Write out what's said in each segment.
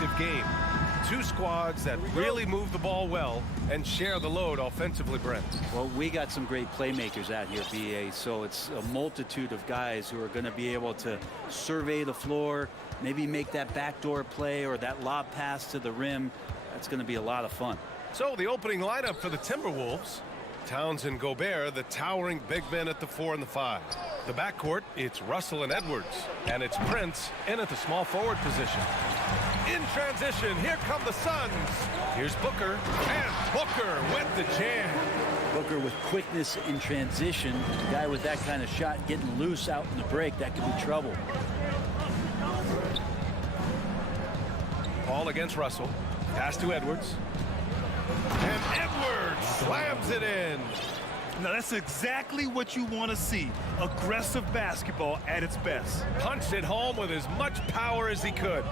active game. Two squads that really move the ball well and share the load offensively, Brent. Well, we got some great playmakers out here, BA, so it's a multitude of guys who are going to be able to survey the floor, maybe make that backdoor play or that lob pass to the rim. That's going to be a lot of fun. So the opening lineup for the Timberwolves: Towns and Gobert, the towering big men at the 4 and the 5. The backcourt, it's Russell and Edwards, and it's Prince in at the small forward position. In transition, here come the Suns. Here's Booker, and Booker with the jam. Booker with quickness in transition. A guy with that kind of shot getting loose out in the break, that could be trouble. Ball against Russell. Pass to Edwards. And Edwards slams it in. Now that's exactly what you want to see. Aggressive basketball at its best. Punched it home with as much power as he could.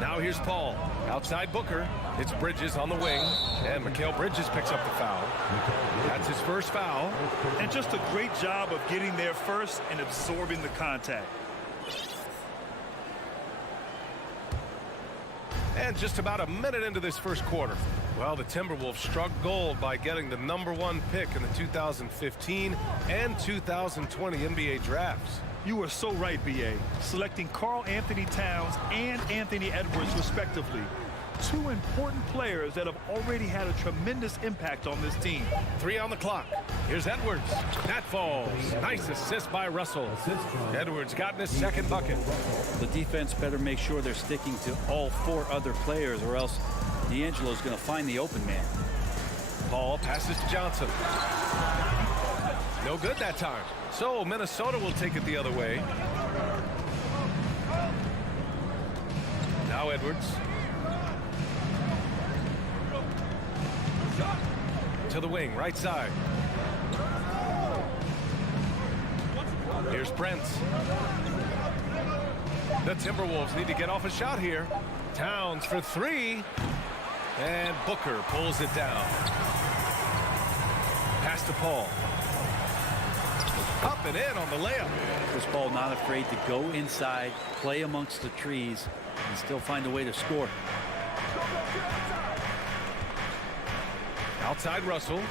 Now here's Paul. Outside Booker. It's Bridges on the wing. And Mikal Bridges picks up the foul. That's his first foul. And just a great job of getting there first and absorbing the contact. And just about a minute into this first quarter. Well, the Timberwolves struck gold by getting the #1 pick in the 2015 and 2020 NBA drafts. You are so right, B.A. Selecting Karl Anthony Towns and Anthony Edwards, respectively. Two important players that have already had a tremendous impact on this team. 3 on the clock. Here's Edwards. That falls. Nice assist by Russell. Edwards got in his second bucket. The defense better make sure they're sticking to all 4 other players, or else D'Angelo's going to find the open man. Paul passes to Johnson. No good that time. So Minnesota will take it the other way. Now Edwards. To the wing, right side. Here's Prince. The Timberwolves need to get off a shot here. Towns for 3. And Booker pulls it down. Pass to Paul. Up and in on the layup. Chris Paul not afraid to go inside, play amongst the trees, and still find a way to score. Outside Russell.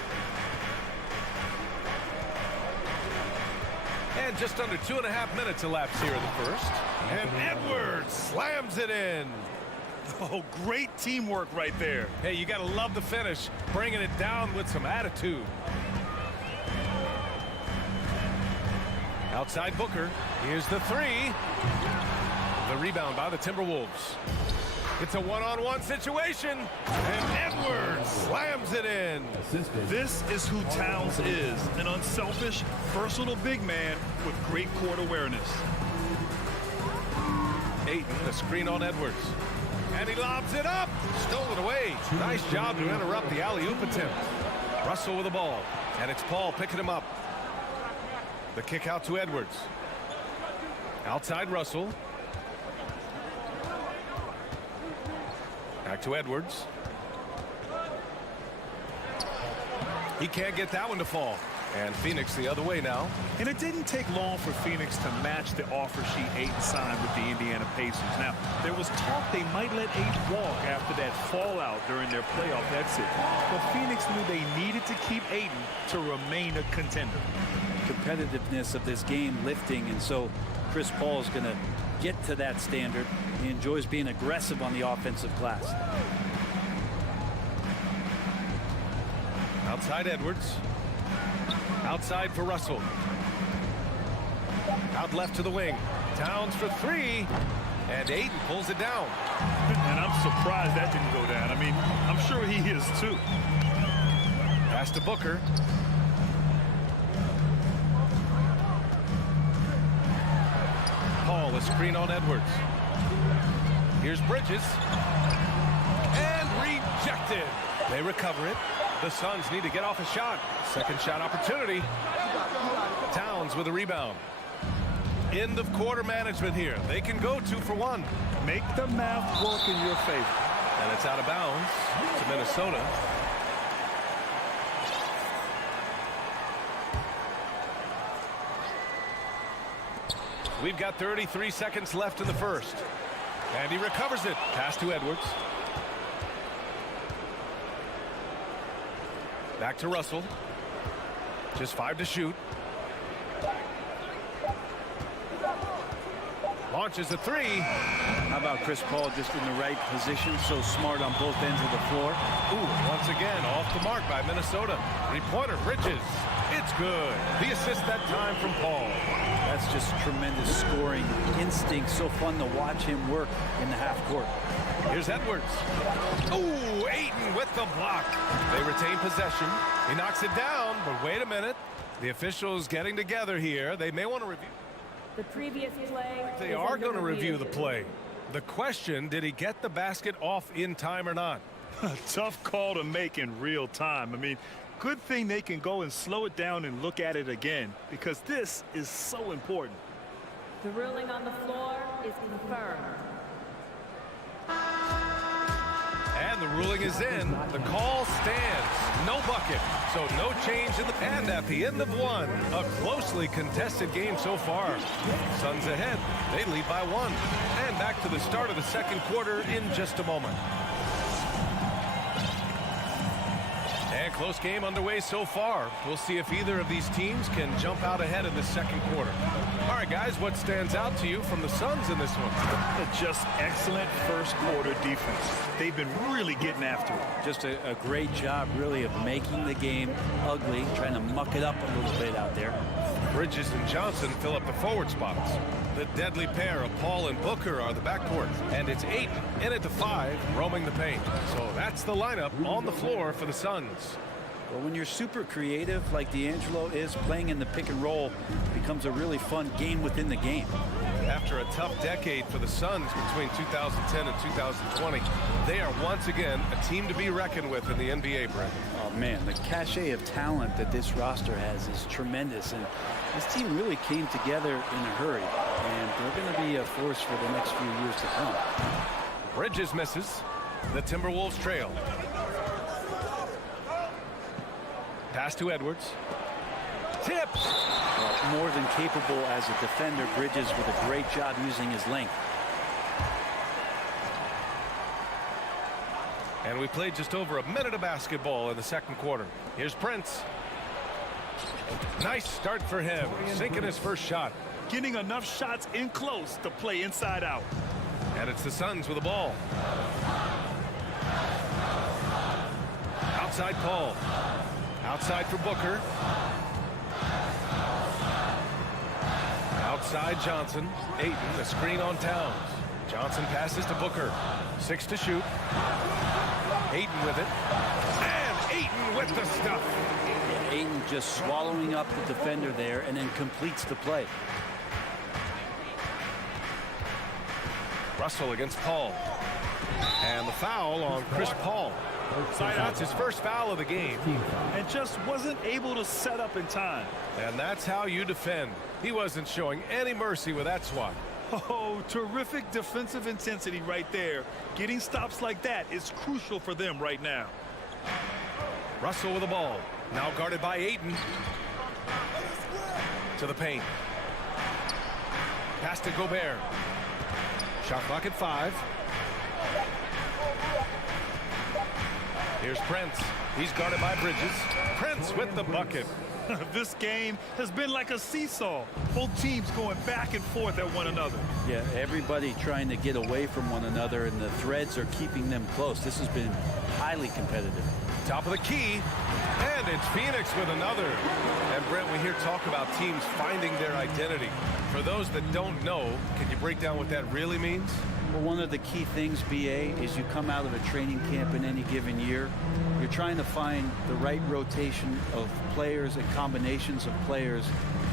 And just under 2.5 minutes elapsed here in the first. And Edwards slams it in. Oh, great teamwork right there. Hey, you got to love the finish, bringing it down with some attitude. Outside Booker. Here's the 3. The rebound by the Timberwolves. It's a one-on-one situation, and Edwards slams it in. This is who Towns is, an unselfish, versatile big man with great court awareness. Ayton, the screen on Edwards. And he lobs it up. Stolen away. Nice job to interrupt the alley-oop attempt. Russell with the ball, and it's Paul picking him up. The kick out to Edwards. Outside Russell. Back to Edwards. He can't get that one to fall. And Phoenix the other way now. And it didn't take long for Phoenix to match the offer sheet Ayton signed with the Indiana Pacers. Now, there was talk they might let Ayton walk after that fallout during their playoff exit. But Phoenix knew they needed to keep Ayton to remain a contender. Competitiveness of this game lifting, and so Chris Paul is going to get to that standard. He enjoys being aggressive on the offensive glass. Outside Edwards. Outside for Russell. Out left to the wing. Towns for 3. And Ayton pulls it down. And I'm surprised that didn't go down. I mean, I'm sure he is too. Pass to Booker. Paul, a screen on Edwards. Here's Bridges. And rejected. They recover it. The Suns need to get off a shot. Second shot opportunity. Towns with a rebound. End of quarter management here. They can go 2 for 1. Make the math work in your favor. And it's out of bounds to Minnesota. We've got 33 seconds left in the first. And he recovers it. Pass to Edwards. Back to Russell. Just 5 to shoot. Launches a 3. How about Chris Paul just in the right position, so smart on both ends of the floor. Ooh, once again, off the mark by Minnesota. Three-pointer, Bridges. It's good. The assist that time from Paul. That's just tremendous scoring instinct. So fun to watch him work in the half court. Here's Edwards. Ooh, Ayton with the block. They retain possession. He knocks it down, but wait a minute. The officials getting together here. They may want to review. The previous play. They are going to review the play. The question, did he get the basket off in time or not? Tough call to make in real time. I mean, good thing they can go and slow it down and look at it again, because this is so important. The ruling on the floor is confirmed. And the ruling is in. The call stands. No bucket. So no change in the... And at the end of one, a closely contested game so far. Suns ahead. They lead by 1. And back to the start of the second quarter in just a moment. And close game underway so far. We'll see if either of these teams can jump out ahead in the second quarter. All right, guys, what stands out to you from the Suns in this one? Just excellent first quarter defense. They've been really getting after it. Just a great job, really, of making the game ugly, trying to muck it up a little bit out there. Bridges and Johnson fill up the forward spots. The deadly pair of Paul and Booker are the backcourt. And it's 8 in at the 5, roaming the paint. So that's the lineup on the floor for the Suns. Well, when you're super creative like D'Angelo is, playing in the pick and roll becomes a really fun game within the game. After a tough decade for the Suns between 2010 and 2020, they are once again a team to be reckoned with in the NBA, Brent. Oh, man, the cachet of talent that this roster has is tremendous. And this team really came together in a hurry. And they're going to be a force for the next few years to come. Bridges misses. The Timberwolves trail. Pass to Edwards. Tips. Well, more than capable as a defender, Bridges with a great job using his length. And we played just over a minute of basketball in the second quarter. Here's Prince. Nice start for him. Sinking his first shot. Getting enough shots in close to play inside out. And it's the Suns with the ball. Outside Paul. Outside for Booker. Outside Johnson. Ayton, the screen on Towns. Johnson passes to Booker. 6 to shoot. Ayton with it. And Ayton with the stuff. Ayton just swallowing up the defender there and then completes the play. Russell against Paul. And the foul on Chris Paul. That's his first foul of the game. And just wasn't able to set up in time. And that's how you defend. He wasn't showing any mercy with that swat. Oh, terrific defensive intensity right there. Getting stops like that is crucial for them right now. Russell with the ball. Now guarded by Ayton. To the paint. Pass to Gobert. Shot clock at 5. Here's Prince. He's guarded by Bridges. Prince with the bucket. This game has been like a seesaw. Both teams going back and forth at one another. Yeah, everybody trying to get away from one another, and the threads are keeping them close. This has been highly competitive. Top of the key. And it's Phoenix with another. And Brent, we hear talk about teams finding their identity. For those that don't know, can you break down what that really means? Well, one of the key things, BA, is you come out of a training camp in any given year. You're trying to find the right rotation of players and combinations of players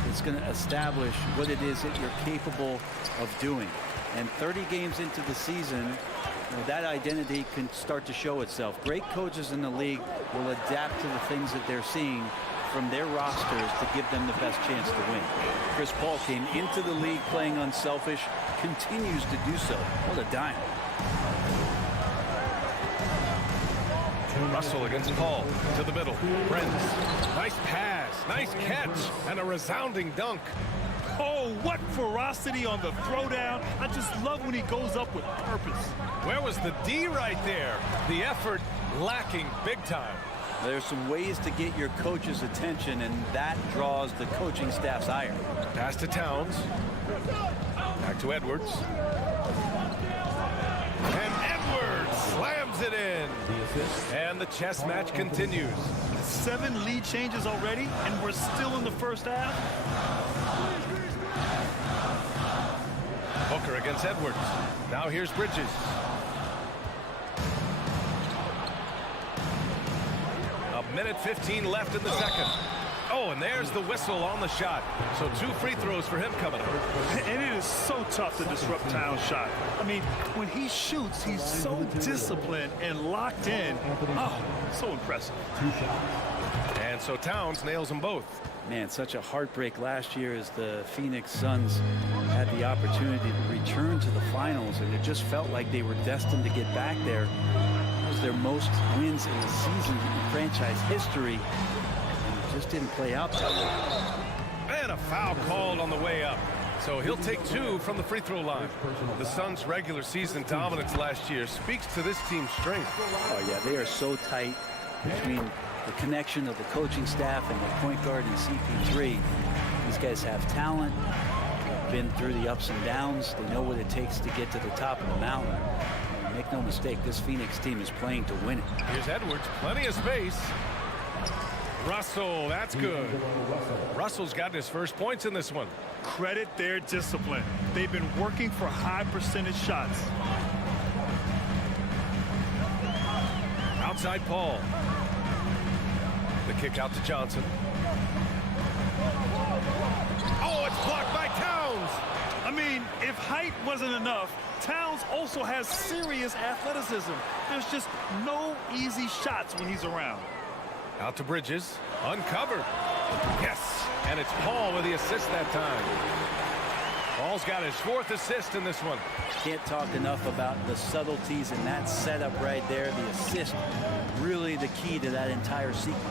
that's going to establish what it is that you're capable of doing. And 30 games into the season, that identity can start to show itself. Great coaches in the league will adapt to the things that they're seeing from their rosters to give them the best chance to win. Chris Paul came into the league playing unselfish, continues to do so. What a dime. Russell against Paul to the middle. Prince. Nice pass. Nice catch. And a resounding dunk. Oh, what ferocity on the throwdown. I just love when he goes up with purpose. Where was the D right there? The effort lacking big time. There's some ways to get your coach's attention, and that draws the coaching staff's ire. Pass to Towns. Back to Edwards. And Edwards slams it in. And the chess match continues. 7 lead changes already, and we're still in the first half. Booker against Edwards. Now here's Bridges. A minute 15 left in the second. Oh, and there's the whistle on the shot. So 2 free throws for him coming up. And it is so tough to disrupt Towns' shot. I mean, when he shoots, he's so disciplined and locked in. Oh, so impressive. And so Towns nails them both. Man, such a heartbreak last year as the Phoenix Suns had the opportunity to return to the finals, and it just felt like they were destined to get back there. It was their most wins in the season in franchise history, and it just didn't play out that way. And a foul called on the way up. So he'll take 2 from the free throw line. The Suns' regular season dominance last year speaks to this team's strength. Oh, yeah, they are so tight between the connection of the coaching staff and the point guard and CP3. These guys have talent, been through the ups and downs. They know what it takes to get to the top of the mountain. And make no mistake, this Phoenix team is playing to win it. Here's Edwards, plenty of space. Russell, that's good. Russell's gotten his first points in this one. Credit their discipline. They've been working for high percentage shots. Outside Paul. The kick out to Johnson. Oh, it's blocked by Towns. I mean, if height wasn't enough, Towns also has serious athleticism. There's just no easy shots when he's around. Out to Bridges. Uncovered. Yes. And it's Paul with the assist that time. Paul's got his 4th assist in this one. Can't talk enough about the subtleties in that setup right there. The assist, really the key to that entire sequence.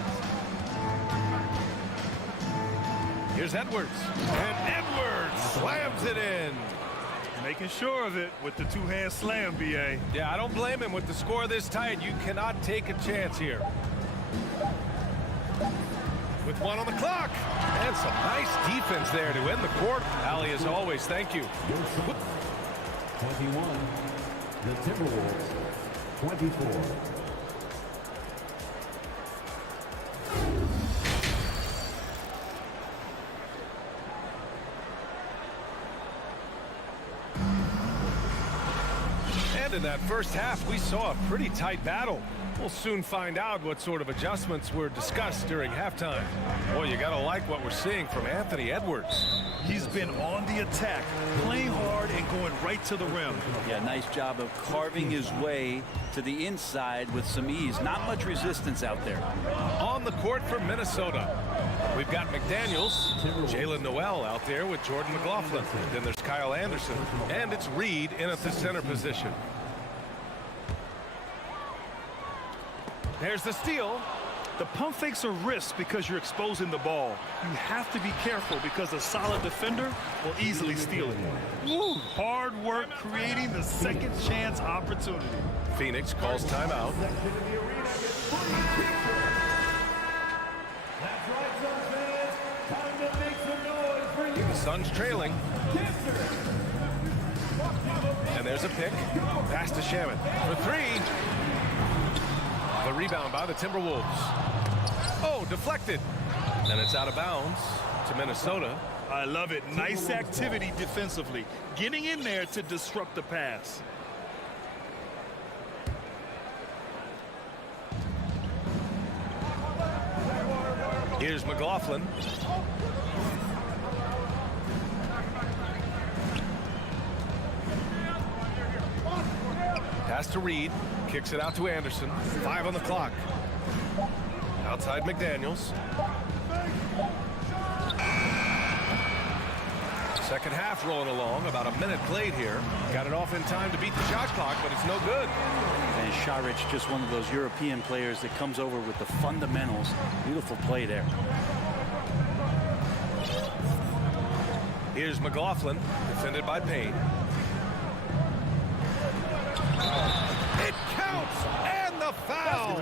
Here's Edwards. And Edwards slams it in. Making sure of it with the 2-hand slam, B.A. Yeah, I don't blame him with the score this tight. You cannot take a chance here. With 1 on the clock. And some nice defense there to end the quarter. Allie, as always, thank you. 21, the Timberwolves, 24. And in that first half, we saw a pretty tight battle. We'll soon find out what sort of adjustments were discussed during halftime. Boy, you got to like what we're seeing from Anthony Edwards. He's been on the attack, playing hard and going right to the rim. Yeah, nice job of carving his way to the inside with some ease. Not much resistance out there. On the court for Minnesota, we've got McDaniels, Jalen Noel out there with Jordan McLaughlin. Then there's Kyle Anderson, and it's Reed in at the center position. There's the steal. The pump fakes are risks because you're exposing the ball. You have to be careful because a solid defender will easily steal it. Woo, hard work creating the second chance opportunity. Phoenix calls timeout. The Suns trailing. And there's a pick. Pass to Shaman for 3. The rebound by the Timberwolves. Oh, deflected. And it's out of bounds to Minnesota. I love it. Nice activity defensively. Getting in there to disrupt the pass. Here's McLaughlin. Pass to Reed. Kicks it out to Anderson. 5 on the clock. Outside McDaniels. Second half rolling along. About a minute played here. Got it off in time to beat the shot clock, but it's no good. And Šarić, just one of those European players that comes over with the fundamentals. Beautiful play there. Here's McLaughlin, defended by Payne. It counts, and the foul.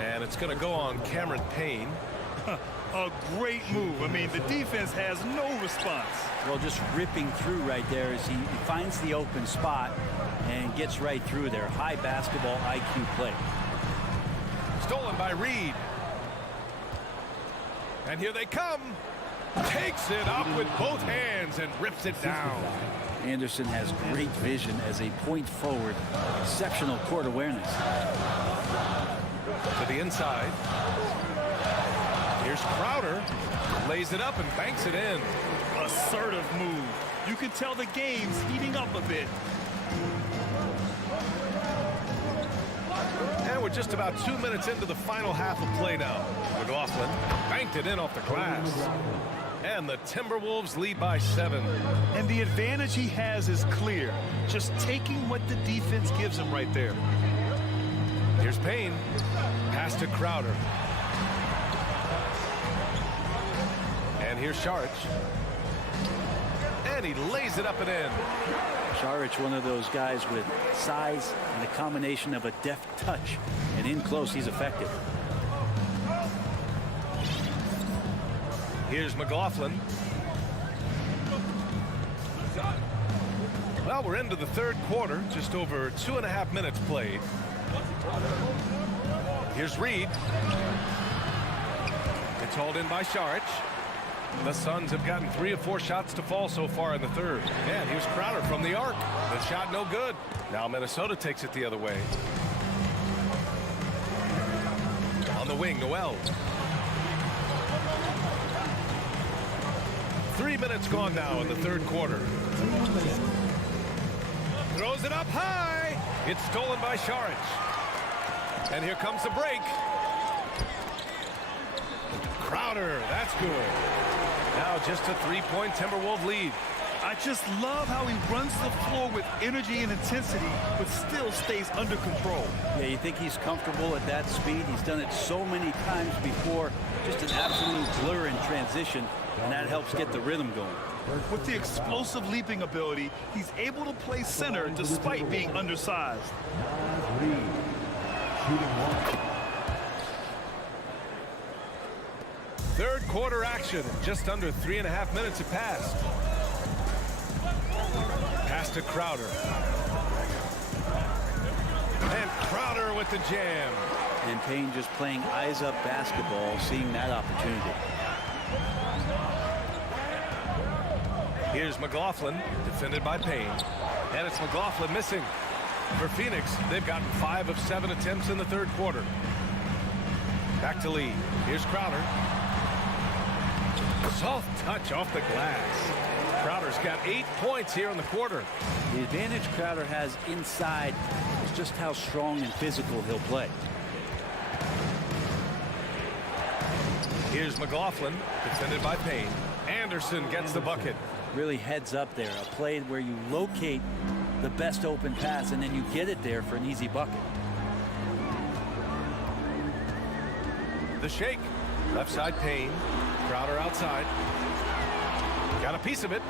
And it's going to go on Cameron Payne. A great move. I mean, the defense has no response. Well, just ripping through right there as he finds the open spot and gets right through there. High basketball IQ play. Stolen by Reed. And here they come. Takes it up with both hands and rips it down. Anderson has great vision as a point forward. Exceptional court awareness. To the inside. Here's Crowder. Lays it up and banks it in. Assertive move. You can tell the game's heating up a bit. And we're just about 2 minutes into the final half of play now. McLaughlin banked it in off the glass. And the Timberwolves lead by 7. And the advantage he has is clear. Just taking what the defense gives him right there. Here's Payne. Pass to Crowder. And here's Sharich. And he lays it up and in. Sharich, one of those guys with size and a combination of a deft touch. And in close, he's effective. Here's McLaughlin. Well, we're into the third quarter. Just over 2.5 minutes played. Here's Reed. It's hauled in by Sharich. The Suns have gotten 3 of 4 shots to fall so far in the third. And here's Crowder from the arc. The shot no good. Now Minnesota takes it the other way. On the wing, Noel. 3 minutes gone now in the third quarter. Throws it up high. It's stolen by Sharich. And here comes the break. Crowder, that's good. Now just a 3-point Timberwolves lead. I just love how he runs the floor with energy and intensity, but still stays under control. Yeah, you think he's comfortable at that speed. He's done it so many times before. Just an absolute blur in transition, and that helps get the rhythm going. With the explosive leaping ability, he's able to play center despite being undersized. Third quarter action. Just under 3.5 minutes have passed. Pass to Crowder. And Crowder with the jam. And Payne just playing eyes-up basketball, seeing that opportunity. Here's McLaughlin, defended by Payne. And it's McLaughlin missing. For Phoenix, they've gotten 5 of 7 attempts in the third quarter. Back to Lee. Here's Crowder. Soft touch off the glass. Crowder's got 8 points here in the quarter. The advantage Crowder has inside is just how strong and physical he'll play. Here's McLaughlin, defended by Payne. Anderson gets the bucket. Really heads up there. A play where you locate the best open pass and then you get it there for an easy bucket. The shake. Left side Payne. Crowder outside. Got a piece of it.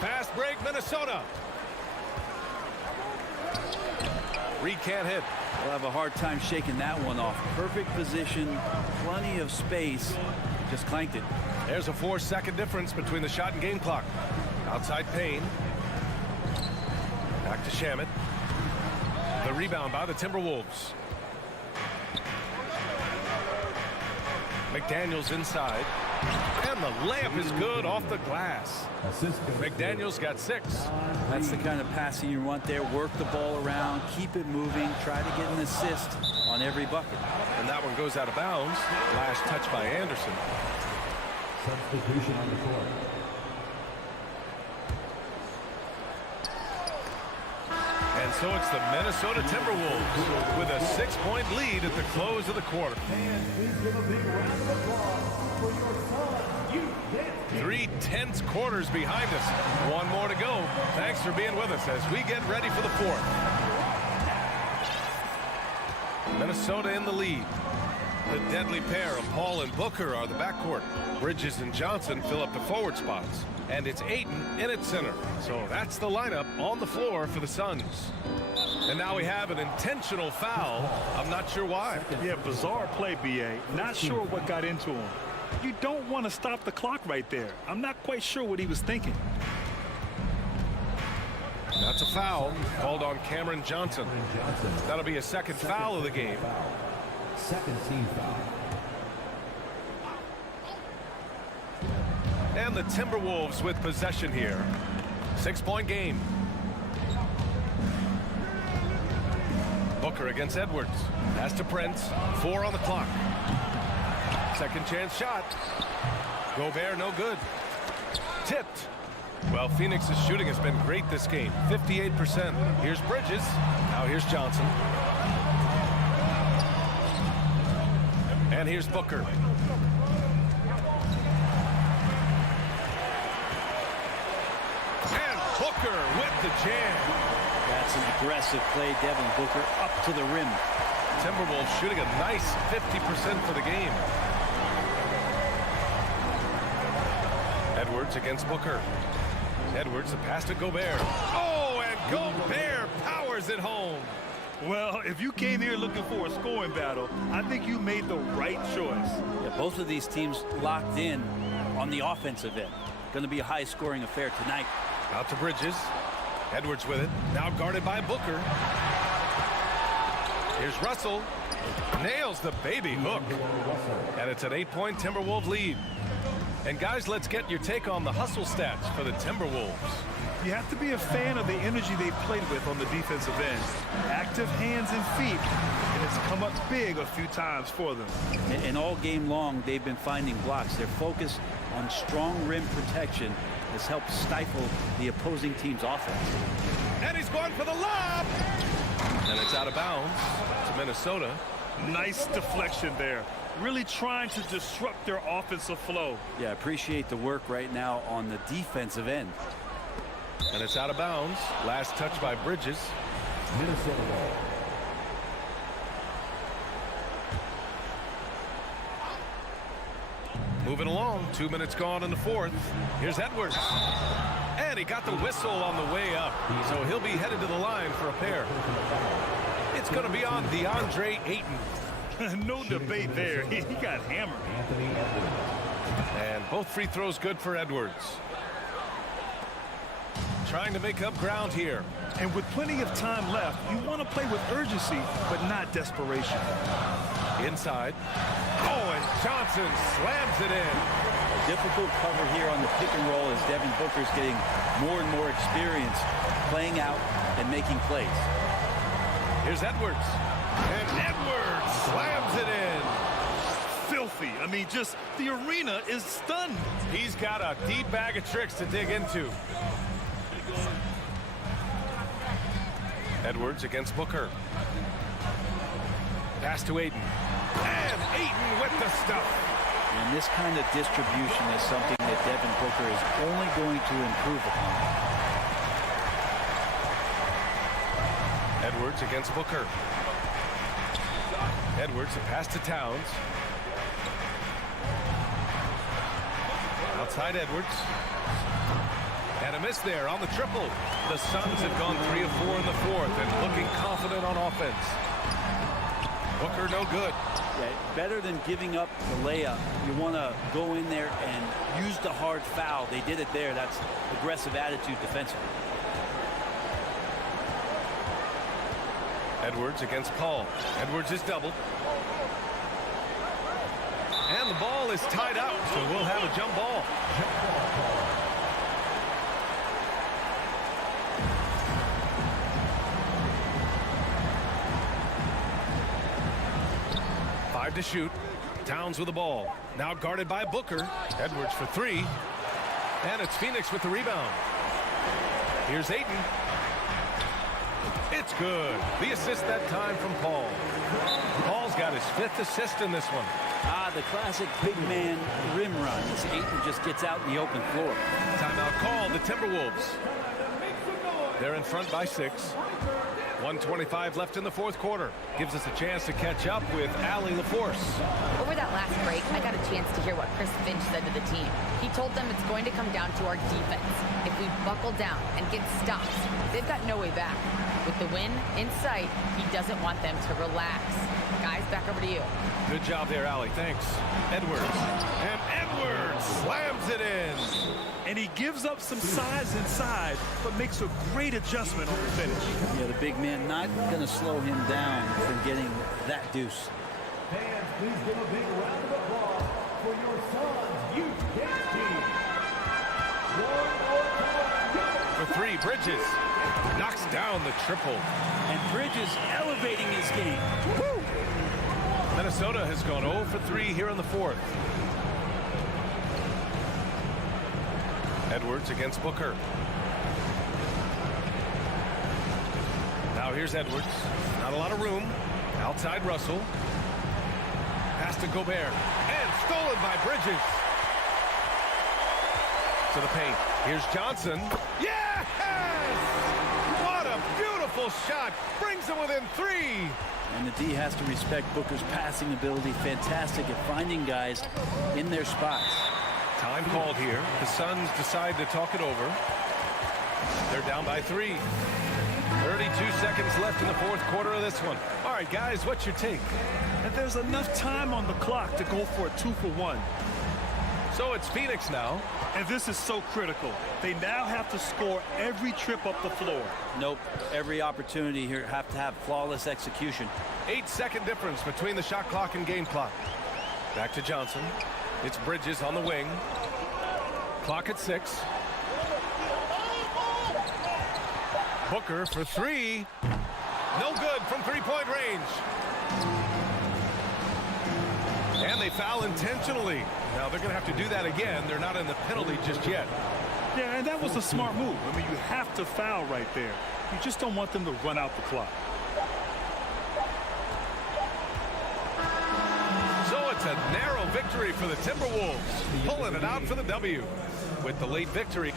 Fast break, Minnesota. Reed can't hit. We'll have a hard time shaking that one off. Perfect position, plenty of space. Just clanked it. There's a 4-second difference between the shot and game clock. Outside Payne. Back to Shamet. The rebound by the Timberwolves. McDaniels inside. And the layup is good off the glass. McDaniels got 6. That's the kind of passing you want there. Work the ball around, keep it moving, try to get an assist on every bucket. And that one goes out of bounds. Last touch by Anderson. Substitution on the court. And so it's the Minnesota Timberwolves with a 6-point lead at the close of the quarter. And please give a big round of applause for your son, you get 3 tense quarters behind us. 1 more to go. Thanks for being with us as we get ready for the fourth. Minnesota in the lead. The deadly pair of Paul and Booker are the backcourt. Bridges and Johnson fill up the forward spots. And it's Ayton in at center. So that's the lineup on the floor for the Suns. And now we have an intentional foul. I'm not sure why. Yeah, bizarre play, B.A. Not sure what got into him. You don't want to stop the clock right there. I'm not quite sure what he was thinking. That's a foul called on Cameron Johnson. That'll be a second foul of the game. Second team foul. And the Timberwolves with possession here. 6-point game. Booker against Edwards. Pass to Prince. 4 on the clock. Second chance shot. Gobert no good. Tipped. Well, Phoenix's shooting has been great this game. 58%. Here's Bridges. Now here's Johnson. And here's Booker. And Booker with the jam. That's an aggressive play. Devin Booker up to the rim. Timberwolves shooting a nice 50% for the game. Edwards against Booker. Edwards, the pass to Gobert. Oh, and Gobert powers it home. Well, if you came here looking for a scoring battle, I think you made the right choice. Yeah, both of these teams locked in on the offensive end. Going to be a high-scoring affair tonight. Out to Bridges. Edwards with it. Now guarded by Booker. Here's Russell. Nails the baby hook. And it's an 8-point Timberwolves lead. And guys, let's get your take on the hustle stats for the Timberwolves. You have to be a fan of the energy they've played with on the defensive end. Active hands and feet, and it's come up big a few times for them. And all game long, they've been finding blocks. Their focus on strong rim protection has helped stifle the opposing team's offense. And he's going for the lob. And it's out of bounds to Minnesota. Nice deflection there. Really trying to disrupt their offensive flow. Yeah, appreciate the work right now on the defensive end. And it's out of bounds. Last touch by Bridges. Minnesota ball. Moving along. 2 minutes gone in the fourth. Here's Edwards. And he got the whistle on the way up. So he'll be headed to the line for a pair. It's going to be on DeAndre Ayton. No debate there. He got hammered. Anthony Edwards. And both free throws good for Edwards. Trying to make up ground here. And with plenty of time left, you want to play with urgency, but not desperation. Inside. Oh, and Johnson slams it in. A difficult cover here on the pick and roll as Devin Booker's getting more and more experience playing out and making plays. Here's Edwards. And Edwards slams it in. Filthy. I mean, just the arena is stunned. He's got a deep bag of tricks to dig into. Edwards against Booker. Pass to Ayton. And Ayton with the stuff. And this kind of distribution is something that Devin Booker is only going to improve upon. Edwards against Booker. Edwards, a pass to Towns. Outside Edwards. And a miss there on the triple. The Suns have gone 3 of 4 in the fourth and looking confident on offense. Booker no good. Yeah, better than giving up the layup. You want to go in there and use the hard foul. They did it there. That's aggressive attitude defensively. Edwards against Paul. Edwards is doubled. And the ball is tied up, so we'll have a jump ball. 5 to shoot. Towns with the ball. Now guarded by Booker. Edwards for 3. And it's Phoenix with the rebound. Here's Ayton. It's good. The assist that time from Paul. Paul's got his 5th assist in this one. The classic big man rim run as Ayton just gets out in the open floor. Timeout called, the Timberwolves. They're in front by 6. 1:25 left in the fourth quarter. Gives us a chance to catch up with Allie LaForce. Over that last break, I got a chance to hear what Chris Finch said to the team. He told them it's going to come down to our defense. If we buckle down and get stops, they've got no way back. With the win in sight, he doesn't want them to relax. Guys, back over to you. Good job there, Allie. Thanks. Edwards. And Edwards slams it in. And he gives up some size inside, but makes a great adjustment on the finish. Yeah, the big man not going to slow him down from getting that deuce. Fans, please give a big round of applause for your son's youth dance team. One more time. For three, Bridges knocks down the triple. And Bridges elevating his game. Woo! Minnesota has gone 0 for 3 here in the fourth. Edwards against Booker. Now here's Edwards. Not a lot of room. Outside Russell. Pass to Gobert. And stolen by Bridges. To the paint. Here's Johnson. Yes! What a beautiful shot. Brings them within 3. And the D has to respect Booker's passing ability. Fantastic at finding guys in their spots. Time called here. The Suns decide to talk it over. They're down by 3. 32 seconds left in the fourth quarter of this one. All right, guys, what's your take? And there's enough time on the clock to go for a 2-for-1. So it's Phoenix now. And this is so critical. They now have to score every trip up the floor. Nope. Every opportunity here have to have flawless execution. 8-second difference between the shot clock and game clock. Back to Johnson. It's Bridges on the wing. Clock at 6. Booker for 3. No good from three-point range. And they foul intentionally. Now they're going to have to do that again. They're not in the penalty just yet. Yeah, and that was a smart move. I mean, you have to foul right there. You just don't want them to run out the clock. So it's a narrow victory for the Timberwolves, pulling it out for the W with the late victory.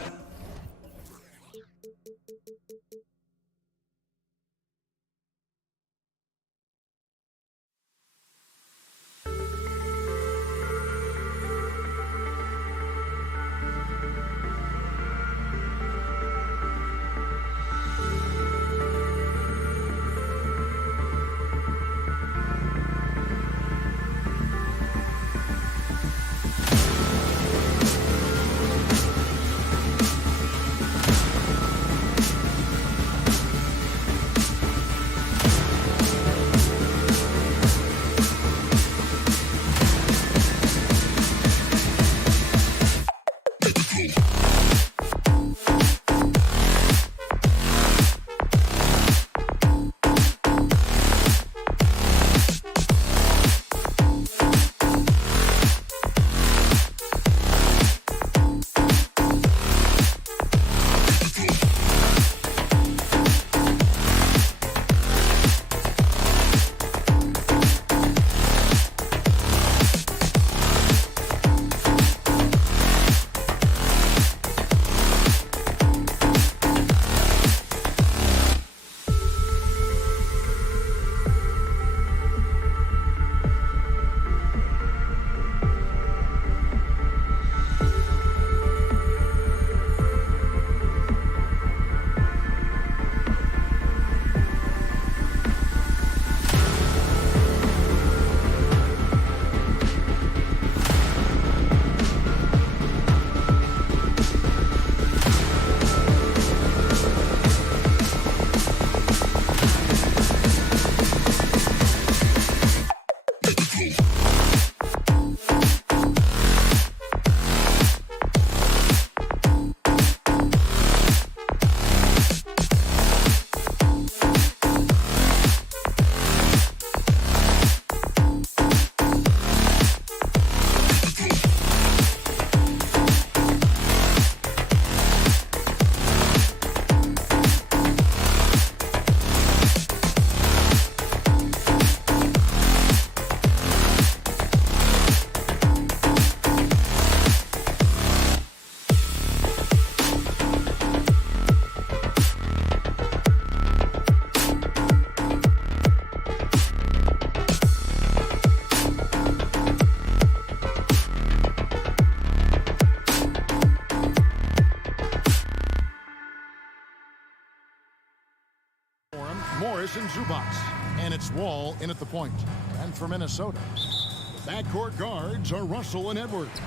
Morris and Zubats. And it's Wall in at the point. And for Minnesota, the backcourt guards are Russell and Edwards.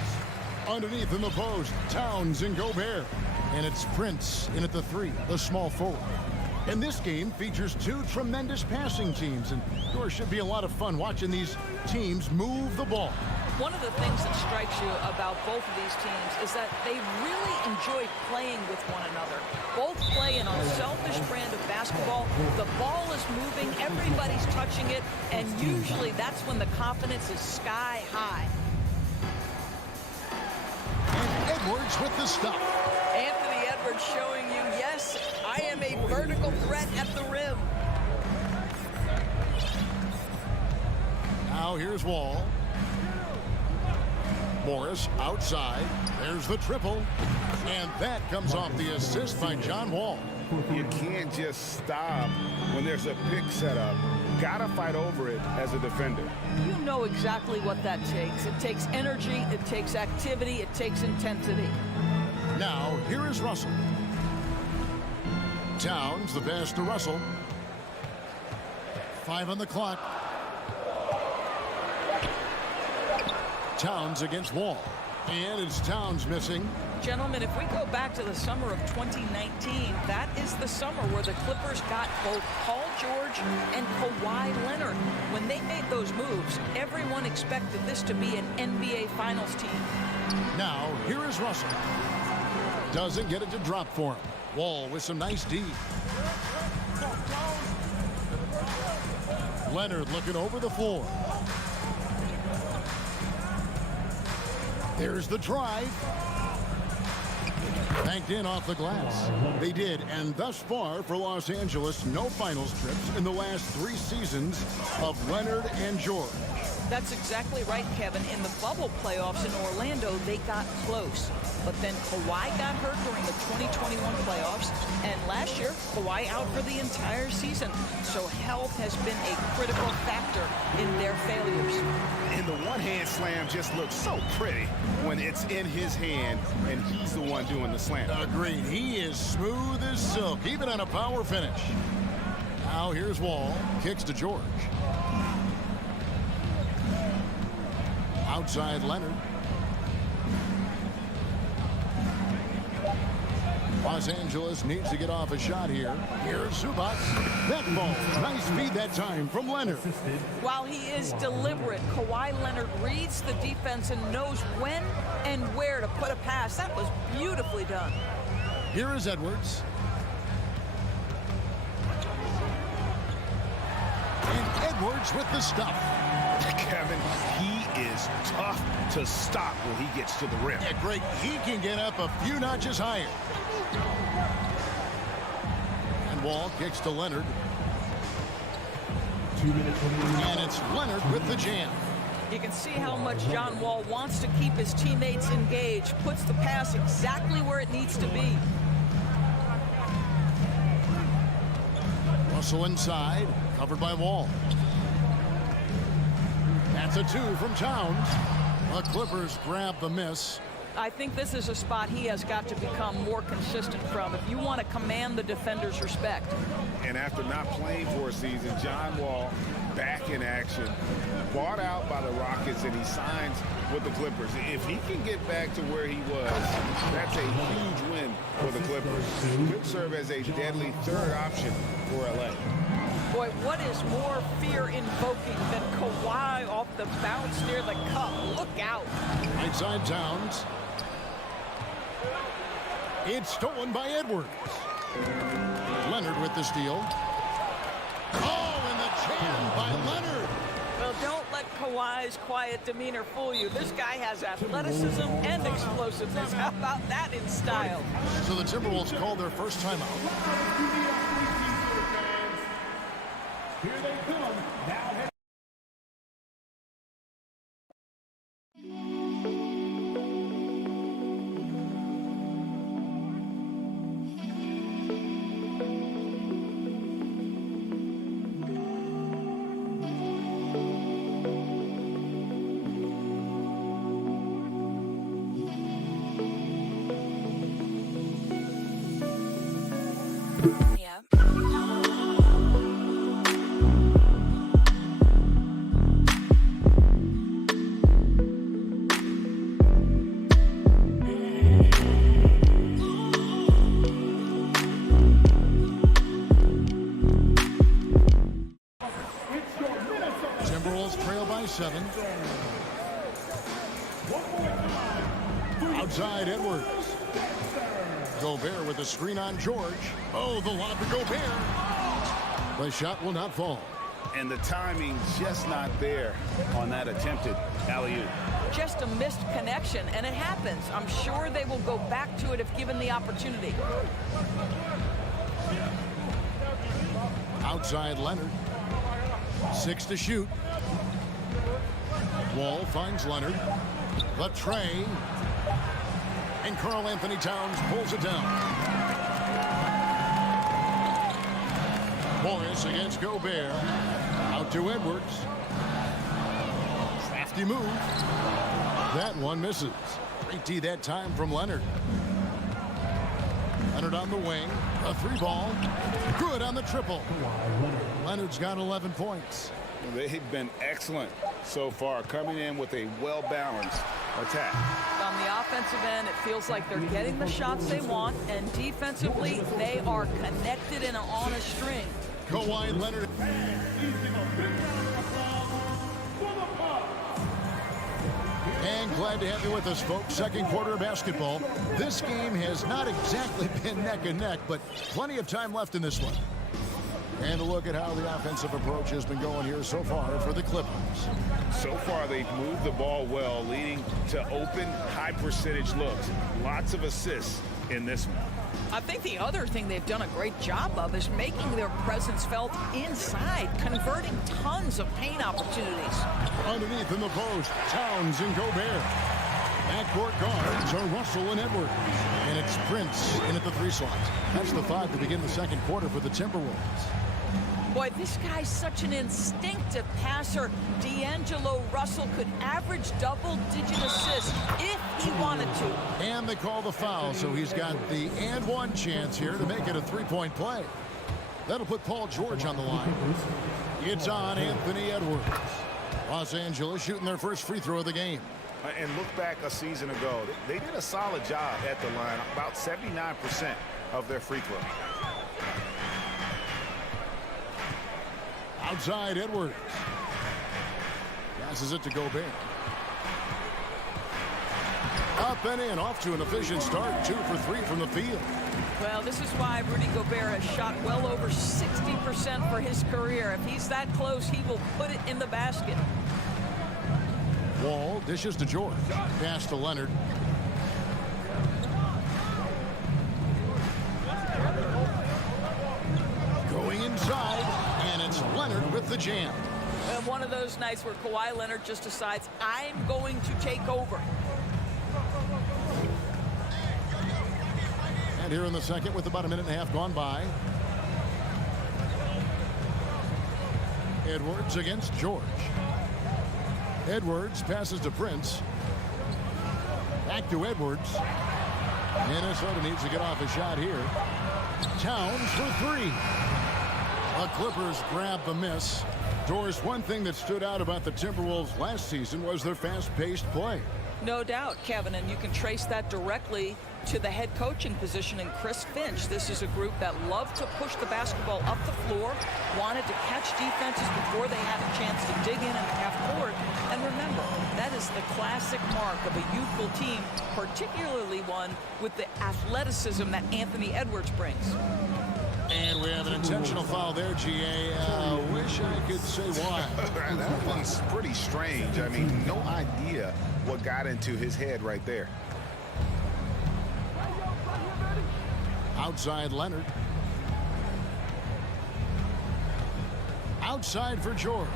Underneath in the post, Towns and Gobert. And it's Prince in at the 3, the small forward. And this game features two tremendous passing teams, and there should be a lot of fun watching these teams move the ball. One of the things that strikes you about both of these teams is that they really enjoy playing with one another. Both play an unselfish brand of basketball. The ball is moving, everybody's touching it, and usually that's when the confidence is sky high. And Edwards with the stop. Anthony Edwards showing you, yes, I am a vertical threat at the rim. Now here's Wall. Morris outside. There's the triple. And that comes off the assist by John Wall. You can't just stop when there's a pick set up. Gotta fight over it as a defender. You know exactly what that takes. It takes energy, it takes activity, it takes intensity. Now, here is Russell. Towns, the pass to Russell. 5 on the clock. Towns against Wall. And it's Towns missing. Gentlemen, if we go back to the summer of 2019, that is the summer where the Clippers got both Paul George and Kawhi Leonard. When they made those moves, everyone expected this to be an NBA Finals team. Now, here is Russell. Doesn't get it to drop for him. Wall with some nice D. Leonard looking over the floor. There's the drive. Banked in off the glass. They did, and thus far for Los Angeles, no finals trips in the last 3 seasons of Leonard and George. That's exactly right, Kevin. In the bubble playoffs in Orlando, they got close. But then Kawhi got hurt during the 2021 playoffs. And last year, Kawhi out for the entire season. So health has been a critical factor in their failures. And the one-hand slam just looks so pretty when it's in his hand and he's the one doing the slam. Agreed. He is smooth as silk, even on a power finish. Now here's Wall. Kicks to George. Outside Leonard. Los Angeles needs to get off a shot here. Here's Zubats. That ball. Nice feed that time from Leonard. While he is deliberate, Kawhi Leonard reads the defense and knows when and where to put a pass. That was beautifully done. Here is Edwards. And Edwards with the stuff. Kevin, he is tough to stop when he gets to the rim. Yeah, great. He can get up a few notches higher. And Wall kicks to Leonard. 2 minutes remaining. And it's Leonard with the jam. You can see how much John Wall wants to keep his teammates engaged, puts the pass exactly where it needs to be. Russell inside, covered by Wall. That's a 2 from Towns. The Clippers grab the miss. I think this is a spot he has got to become more consistent from if you want to command the defender's respect. And after not playing for a season, John Wall back in action, bought out by the Rockets, and he signs with the Clippers. If he can get back to where he was, that's a huge win for the Clippers. Could serve as a deadly third option for LA. Boy, what is more fear-invoking than Kawhi off the bounce near the cup? Look out. Right side Towns. It's stolen by Edwards. Leonard with the steal. Oh, and the jam by Leonard. Well, don't let Kawhi's quiet demeanor fool you. This guy has athleticism and explosiveness. How about that in style? So the Timberwolves call their first timeout. Here they come. Now Yeah. 7. Outside Edwards. Gobert with the screen on George. Oh, the lob to Gobert. The shot will not fall. And the timing just not there on that attempted alley-oop. Just a missed connection, and it happens. I'm sure they will go back to it if given the opportunity. Outside Leonard. 6 to shoot. Wall finds Leonard. The tray. And Karl Anthony Towns pulls it down. Morris against Gobert. Out to Edwards. Crafty move. That one misses. Great D that time from Leonard. Leonard on the wing. A 3-ball. Good on the triple. Leonard's got 11 points. They've been excellent so far, coming in with a well-balanced attack. On the offensive end, it feels like they're getting the shots they want, and defensively, they are connected and on a string. Kawhi Leonard. And glad to have you with us, folks. Second quarter of basketball. This game has not exactly been neck and neck, but plenty of time left in this one. And a look at how the offensive approach has been going here so far for the Clippers. So far, they've moved the ball well, leading to open, high-percentage looks. Lots of assists in this one. I think the other thing they've done a great job of is making their presence felt inside, converting tons of paint opportunities. Underneath in the post, Towns and Gobert. Backcourt guards are Russell and Edwards. And it's Prince in at the 3 slot. That's the 5 to begin the second quarter for the Timberwolves. Boy, this guy's such an instinctive passer. D'Angelo Russell could average double-digit assists if he wanted to. And they call the foul, so he's got the and one chance here to make it a 3-point play. That'll put Paul George on the line. It's on Anthony Edwards. Los Angeles shooting their first free throw of the game. And look back a season ago. They did a solid job at the line, about 79% of their free throw. Outside Edwards. Passes it to Gobert. Up and in, off to an efficient start. 2 for 3 from the field. Well, this is why Rudy Gobert has shot well over 60% for his career. If he's that close, he will put it in the basket. Wall dishes to George. Pass to Leonard. Going inside, and it's Leonard with the jam. And one of those nights where Kawhi Leonard just decides, I'm going to take over. And here in the second with about a minute and a half gone by. Edwards against George. Edwards passes to Prince. Back to Edwards. Minnesota needs to get off a shot here. Towns for 3. The Clippers grab the miss. Doris, one thing that stood out about the Timberwolves last season was their fast-paced play. No doubt, Kevin, and you can trace that directly to the head coaching position in Chris Finch. This is a group that loved to push the basketball up the floor, wanted to catch defenses before they had a chance to dig in the half court. And remember, that is the classic mark of a youthful team, particularly one with the athleticism that Anthony Edwards brings. And we have an intentional foul there, GA. Wish I could say why. That one's pretty strange. I mean, no idea what got into his head right there. Outside Leonard. Outside for George.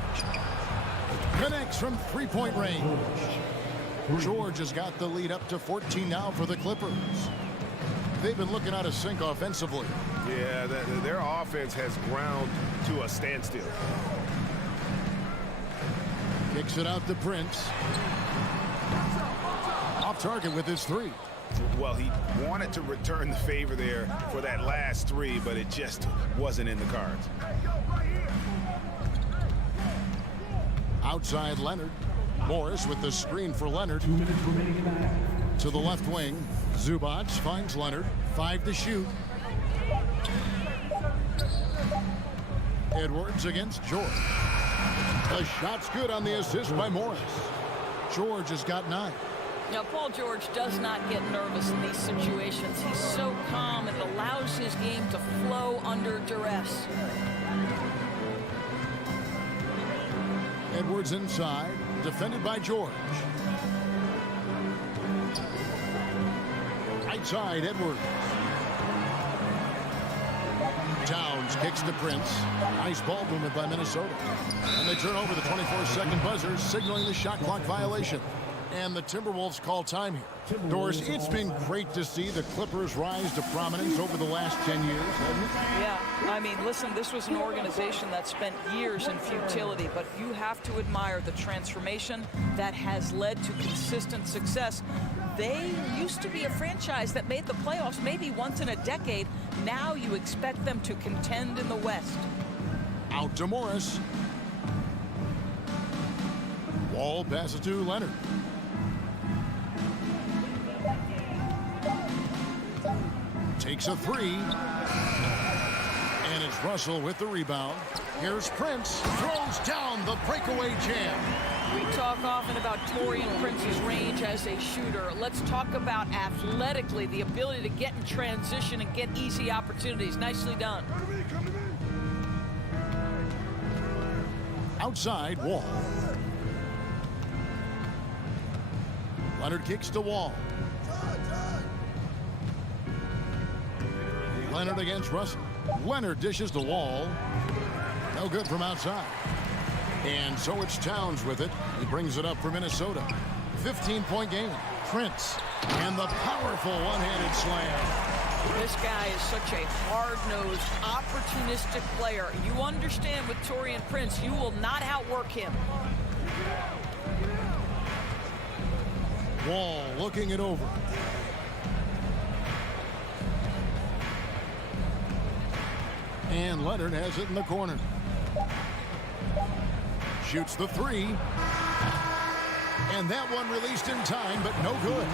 Connects from 3-point range. George has got the lead up to 14 now for the Clippers. They've been looking out of sync offensively. Yeah, their offense has ground to a standstill. Kicks it out to Prince. Off target with his 3. Well, he wanted to return the favor there for that last 3, but it just wasn't in the cards. Outside Leonard. Morris with the screen for Leonard. 2 minutes remaining in the half. To the left wing. Zubac finds Leonard. 5 to shoot. Edwards against George. The shot's good on the assist by Morris. George has got 9. Now, Paul George does not get nervous in these situations. He's so calm, and it allows his game to flow under duress. Edwards inside, defended by George. Right side, Edwards. Towns kicks to Prince. Nice ball movement by Minnesota. And they turn over the 24-second buzzer, signaling the shot clock violation. And the Timberwolves call time here. Doris, it's been great to see the Clippers rise to prominence over the last 10 years, hasn't it? Yeah, I mean, listen, this was an organization that spent years in futility, but you have to admire the transformation that has led to consistent success. They used to be a franchise that made the playoffs maybe once in a decade. Now you expect them to contend in the West. Out to Morris. Wall passes to Leonard. Takes a 3. And it's Russell with the rebound. Here's Prince. Throws down the breakaway jam. We talk often about Taurean Prince's range as a shooter. Let's talk about athletically the ability to get in transition and get easy opportunities. Nicely done. Outside, Wall. Leonard kicks to Wall. Leonard against Russell. Leonard dishes the Wall. No good from outside. And so it's Towns with it. He brings it up for Minnesota. 15-point game. Prince. And the powerful one-handed slam. This guy is such a hard-nosed, opportunistic player. You understand with Taurean Prince, you will not outwork him. Wall looking it over. And Leonard has it in the corner. Shoots the 3. And that one released in time, but no good.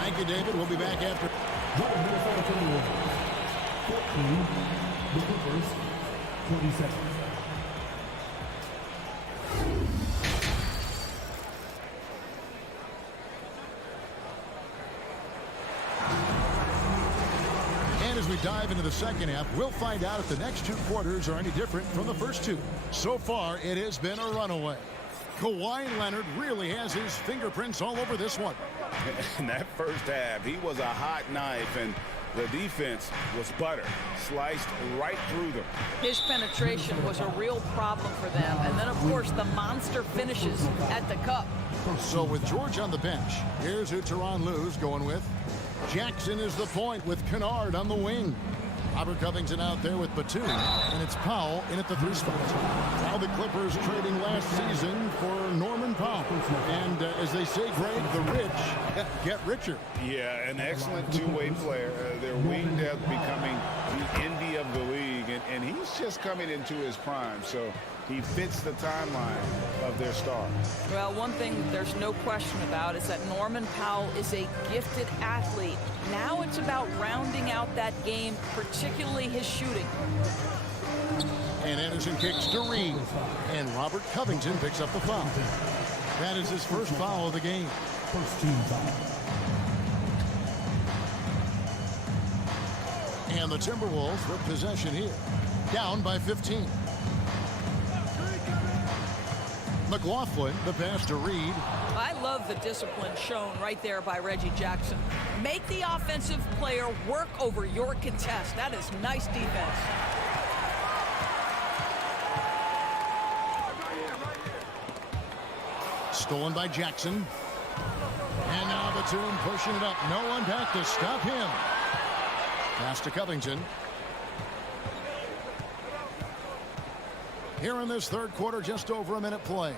Thank you, David. We'll be back after. 14, the Clippers, 27. As we dive into the second half, we'll find out if the next 2 quarters are any different from the first 2. So far, it has been a runaway. Kawhi Leonard really has his fingerprints all over this one. In that first half, he was a hot knife, and the defense was butter, sliced right through them. His penetration was a real problem for them. And then, of course, the monster finishes at the cup. So with George on the bench, here's who Tyronn Lue's going with. Jackson is the point with Kennard on the wing. Robert Covington out there with Batum, and it's Powell in at the 3 spot. Now the Clippers trading last season for Norman Powell. And as they say, Greg, the rich get richer. Yeah, an excellent two-way player. Their wing depth becoming the envy of the league, and he's just coming into his prime. So he fits the timeline of their star. Well, one thing there's no question about is that Norman Powell is a gifted athlete. Now it's about rounding out that game, particularly his shooting. And Anderson kicks to Reed. And Robert Covington picks up the foul. That is his first foul of the game. First team foul. And the Timberwolves with possession here. Down by 15. McLaughlin, the pass to Reed. I love the discipline shown right there by Reggie Jackson. Make the offensive player work over your contest. That is nice defense. Stolen by Jackson. And now Batum pushing it up. No one back to stop him. Pass to Covington. Here in this third quarter, just over a minute play.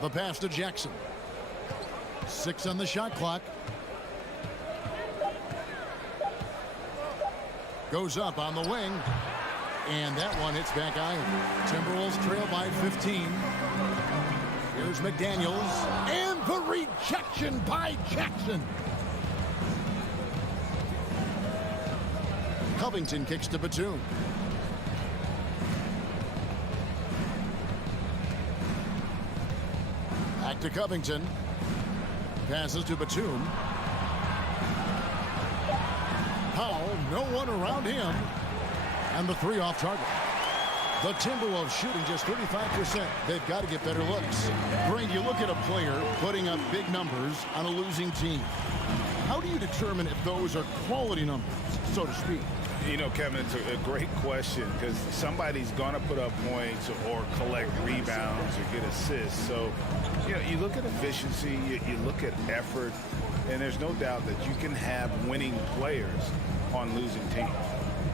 The pass to Jackson. 6 on the shot clock. Goes up on the wing. And that one hits back iron. Timberwolves trail by 15. Here's McDaniels. And the rejection by Jackson. Covington kicks to Batum. to Covington. Passes to Batum. Powell, no one around him. And the three off target. The Timberwolves shooting just 35%. They've got to get better looks. Greg, you look at a player putting up big numbers on a losing team. How do you determine if those are quality numbers, so to speak? You know, Kevin, it's a great question because somebody's going to put up points or collect rebounds or get assists. So, you know, you look at efficiency, you look at effort, and there's no doubt that you can have winning players on losing teams.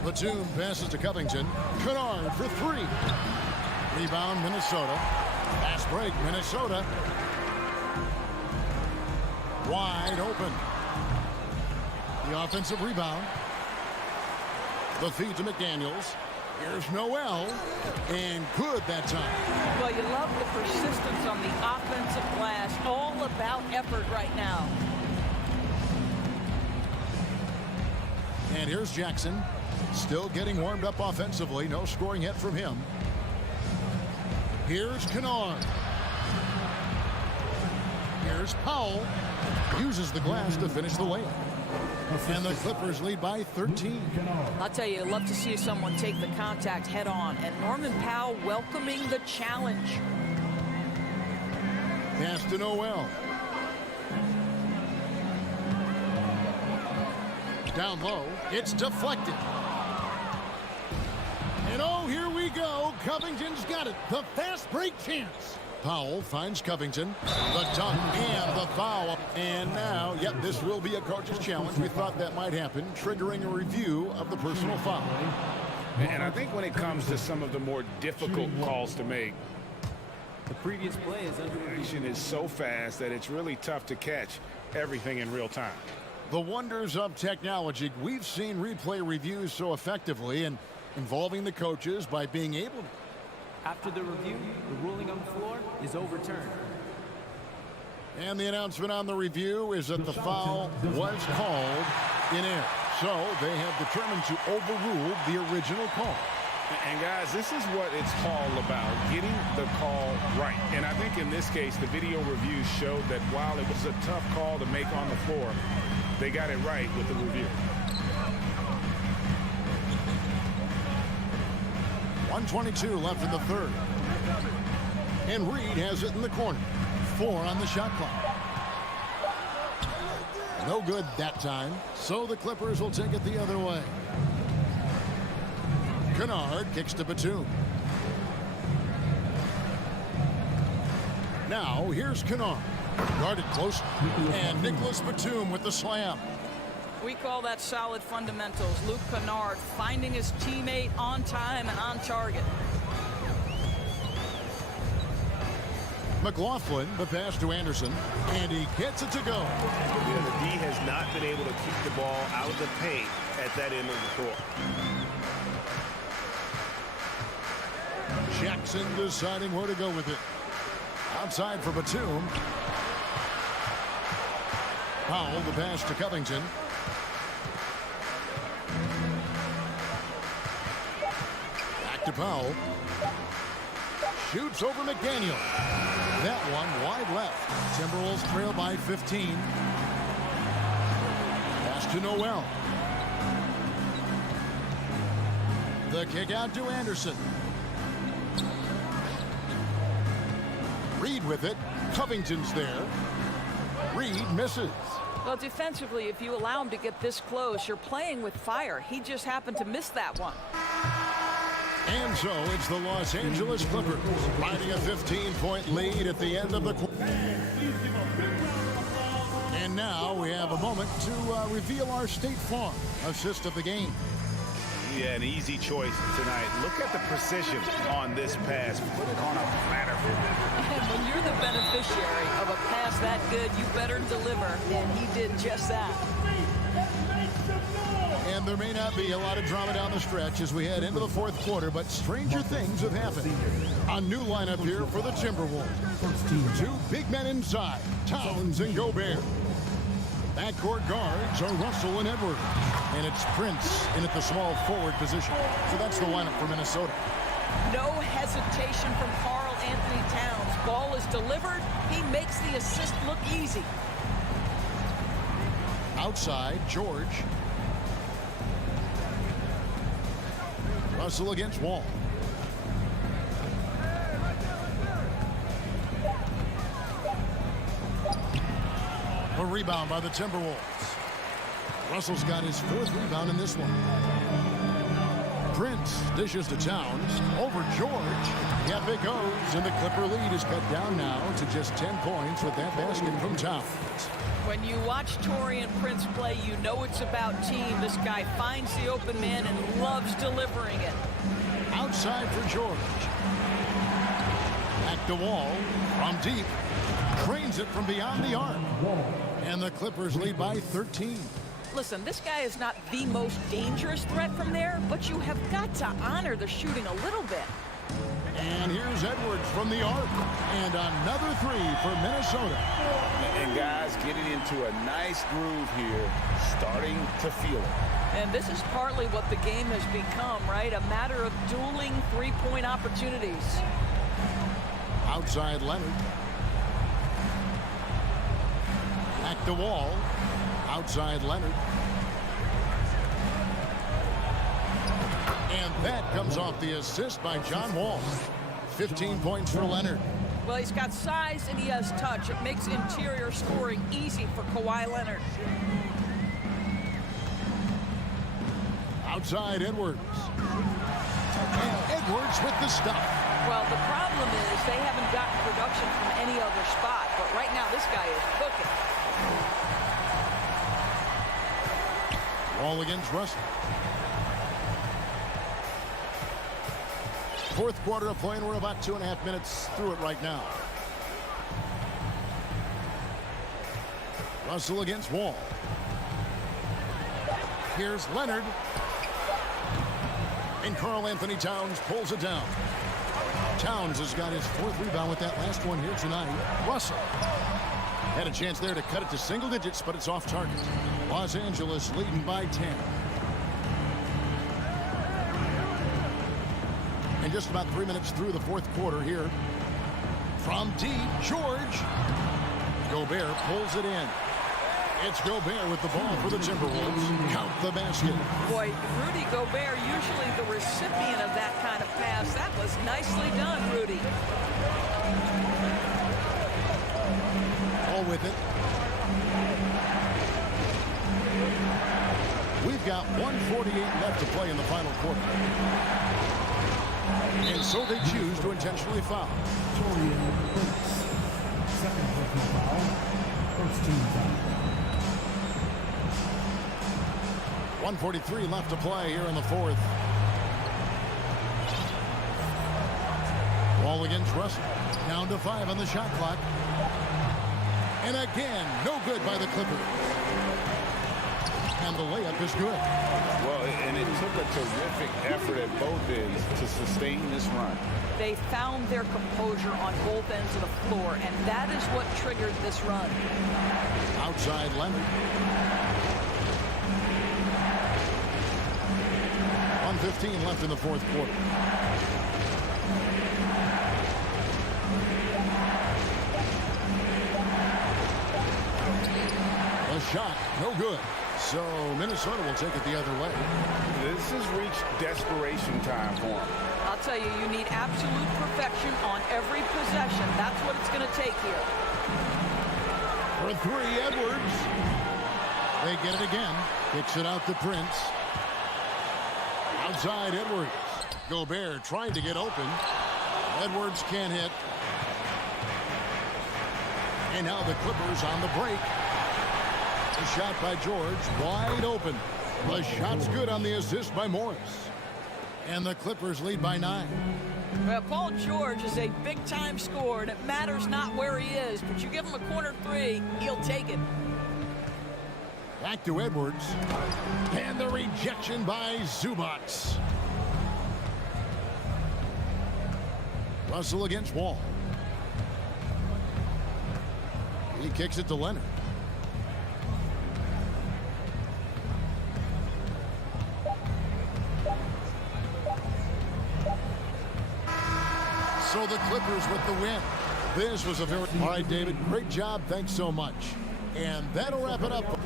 Batum passes to Covington. Kennard for three. Rebound, Minnesota. Fast break, Minnesota. Wide open. The offensive rebound. The feed to McDaniels. Here's Noel. And good that time. Well, you love the persistence on the offensive glass. All about effort right now. And here's Jackson. Still getting warmed up offensively. No scoring yet from him. Here's Kennard. Here's Powell. Uses the glass to finish the layup. And the Clippers lead by 13. I'll tell you, I'd love to see someone take the contact head on. And Norman Powell welcoming the challenge. Pass to Noel. Down low. It's deflected. And oh, here we go. Covington's got it. The fast break chance. Powell finds Covington. The dunk and the foul. And now, yep, this will be a coach's challenge. We thought that might happen, triggering a review of the personal foul. And I think when it comes to some of the more difficult calls to make, the previous play is under action is so fast that it's really tough to catch everything in real time. The wonders of technology. We've seen replay reviews so effectively and involving the coaches by being able to. After the review, the ruling on the floor is overturned. And the announcement on the review is that the foul was called in air. So they have determined to overrule the original call. And guys, this is what it's all about, getting the call right. And I think in this case, the video review showed that while it was a tough call to make on the floor, they got it right with the review. 1:22 left in the third. And Reed has it in the corner. 4 on the shot clock. No good that time. So the Clippers will take it the other way. Kennard kicks to Batum. Now here's Kennard. Guarded close. And Nicholas Batum with the slam. We call that solid fundamentals. Luke Kennard finding his teammate on time and on target. McLaughlin, the pass to Anderson, and he gets it to go. Yeah, the D has not been able to keep the ball out of the paint at that end of the court. Jackson deciding where to go with it. Outside for Batum. Powell, the pass to Covington. Back to Powell. Shoots over McDaniel. That one wide left. Timberwolves trail by 15. Pass to Noel. The kick out to Anderson. Reed with it. Covington's there. Reed misses. Well, defensively, if you allow him to get this close, you're playing with fire. He just happened to miss that one. And so it's the Los Angeles Clippers riding a 15-point lead at the end of the quarter. And now we have a moment to reveal our State Farm assist of the game. Yeah, an easy choice tonight. Look at the precision on this pass. Put it on a platter for him. And when you're the beneficiary of a pass that good, you better deliver. And he did just that. And there may not be a lot of drama down the stretch as we head into the fourth quarter, but stranger things have happened. A new lineup here for the Timberwolves. 2 big men inside, Towns and Gobert. Backcourt guards are Russell and Edwards. And it's Prince in at the small forward position. So that's the lineup for Minnesota. No hesitation from Karl Anthony Towns. ball is delivered, he makes the assist look easy. Outside, George. Russell against Wall. A rebound by the Timberwolves. Russell's got his 4th rebound in this one. Prince dishes to Towns. Over George. Yep, it goes. And the Clipper lead is cut down now to just 10 points with that basket from Towns. When you watch Taurean Prince play, you know it's about team. This guy finds the open man and loves delivering it. Outside for George. Back to Wall. From deep. Cranes it from beyond the arc. And the Clippers lead by 13. Listen, this guy is not the most dangerous threat from there, but you have got to honor the shooting a little bit. And here's Edwards from the arc. And another 3 for Minnesota. And guys getting into a nice groove here, starting to feel it. And this is partly what the game has become, right? A matter of dueling three-point opportunities. Outside Leonard. Back to Wall. Outside Leonard. And that comes off the assist by John Wall. 15 points for Leonard. Well, he's got size and he has touch. It makes interior scoring easy for Kawhi Leonard. Outside Edwards. And Edwards with the stuff. Well, the problem is they haven't gotten production from any other spot. But right now, this guy is cooking. Wall against Russell. 4th quarter of play, and we're about 2.5 minutes through it right now. Russell against Wall. Here's Leonard. And Karl Anthony Towns pulls it down. Towns has got his 4th rebound with that last one here tonight. Russell had a chance there to cut it to single digits, but it's off target. Los Angeles leading by 10. And just about 3 minutes through the 4th quarter here. From deep, George. Gobert pulls it in. It's Gobert with the ball for the Timberwolves. Count the basket. Boy, Rudy Gobert, usually the recipient of that kind of pass. That was nicely done, Rudy. All with it. We've got 1:48 left to play in the final quarter. And so they choose to intentionally foul. Taurean Prince. 2nd personal foul. 1st team foul. 1:43 left to play here in the 4th. Wall against Russell. Down to 5 on the shot clock. And again, no good by the Clippers. And the layup is good. Well, and it took a terrific effort at both ends to sustain this run. They found their composure on both ends of the floor, and that is what triggered this run. Outside Leonard. 1:15 left in the 4th quarter. A shot, no good. So Minnesota will take it the other way. This has reached desperation time for them. I'll tell you, you need absolute perfection on every possession. That's what it's going to take here. For 3, Edwards. They get it again. Kicks it out to Prince. Outside Edwards. Gobert trying to get open. Edwards can't hit. And now the Clippers on the break. A shot by George, wide open. The shot's good on the assist by Morris. And the Clippers lead by 9. Well, Paul George is a big-time scorer, and it matters not where he is, but you give him a corner 3, he'll take it. Back to Edwards. And the rejection by Zubac. Russell against Wall. He kicks it to Leonard. So the Clippers with the win. This was a very... All right, David, great job. Thanks so much. And that'll wrap it up.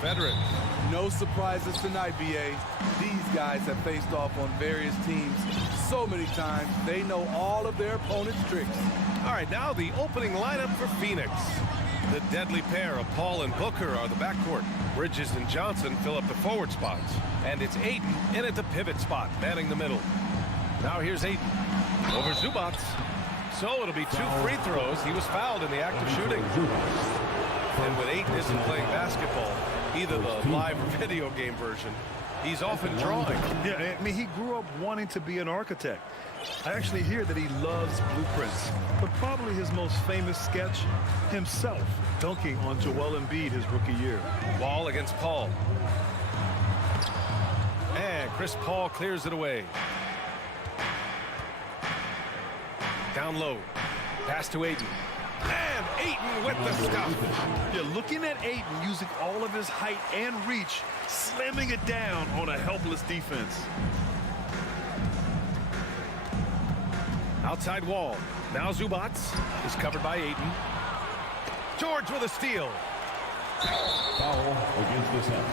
veterans. No surprises tonight, BA. These guys have faced off on various teams so many times, they know all of their opponent's tricks. All right, now the opening lineup for Phoenix. The deadly pair of Paul and Booker are the backcourt. Bridges and Johnson fill up the forward spots. And it's Ayton in at the pivot spot, manning the middle. Now here's Ayton over Zubats. So it'll be 2 free throws. He was fouled in the act of shooting. And when Ayton isn't playing basketball, either the live or video game version, he's often drawing. Yeah, I mean, he grew up wanting to be an architect. I actually hear that he loves blueprints, but probably his most famous sketch, himself dunking on Joel Embiid his rookie year. Wall against Paul. And Chris Paul clears it away. Down low. Pass to Ayton. And Ayton with the stuff. Yeah, looking at Ayton using all of his height and reach, slamming it down on a helpless defense. Outside Wall. Now Zubats is covered by Ayton. George with a steal. Foul against the Suns.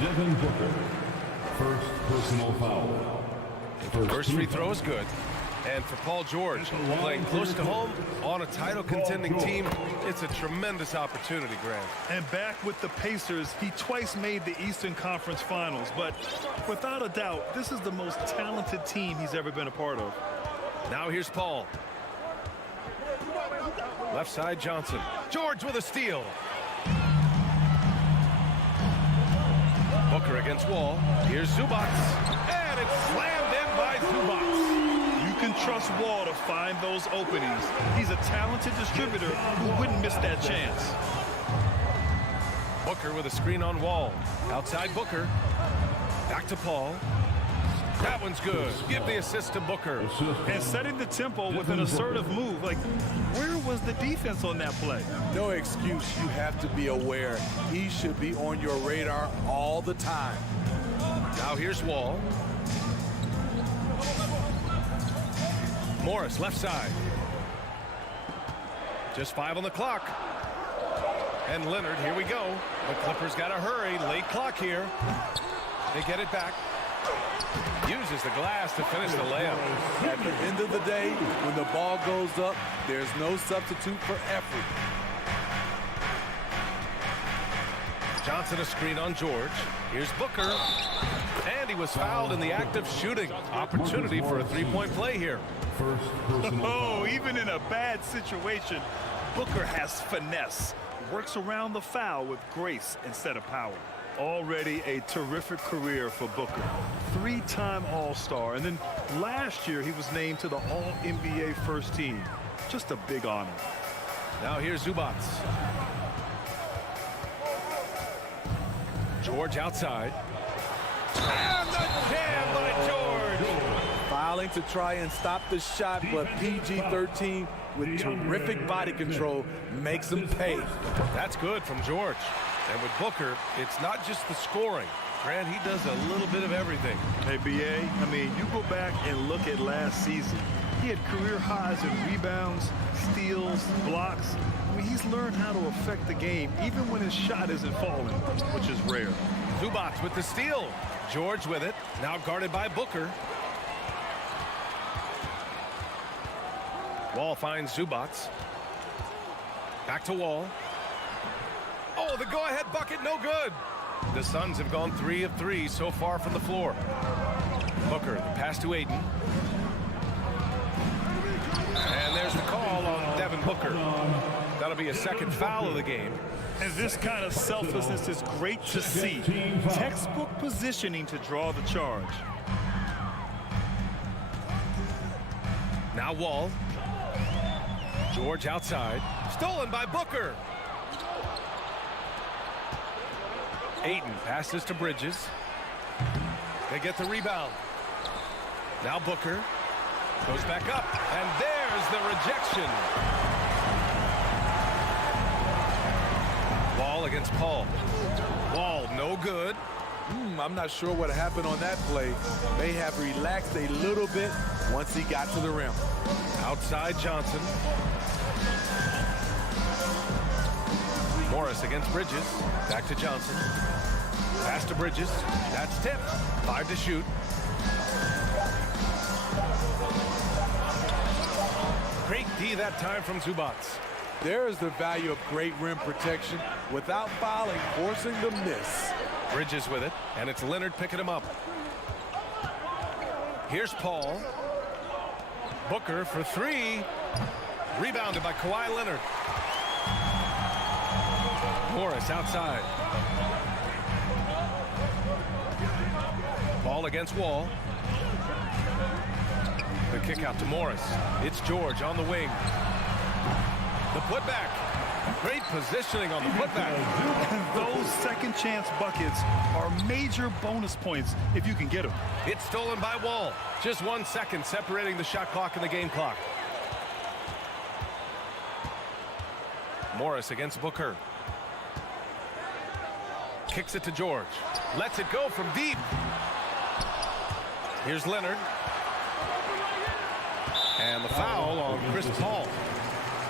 Devin Booker. First personal foul. First free throw is good. And for Paul George, playing close to home on a title contending team, it's a tremendous opportunity, Grant. And back with the Pacers, he twice made the Eastern Conference Finals, but without a doubt, this is the most talented team he's ever been a part of. Now here's Paul. Left side Johnson. George with a steal. Booker against Wall. Here's Zubats. And it's slammed in by Zubats. You can trust Wall to find those openings. He's a talented distributor who wouldn't miss that chance. Booker with a screen on Wall. Outside Booker. Back to Paul. That one's good. Give the assist to Booker. And setting the tempo with an assertive move. Like, where was the defense on that play? No excuse. You have to be aware. He should be on your radar all the time. Now here's Wall. Morris, left side. Just 5 on the clock. And Leonard, here we go. The Clippers got to hurry. Late clock here. They get it back. Uses the glass to finish the layup. At the end of the day, when the ball goes up, there's no substitute for effort. Johnson a screen on George. Here's Booker. And he was fouled in the act of shooting. Opportunity for a three-point play here. Oh, even in a bad situation, Booker has finesse. Works around the foul with grace instead of power. Already a terrific career for Booker. 3-time All-Star, and then last year he was named to the All-NBA first team. Just a big honor. Now here's Zubats. George outside. And the jam by George. Fouling to try and stop the shot, but PG-13 with terrific body control makes him pay. That's good from George. And with Booker, it's not just the scoring. Grant, he does a little bit of everything. Hey, B.A., I mean, you go back and look at last season. He had career highs in rebounds, steals, blocks. I mean, he's learned how to affect the game, even when his shot isn't falling, which is rare. Zubats with the steal. George with it, now guarded by Booker. Wall finds Zubats. Back to Wall. Oh, the go-ahead bucket, no good. The Suns have gone 3 of 3 so far from the floor. Booker, the pass to Ayton. And there's the call on Devin Booker. That'll be a second foul of the game. And this kind of selflessness is great to see. Textbook positioning to draw the charge. Now Wall. George outside. Stolen by Booker. Ayton passes to Bridges. They get the rebound. Now Booker goes back up. And there's the rejection. Wall against Paul. Wall no good. I'm not sure what happened on that play. They have relaxed a little bit once he got to the rim. Outside Johnson. Morris against Bridges. Back to Johnson. Pass to Bridges. That's tipped. 5 to shoot. Great D that time from Zubats. There is the value of great rim protection without fouling, forcing the miss. Bridges with it, and it's Leonard picking him up. Here's Paul. Booker for three. Rebounded by Kawhi Leonard. Morris outside. Ball against Wall. The kick out to Morris. It's George on the wing. The putback. Great positioning on the putback. Those second chance buckets are major bonus points if you can get them. It's stolen by Wall. Just 1 second separating the shot clock and the game clock. Morris against Booker. Kicks it to George. Lets it go from deep. Here's Leonard. And the foul on Chris Paul.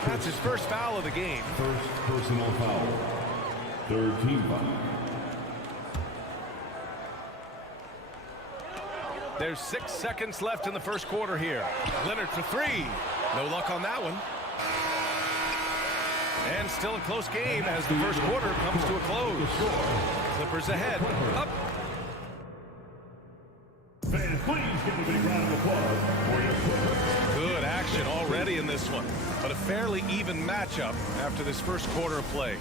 That's his first foul of the game. First personal foul. Third team foul. There's 6 seconds left in the first quarter here. Leonard for three. No luck on that one. And still a close game as the first quarter comes to a close. Clippers ahead. Up. Fans, please give a big round of applause for your Clippers. Good action already in this one, but a fairly even matchup after this first quarter of play.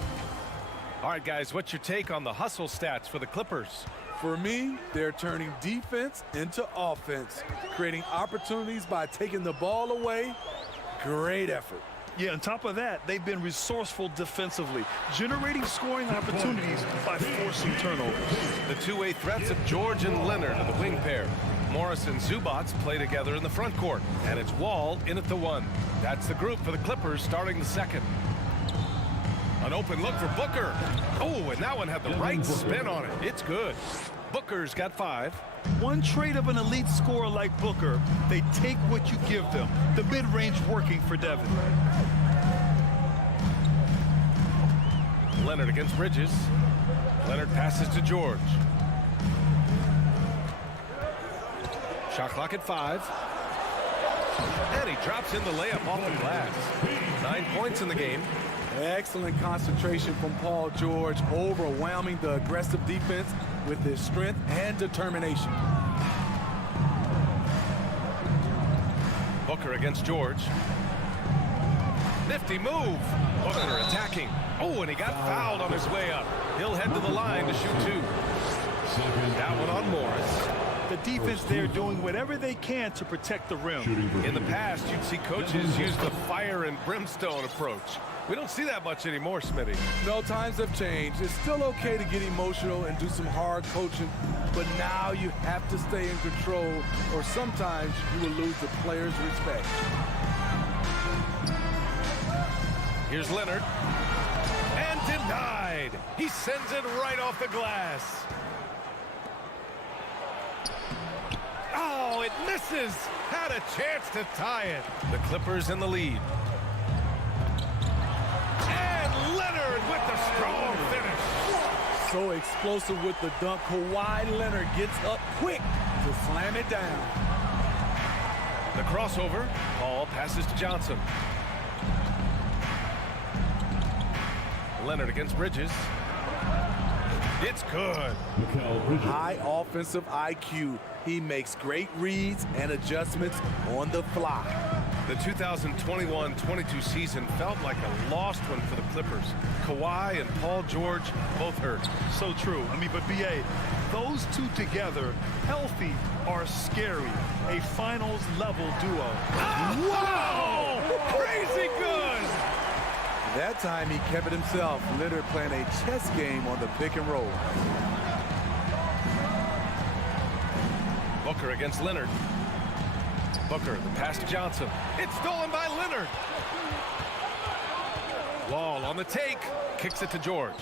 All right, guys, what's your take on the hustle stats for the Clippers? For me, they're turning defense into offense, creating opportunities by taking the ball away. Great effort. Yeah, on top of that, they've been resourceful defensively, generating scoring opportunities by forcing turnovers. The two-way threats of George and Leonard are the wing pair. Morris and Zubats play together in the front court, and it's Wall in at the one. That's the group for the Clippers starting the second. An open look for Booker. Oh, and that one had the right spin on it. It's good. Booker's got 5. One trait of an elite scorer like Booker, they take what you give them. The mid-range working for Devin. Leonard against Bridges. Leonard passes to George. Shot clock at 5. And he drops in the layup off the glass. 9 points in the game. Excellent concentration from Paul George, overwhelming the aggressive defense with his strength and determination. Booker against George. Nifty move. Booker attacking. Oh, and he got fouled on his way up. He'll head to the line to shoot 2. That one on Morris. The defense there doing whatever they can to protect the rim. In the past, you'd see coaches use the fire and brimstone approach. We don't see that much anymore, Smitty. No, times have changed. It's still okay to get emotional and do some hard coaching, but now you have to stay in control, or sometimes you will lose the players' respect. Here's Leonard. And denied. He sends it right off the glass. Oh, it misses. Had a chance to tie it. The Clippers in the lead. And Leonard with the strong finish. So explosive with the dunk. Kawhi Leonard gets up quick to slam it down. The crossover. Paul passes to Johnson. Leonard against Bridges. It's good. High offensive IQ. He makes great reads and adjustments on the fly. The 2021-22 season felt like a lost one for the Clippers. Kawhi and Paul George both hurt. So true. I mean, but B.A., those two together, healthy, are scary. A finals-level duo. Wow! Crazy good! That time he kept it himself. Leonard playing a chess game on the pick and roll. Booker against Leonard. Booker, the pass to Johnson. It's stolen by Leonard. Wall on the take. Kicks it to George.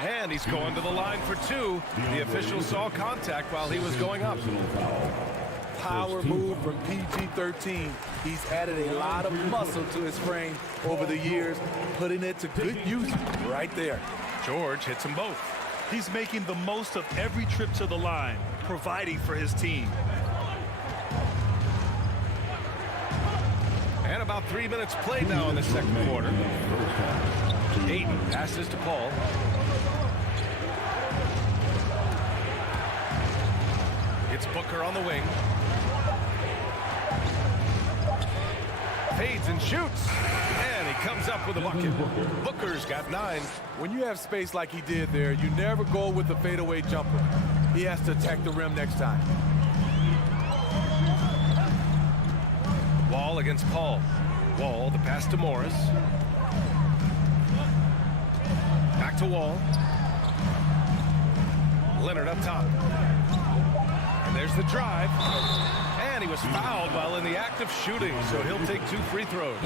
And he's going to the line for 2. The official saw contact while he was going up. Power move from PG-13. He's added a lot of muscle to his frame over the years, putting it to good use right there. George hits them both. He's making the most of every trip to the line, providing for his team. And about 3 minutes played now in the second quarter. Ayton passes to Paul. It's Booker on the wing. Fades and shoots. And he comes up with a bucket. Booker's got 9. When you have space like he did there, you never go with the fadeaway jumper. He has to attack the rim next time. Wall against Paul. Wall, the pass to Morris. Back to Wall. Leonard up top. And there's the drive. And he was fouled while in the act of shooting, so he'll take 2 free throws.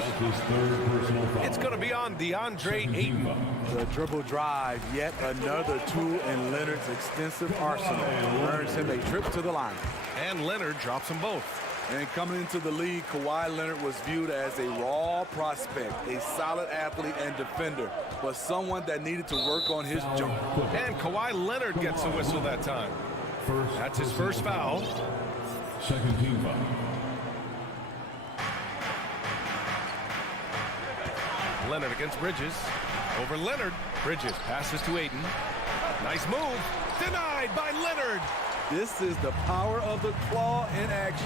It's going to be on DeAndre Ayton. The dribble drive, yet another tool in Leonard's extensive arsenal. Earns him a trip to the line. And Leonard drops them both. And coming into the league, Kawhi Leonard was viewed as a raw prospect, a solid athlete and defender, but someone that needed to work on his jump. And Kawhi Leonard gets a whistle that time. That's his first foul. Second team foul. Leonard against Bridges. Over Leonard. Bridges passes to Ayton. Nice move. Denied by Leonard. This is the power of the claw in action.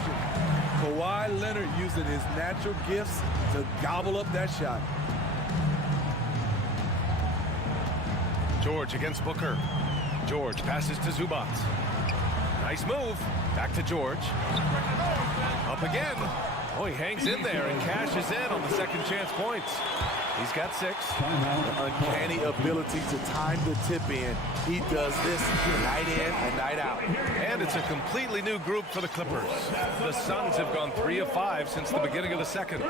Kawhi Leonard using his natural gifts to gobble up that shot. George against Booker. George passes to Zubac. Nice move. Back to George. Up again. Oh, he hangs in there and cashes in on the second chance points. He's got 6. The uncanny ability to time the tip in. He does this night in and night out. And it's a completely new group for the Clippers. The Suns have gone 3 of 5 since the beginning of the second.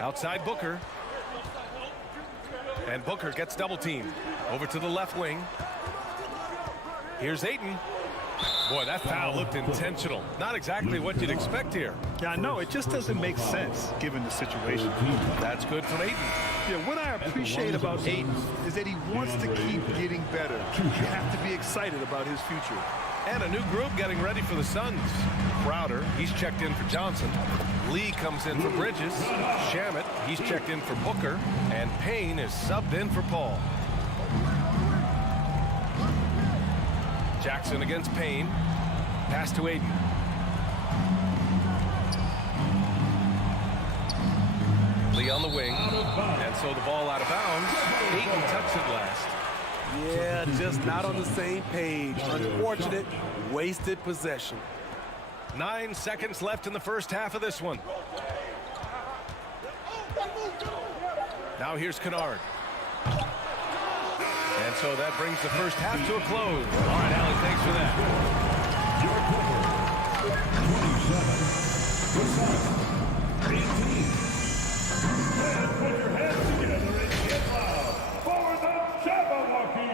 Outside Booker. And Booker gets double teamed. Over to the left wing. Here's Ayton. Boy, that foul looked intentional. Not exactly what you'd expect here. Yeah, I know. It just doesn't make sense given the situation. That's good from Ayton. Yeah, what I appreciate about Ayton is that he wants to keep getting better. You have to be excited about his future. And a new group getting ready for the Suns. Crowder, he's checked in for Johnson. Lee comes in for Bridges. Shamet, he's checked in for Booker. And Payne is subbed in for Paul. Jackson against Payne. Pass to Ayton. Lee on the wing. And so the ball out of bounds. Ayton touched it last. Yeah, just not on the same page. Unfortunate, wasted possession. 9 seconds left in the first half of this one. Now here's Kennard. And so that brings the first half to a close. All right, Allie, thanks for that. Put your hands together and get loud for the Jabberwocky.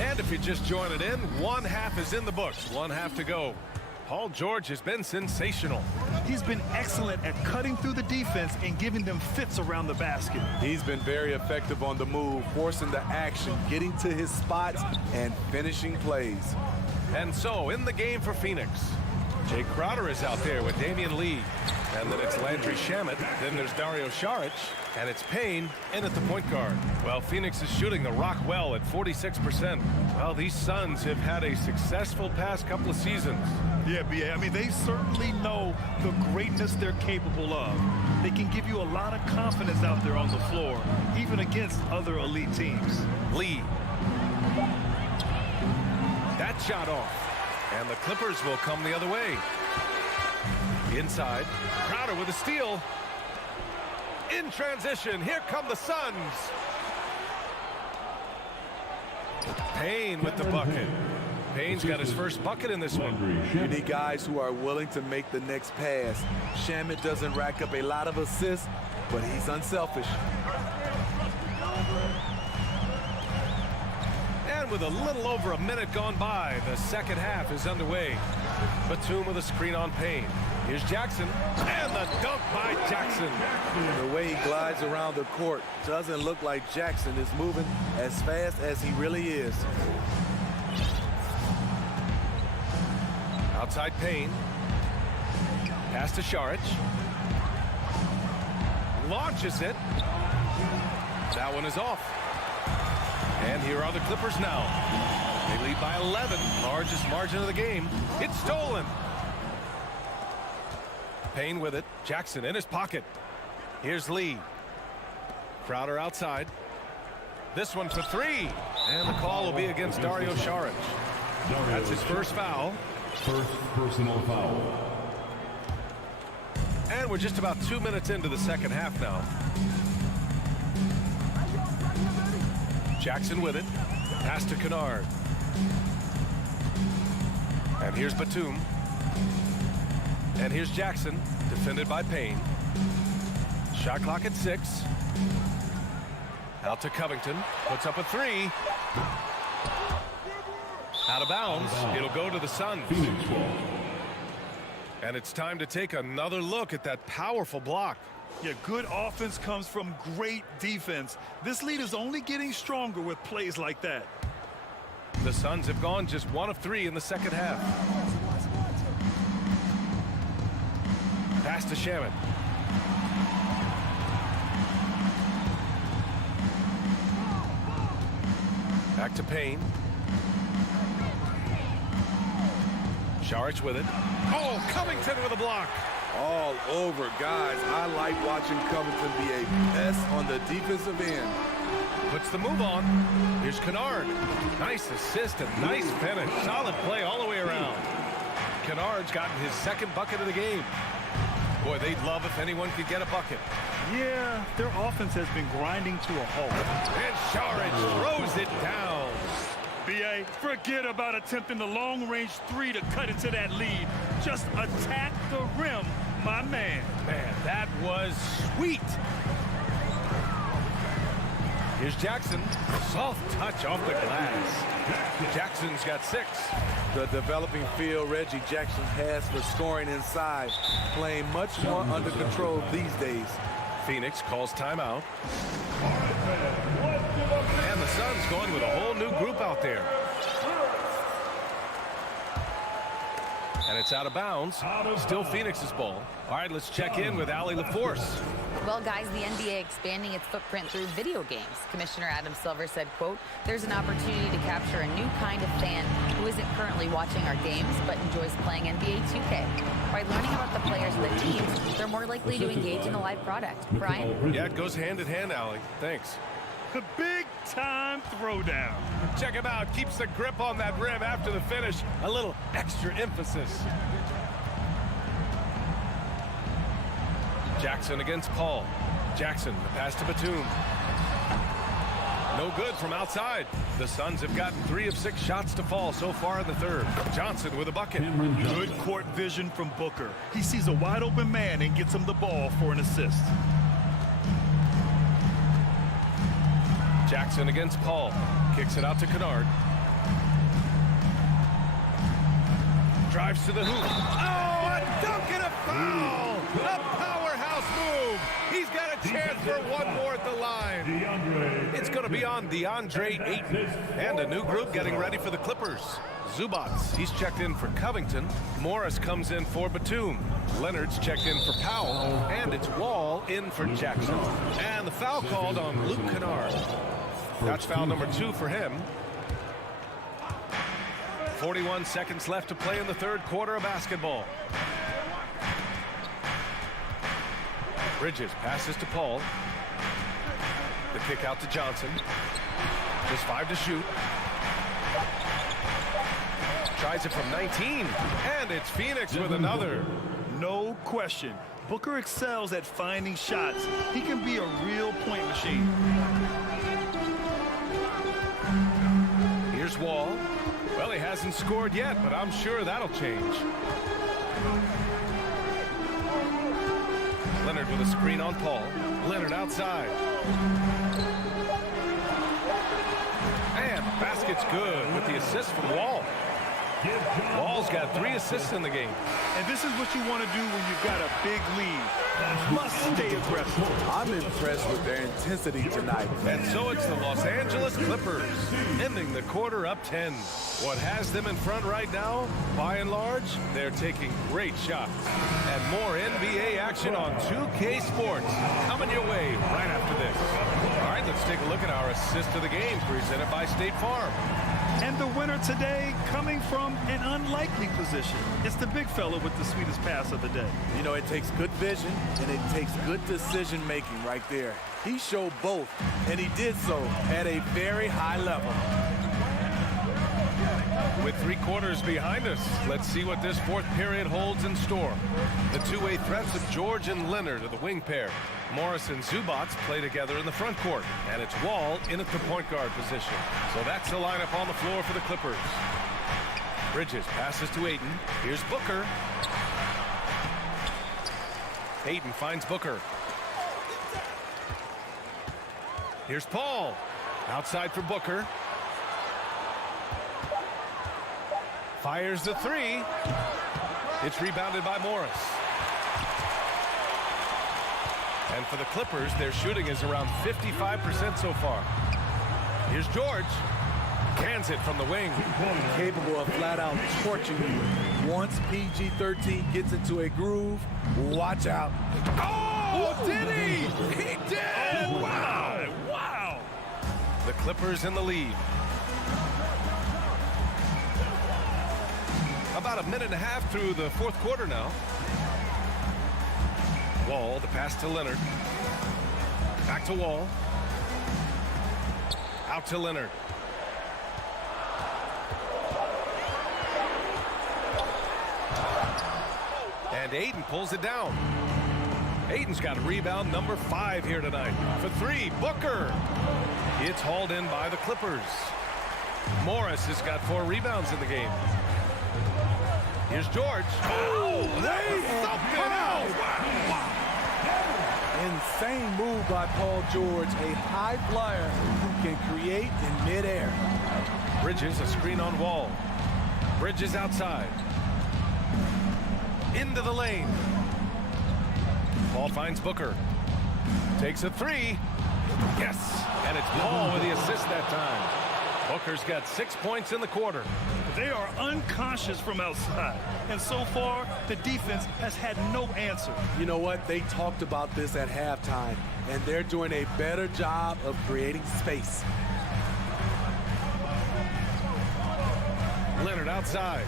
And if you just join it in, 1 half is in the books. 1 half to go. Paul George has been sensational. He's been excellent at cutting through the defense and giving them fits around the basket. He's been very effective on the move, forcing the action, getting to his spots, and finishing plays. And so, in the game for Phoenix, Jay Crowder is out there with Damian Lee. And then it's Landry Shamet. Then there's Dario Saric. And it's Payne in at the point guard. Well, Phoenix is shooting the rock well at 46%. Well, these Suns have had a successful past couple of seasons. Yeah, B.A. I mean, they certainly know the greatness they're capable of. They can give you a lot of confidence out there on the floor, even against other elite teams. Lee. That shot off. And the Clippers will come the other way. Inside. Crowder with a steal. In transition, here come the Suns. Payne with the bucket. Payne's got his first bucket in this one. You need guys who are willing to make the next pass. Shamet doesn't rack up a lot of assists, but he's unselfish. And with a little over a minute gone by, the second half is underway. Batum with a screen on Payne. Here's Jackson, and the dunk by Jackson. The way he glides around the court doesn't look like Jackson is moving as fast as he really is. Outside Payne. Pass to Sharic. Launches it. That one is off. And here are the Clippers now. They lead by 11, largest margin of the game. It's stolen. Payne with it. Jackson in his pocket. Here's Lee. Crowder outside. This one for three. And the call will be against Dario Saric. That's his first foul. First personal foul. And we're just about 2 minutes into the second half now. Jackson with it. Pass to Kennard. And here's Batum. And here's Jackson, defended by Payne. Shot clock at 6. Out to Covington. Puts up a three. Out of bounds. It'll go to the Suns. And it's time to take another look at that powerful block. Yeah, good offense comes from great defense. This lead is only getting stronger with plays like that. The Suns have gone just 1 of 3 in the second half. Pass to Shaman. Back to Payne. Saric with it. Oh, Covington with a block. All over, guys. I like watching Covington be a pest on the defensive end. Puts the move on. Here's Kennard. Nice assist and nice finish. Solid play all the way around. Kennard's gotten his second bucket of the game. Boy, they'd love if anyone could get a bucket. Yeah, their offense has been grinding to a halt. And Saric throws it down. B.A., forget about attempting the long-range three to cut into that lead. Just attack the rim, my man. Man, that was sweet. Here's Jackson. Soft touch off the glass. Jackson's got 6. The developing feel Reggie Jackson has for scoring inside, playing much more under control these days. Phoenix calls timeout. And the Suns going with a whole new group out there. And it's out of bounds. Still Phoenix's ball. All right, let's check in with Allie LaForce. Well, guys, the NBA expanding its footprint through video games. Commissioner Adam Silver said, quote, "There's an opportunity to capture a new kind of fan who isn't currently watching our games but enjoys playing NBA 2K. By learning about the players and the teams, they're more likely to engage in the live product." Brian? Yeah, it goes hand in hand, Allie. Thanks. The big-time throwdown. Check him out. Keeps the grip on that rim after the finish. A little extra emphasis. Jackson against Paul. Jackson, the pass to Batum. No good from outside. The Suns have gotten 3 of 6 shots to fall so far in the third. Johnson with a bucket. Good court vision from Booker. He sees a wide-open man and gets him the ball for an assist. Jackson against Paul. Kicks it out to Kennard. Drives to the hoop. Oh, a dunk and a foul! A powerhouse move! He's got a chance for one more at the line. It's going to be on DeAndre Ayton. And a new group getting ready for the Clippers. Zubats, he's checked in for Covington. Morris comes in for Batum. Leonard's checked in for Powell. And it's Wall in for Jackson. And the foul called on Luke Kennard. That's foul number 2 for him. 41 seconds left to play in the third quarter of basketball. Bridges passes to Paul. The kick out to Johnson. Just 5 to shoot. Tries it from 19. And it's Phoenix with another. No question. Booker excels at finding shots. He can be a real point machine. Here's Wall. Well, he hasn't scored yet, but I'm sure that'll change. Leonard with a screen on Paul. Leonard outside. And the basket's good with the assist from Wall. Wall's got 3 assists in the game. And this is what you want to do when you've got a big lead. Must stay aggressive. I'm impressed with their intensity tonight. And so it's the Los Angeles Clippers, ending the quarter up 10. What has them in front right now, by and large, they're taking great shots. And more NBA action on 2K Sports coming your way right after this. All right, let's take a look at our assist of the game presented by State Farm. And the winner today coming from an unlikely position. It's the big fella with the sweetest pass of the day. You know, it takes good vision and it takes good decision making right there. He showed both, and he did so at a very high level. With 3 quarters behind us, let's see what this 4th period holds in store. The two-way threats of George and Leonard are the wing pair. Morris and Zubac play together in the front court, and it's Wall in at the point guard position. So that's the lineup on the floor for the Clippers. Bridges passes to Ayton. Here's Booker. Ayton finds Booker. Here's Paul. Outside for Booker. Fires the 3. It's rebounded by Morris. And for the Clippers, their shooting is around 55% so far. Here's George. Cans it from the wing. Capable of flat out torching you. Once PG-13 gets into a groove, watch out. Oh, did he? He did! Oh, wow! Wow! The Clippers in the lead. About a minute and a half through the 4th quarter now. Wall, the pass to Leonard. Back to Wall. Out to Leonard. And Ayton pulls it down. Ayton's got rebound number 5 here tonight. For 3, Booker. It's hauled in by the Clippers. Morris has got 4 rebounds in the game. Here's George. Oh, they something else. Wow. Insane move by Paul George, a high flyer who can create in midair. Bridges, a screen on Wall. Bridges outside. Into the lane. Paul finds Booker. Takes a 3. Yes, and it's Paul with the assist that time. Booker's got 6 points in the quarter. They are unconscious from outside. And so far, the defense has had no answer. You know what? They talked about this at halftime, and they're doing a better job of creating space. Leonard outside.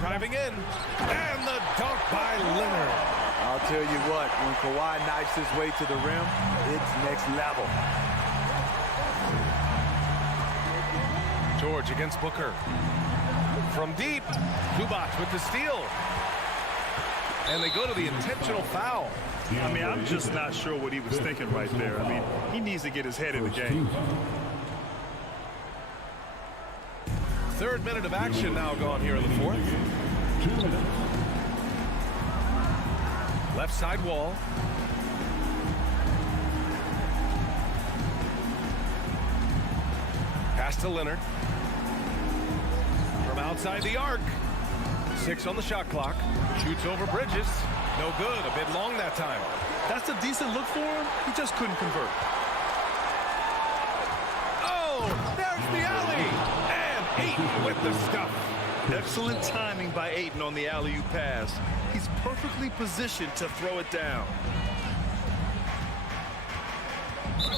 Driving in. And the dunk by Leonard. I'll tell you what, when Kawhi knifes his way to the rim, it's next level. George against Booker. From deep, Zubac with the steal. And they go to the intentional foul. I mean, I'm just not sure what he was thinking right there. I mean, he needs to get his head in the game. 3rd minute of action now gone here in the 4th. 2 minutes. Left side Wall. Pass to Leonard. From outside the arc. 6 on the shot clock. Shoots over Bridges. No good. A bit long that time. That's a decent look for him. He just couldn't convert. Oh, there's the alley. And Ayton with the stuff. Excellent timing by Ayton on the alley-oop pass. He's perfectly positioned to throw it down.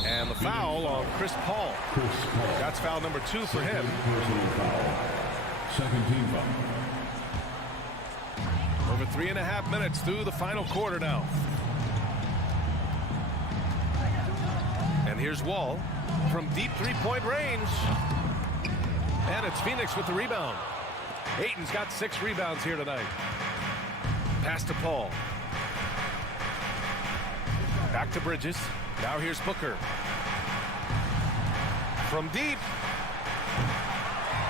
And the foul on Chris Paul. That's foul number 2 for him. Second team foul. Over 3.5 minutes through the final quarter now. And here's Wall from deep 3-point range. And it's Phoenix with the rebound. Ayton's got 6 rebounds here tonight. Pass to Paul. Back to Bridges. Now here's Booker. From deep.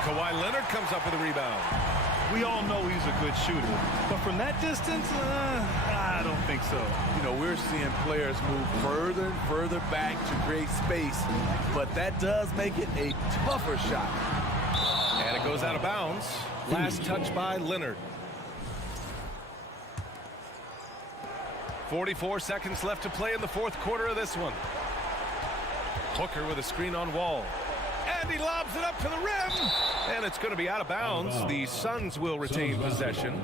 Kawhi Leonard comes up with a rebound. We all know he's a good shooter. But from that distance, I don't think so. You know, we're seeing players move further and further back to create space, but that does make it a tougher shot. goes out of bounds. Last touch by Leonard. 44 seconds left to play in the fourth quarter of this one. Booker with a screen on Wall. And he lobs it up to the rim. And it's going to be out of bounds. The Suns will retain possession.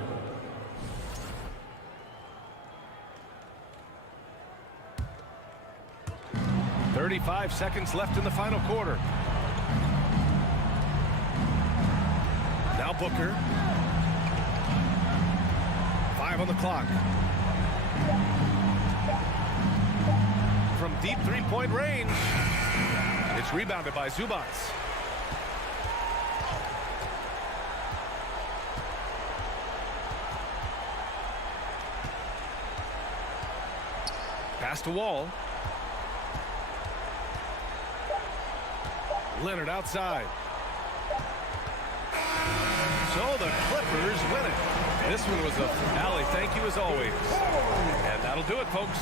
"35 seconds left in the final quarter. Now Booker. 5 on the clock. From deep three-point range. It's rebounded by Zubac. Pass to Wall. Leonard outside. So the Clippers win it. This one was a Allie, thank you as always. And that'll do it, folks.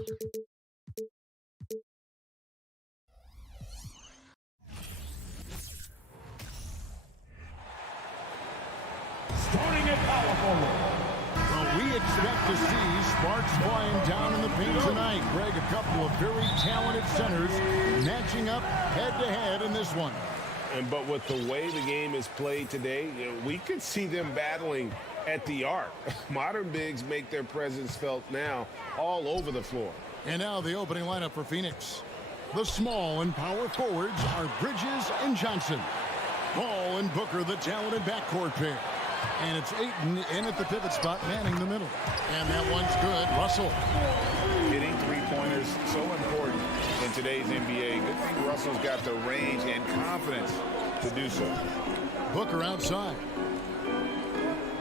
Starting at power forward. Well, we expect to see sparks flying down in the paint tonight. Greg, a couple of very talented centers matching up head-to-head in this one. But with the way the game is played today, we could see them battling at the arc. Modern bigs make their presence felt now all over the floor. And now the opening lineup for Phoenix. The small and power forwards are Bridges and Johnson. Paul and Booker, the talented backcourt pair. And it's Ayton in at the pivot spot, manning the middle. And that one's good. Russell. Hitting three-pointers, so important in today's NBA. Good thing Russell's got the range and confidence to do so. Booker outside.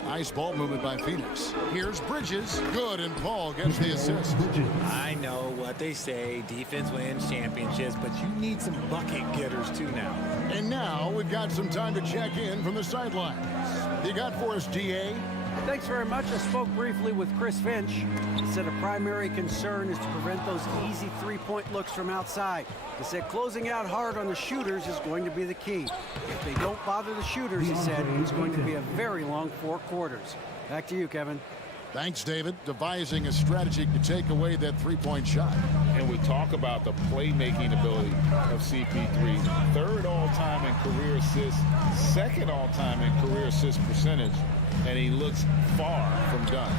Nice ball movement by Phoenix. Here's Bridges. Good, and Paul gets the assist. I know what they say, defense wins championships, but you need some bucket getters too now. And now we've got some time to check in from the sidelines. You got for us, DA? Thanks very much. I spoke briefly with Chris Finch. He said a primary concern is to prevent those easy three-point looks from outside. He said closing out hard on the shooters is going to be the key. If they don't bother the shooters, he said, it's going to be a very long 4 quarters. Back to you, Kevin. Thanks, David. Devising a strategy to take away that three-point shot. And we talk about the playmaking ability of CP3. Third all-time in career assists, second all-time in career assist percentage, and he looks far from done.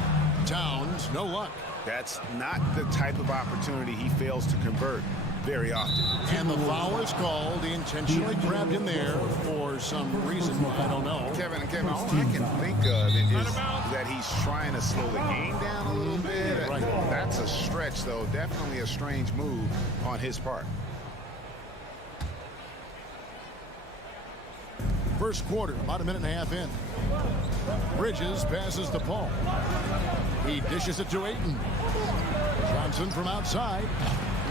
Towns, no luck. That's not the type of opportunity he fails to convert very often. And the foul is called. He intentionally grabbed him there for some reason. I don't know. Kevin, all I can think of is that he's trying to slow the game down a little bit. Right. That's a stretch, though. Definitely a strange move on his part. First quarter, about a minute and a half in. Bridges passes to Paul. He dishes it to Ayton. Johnson from outside.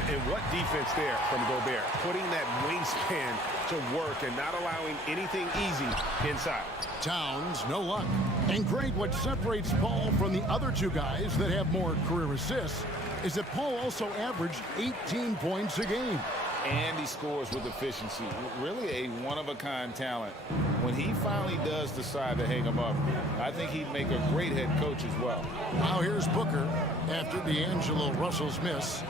And what defense there from Gobert, putting that wingspan to work and not allowing anything easy inside. Towns, no luck. And Greg, what separates Paul from the other two guys that have more career assists is that Paul also averaged 18 points a game. And he scores with efficiency. Really a one-of-a-kind talent. When he finally does decide to hang him up, I think he'd make a great head coach as well. Now here's Booker after D'Angelo Russell's miss.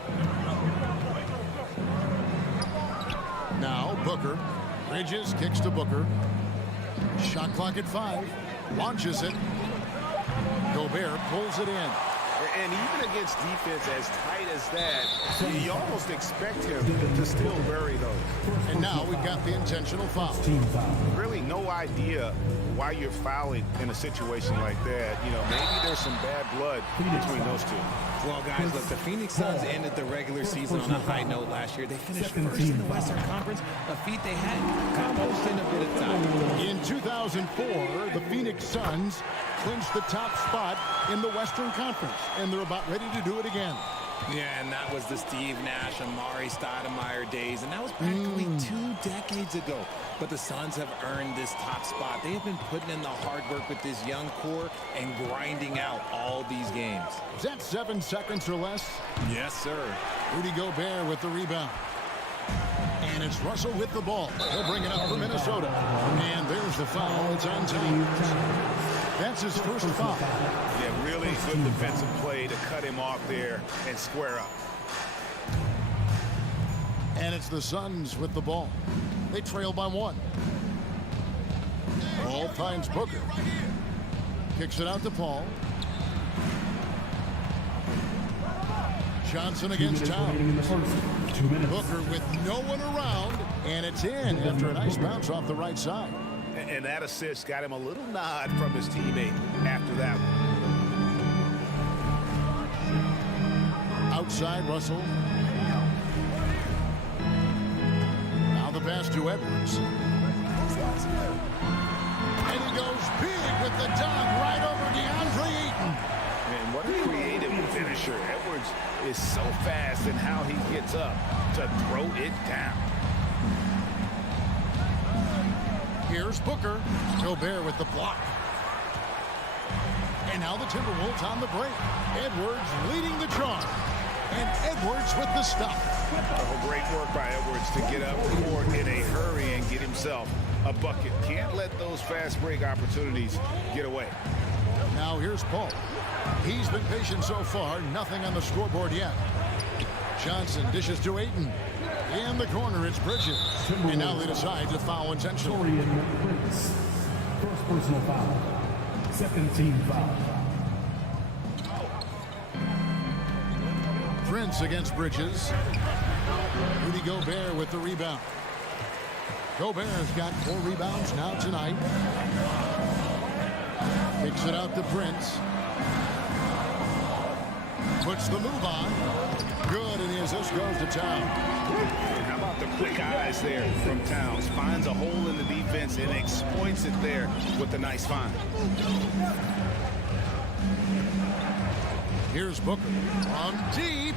Now Booker. Bridges kicks to Booker. Shot clock at 5. Launches it. Gobert pulls it in. And even against defense as tight as that, you almost expect him to still bury those. And now we've got the intentional foul. Really no idea why you're fouling in a situation like that. You know, maybe there's some bad blood between those two. Well, guys, look, the Phoenix Suns ended the regular season on a high note last year. They finished first in the Western Conference, a feat they hadn't accomplished in a bit of time. In 2004, the Phoenix Suns clinched the top spot in the Western Conference, and they're about ready to do it again. Yeah, and that was the Steve Nash, Amari Stoudemire days, and that was practically 2 decades ago. But the Suns have earned this top spot. They have been putting in the hard work with this young core and grinding out all these games. Is that 7 seconds or less? Yes, sir. Rudy Gobert with the rebound. And it's Russell with the ball. He'll bring it up for Minnesota. And there's the foul. It's on Towns. That's his first foul. Yeah, really good defensive play to cut him off there and square up. And it's the Suns with the ball. They trail by 1. Ball finds Booker. Kicks it out to Paul. Johnson against Towns. Booker with no one around, and it's in after a nice bounce off the right side. And that assist got him a little nod from his teammate after that one. Outside, Russell. Now the pass to Edwards. And he goes big with the dunk right over DeAndre Ayton. Man, what a creative finisher. Edwards is so fast in how he gets up to throw it down. Here's Booker. Gobert with the block. And now the Timberwolves on the break. Edwards leading the charge. And Edwards with the stop. Oh, great work by Edwards to get up the court in a hurry and get himself a bucket. Can't let those fast break opportunities get away. Now here's Paul. He's been patient so far. Nothing on the scoreboard yet. Johnson dishes to Ayton. In the corner, it's Bridges. And now they decide to foul intentionally. Prince. First personal foul. Second team foul. Prince against Bridges. Rudy Gobert with the rebound. Gobert's got 4 rebounds now tonight. Kicks it out to Prince. Puts the move on. Good, and the assist goes to Towns. How about the quick eyes there from Towns? Finds a hole in the defense and exploits it there with a nice find. Here's Booker from deep.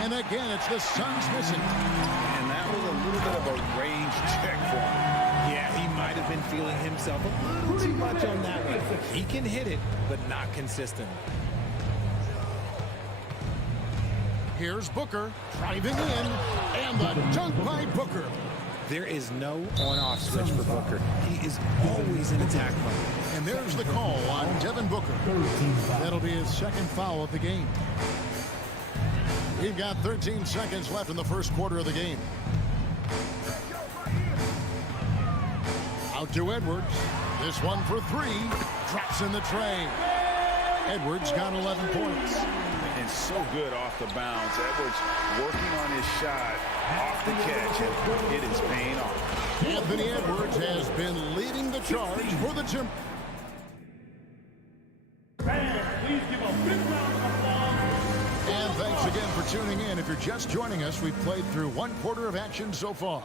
And again, it's the Suns missing. And that was a little bit of a range check for him. Yeah, he might have been feeling himself a little too much on that one. He can hit it, but not consistent. Here's Booker driving in, and the dunk by Booker. There is no on-off switch for Booker. He is always in attack mode. And there's the call on Devin Booker. That'll be his second foul of the game. We've got 13 seconds left in the first quarter of the game. Out to Edwards. This one for 3. Drops in the tray. Edwards got 11 points. And so good off the bounce. Edwards working on his shot off the catch, and it is paying off. Anthony Edwards has been leading the charge for the Timberwolves. Please give a big round of applause. And thanks again for tuning in. If you're just joining us, we've played through 1 quarter of action so far.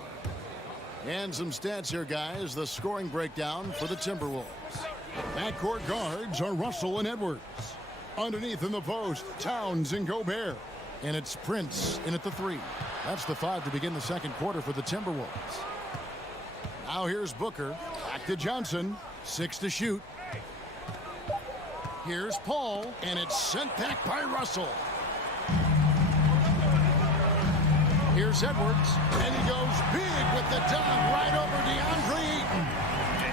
And some stats here, guys. The scoring breakdown for the Timberwolves. Backcourt guards are Russell and Edwards. Underneath in the post, Towns and Gobert. And it's Prince in at the 3. That's the 5 to begin the second quarter for the Timberwolves. Now here's Booker. Back to Johnson. 6 to shoot. Here's Paul, and it's sent back by Russell. Here's Edwards, and he goes big with the dunk right over DeAndre Ayton.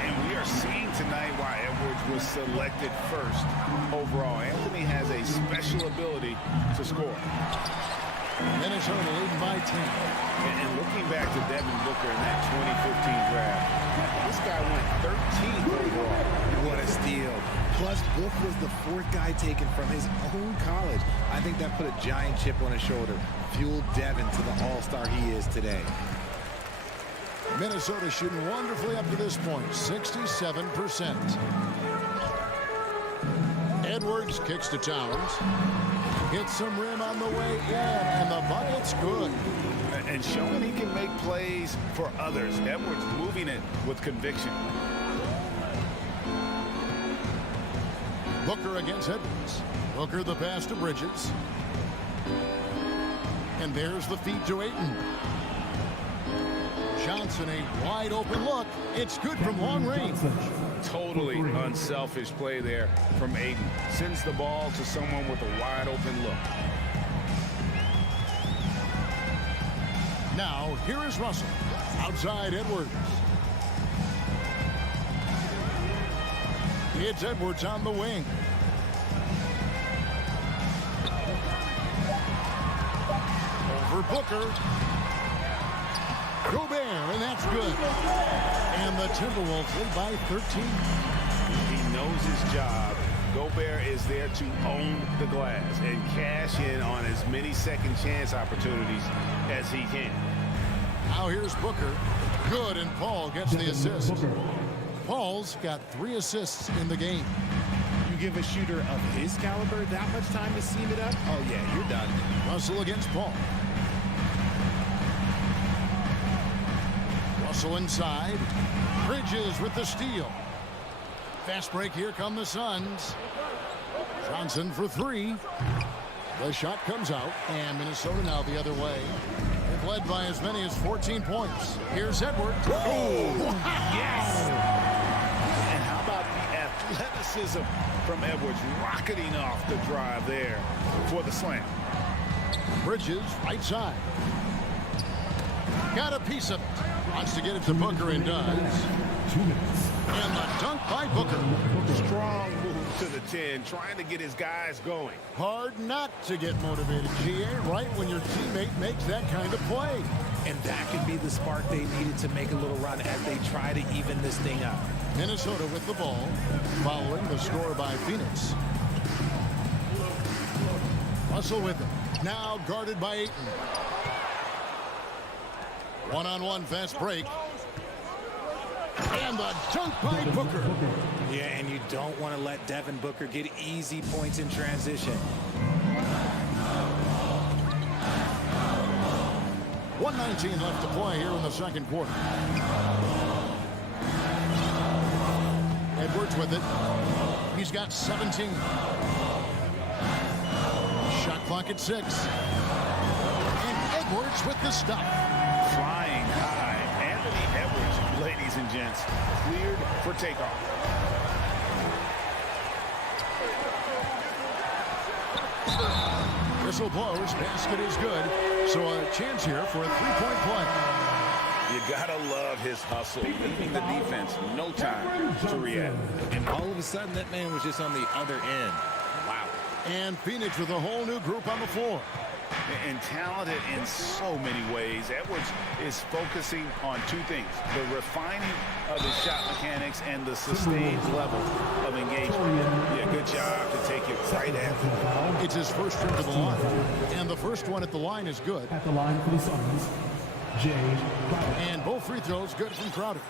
And we are seeing tonight why Edwards was selected first overall. Anthony has a special ability to score. Minnesota leading by 10. And looking back to Devin Booker in that 2015 draft, this guy went 13th overall. What a steal. Plus, Book was the 4th guy taken from his own college. I think that put a giant chip on his shoulder. Fueled Devin to the all-star he is today. Minnesota shooting wonderfully up to this point, 67%. Edwards kicks to Towns. Hits some rim on the way in, and the bucket's good. And showing he can make plays for others. Edwards moving it with conviction. Booker against Edwards. Booker the pass to Bridges. And there's the feed to Ayton. Johnson, a wide open look. It's good from long range. Totally unselfish play there from Ayton. Sends the ball to someone with a wide open look. Now, here is Russell. Outside Edwards. It's Edwards on the wing. Over Booker. Gobert, and that's good. And the Timberwolves lead by 13. He knows his job. Gobert is there to own the glass and cash in on as many second chance opportunities as he can. Now here's Booker. Good, and Paul gets the assist. Paul's got 3 assists in the game. You give a shooter of his caliber that much time to seam it up? Oh, yeah, you're done. Russell against Paul. Russell inside. Bridges with the steal. Fast break, here come the Suns. Johnson for 3. The shot comes out, and Minnesota now the other way. They've led by as many as 14 points. Here's Edwards. Oh, yes! And how about the athleticism from Edwards, rocketing off the drive there for the slam. Bridges, right side. Got a piece of it. Wants to get it to Booker and does. 2 minutes. And the dunk by Booker. Strong move to the 10, trying to get his guys going. Hard not to get motivated, GA, right when your teammate makes that kind of play. And that could be the spark they needed to make a little run as they try to even this thing up. Minnesota with the ball, following the score by Phoenix. Russell with it. Now guarded by Ayton. One-on-one fast break. And the dunk by Booker. Yeah, and you don't want to let Devin Booker get easy points in transition. 1:19 left to play here in the second quarter. Edwards with it. He's got 17. Shot clock at 6. And Edwards with the stop. Flying high. Anthony Edwards, ladies and gents, cleared for takeoff. Whistle blows. Basket is good. So a chance here for a three-point play. You gotta love his hustle, leaving the defense no time to react. And all of a sudden, that man was just on the other end. Wow. And Phoenix with a whole new group on the floor. And talented in so many ways. Edwards is focusing on two things: the refining of his shot mechanics and the sustained level of engagement. Yeah, good job to take it right at him. It's his first trip to the line. And the first one at the line is good. At the line for the Suns, Jay Crowder. And both free throws good from Crowder.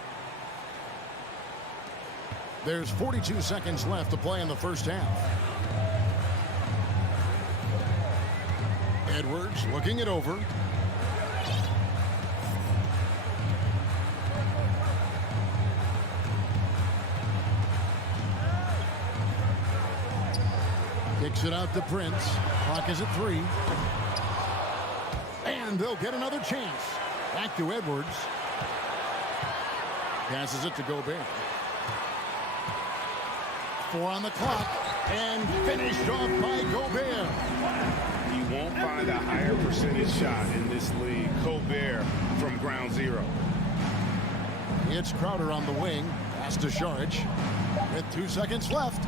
There's 42 seconds left to play in the first half. Edwards looking it over. Kicks it out to Prince. Clock is at 3. And they'll get another chance. Back to Edwards. Passes it to Gobert. 4 on the clock. And finished off by Gobert. You won't find a higher percentage shot in this league. Gobert from ground zero. It's Crowder on the wing. Pass to Shag. With 2 seconds left.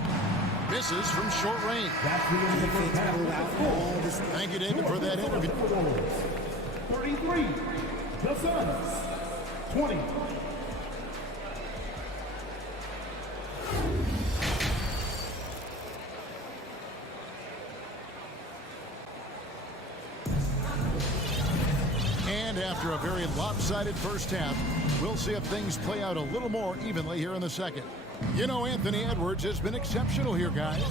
Misses from short range. Thank you, David, for that interview. 33. The Suns. 20. And after a very lopsided first half, we'll see if things play out a little more evenly here in the second. You know, Anthony Edwards has been exceptional here, guys.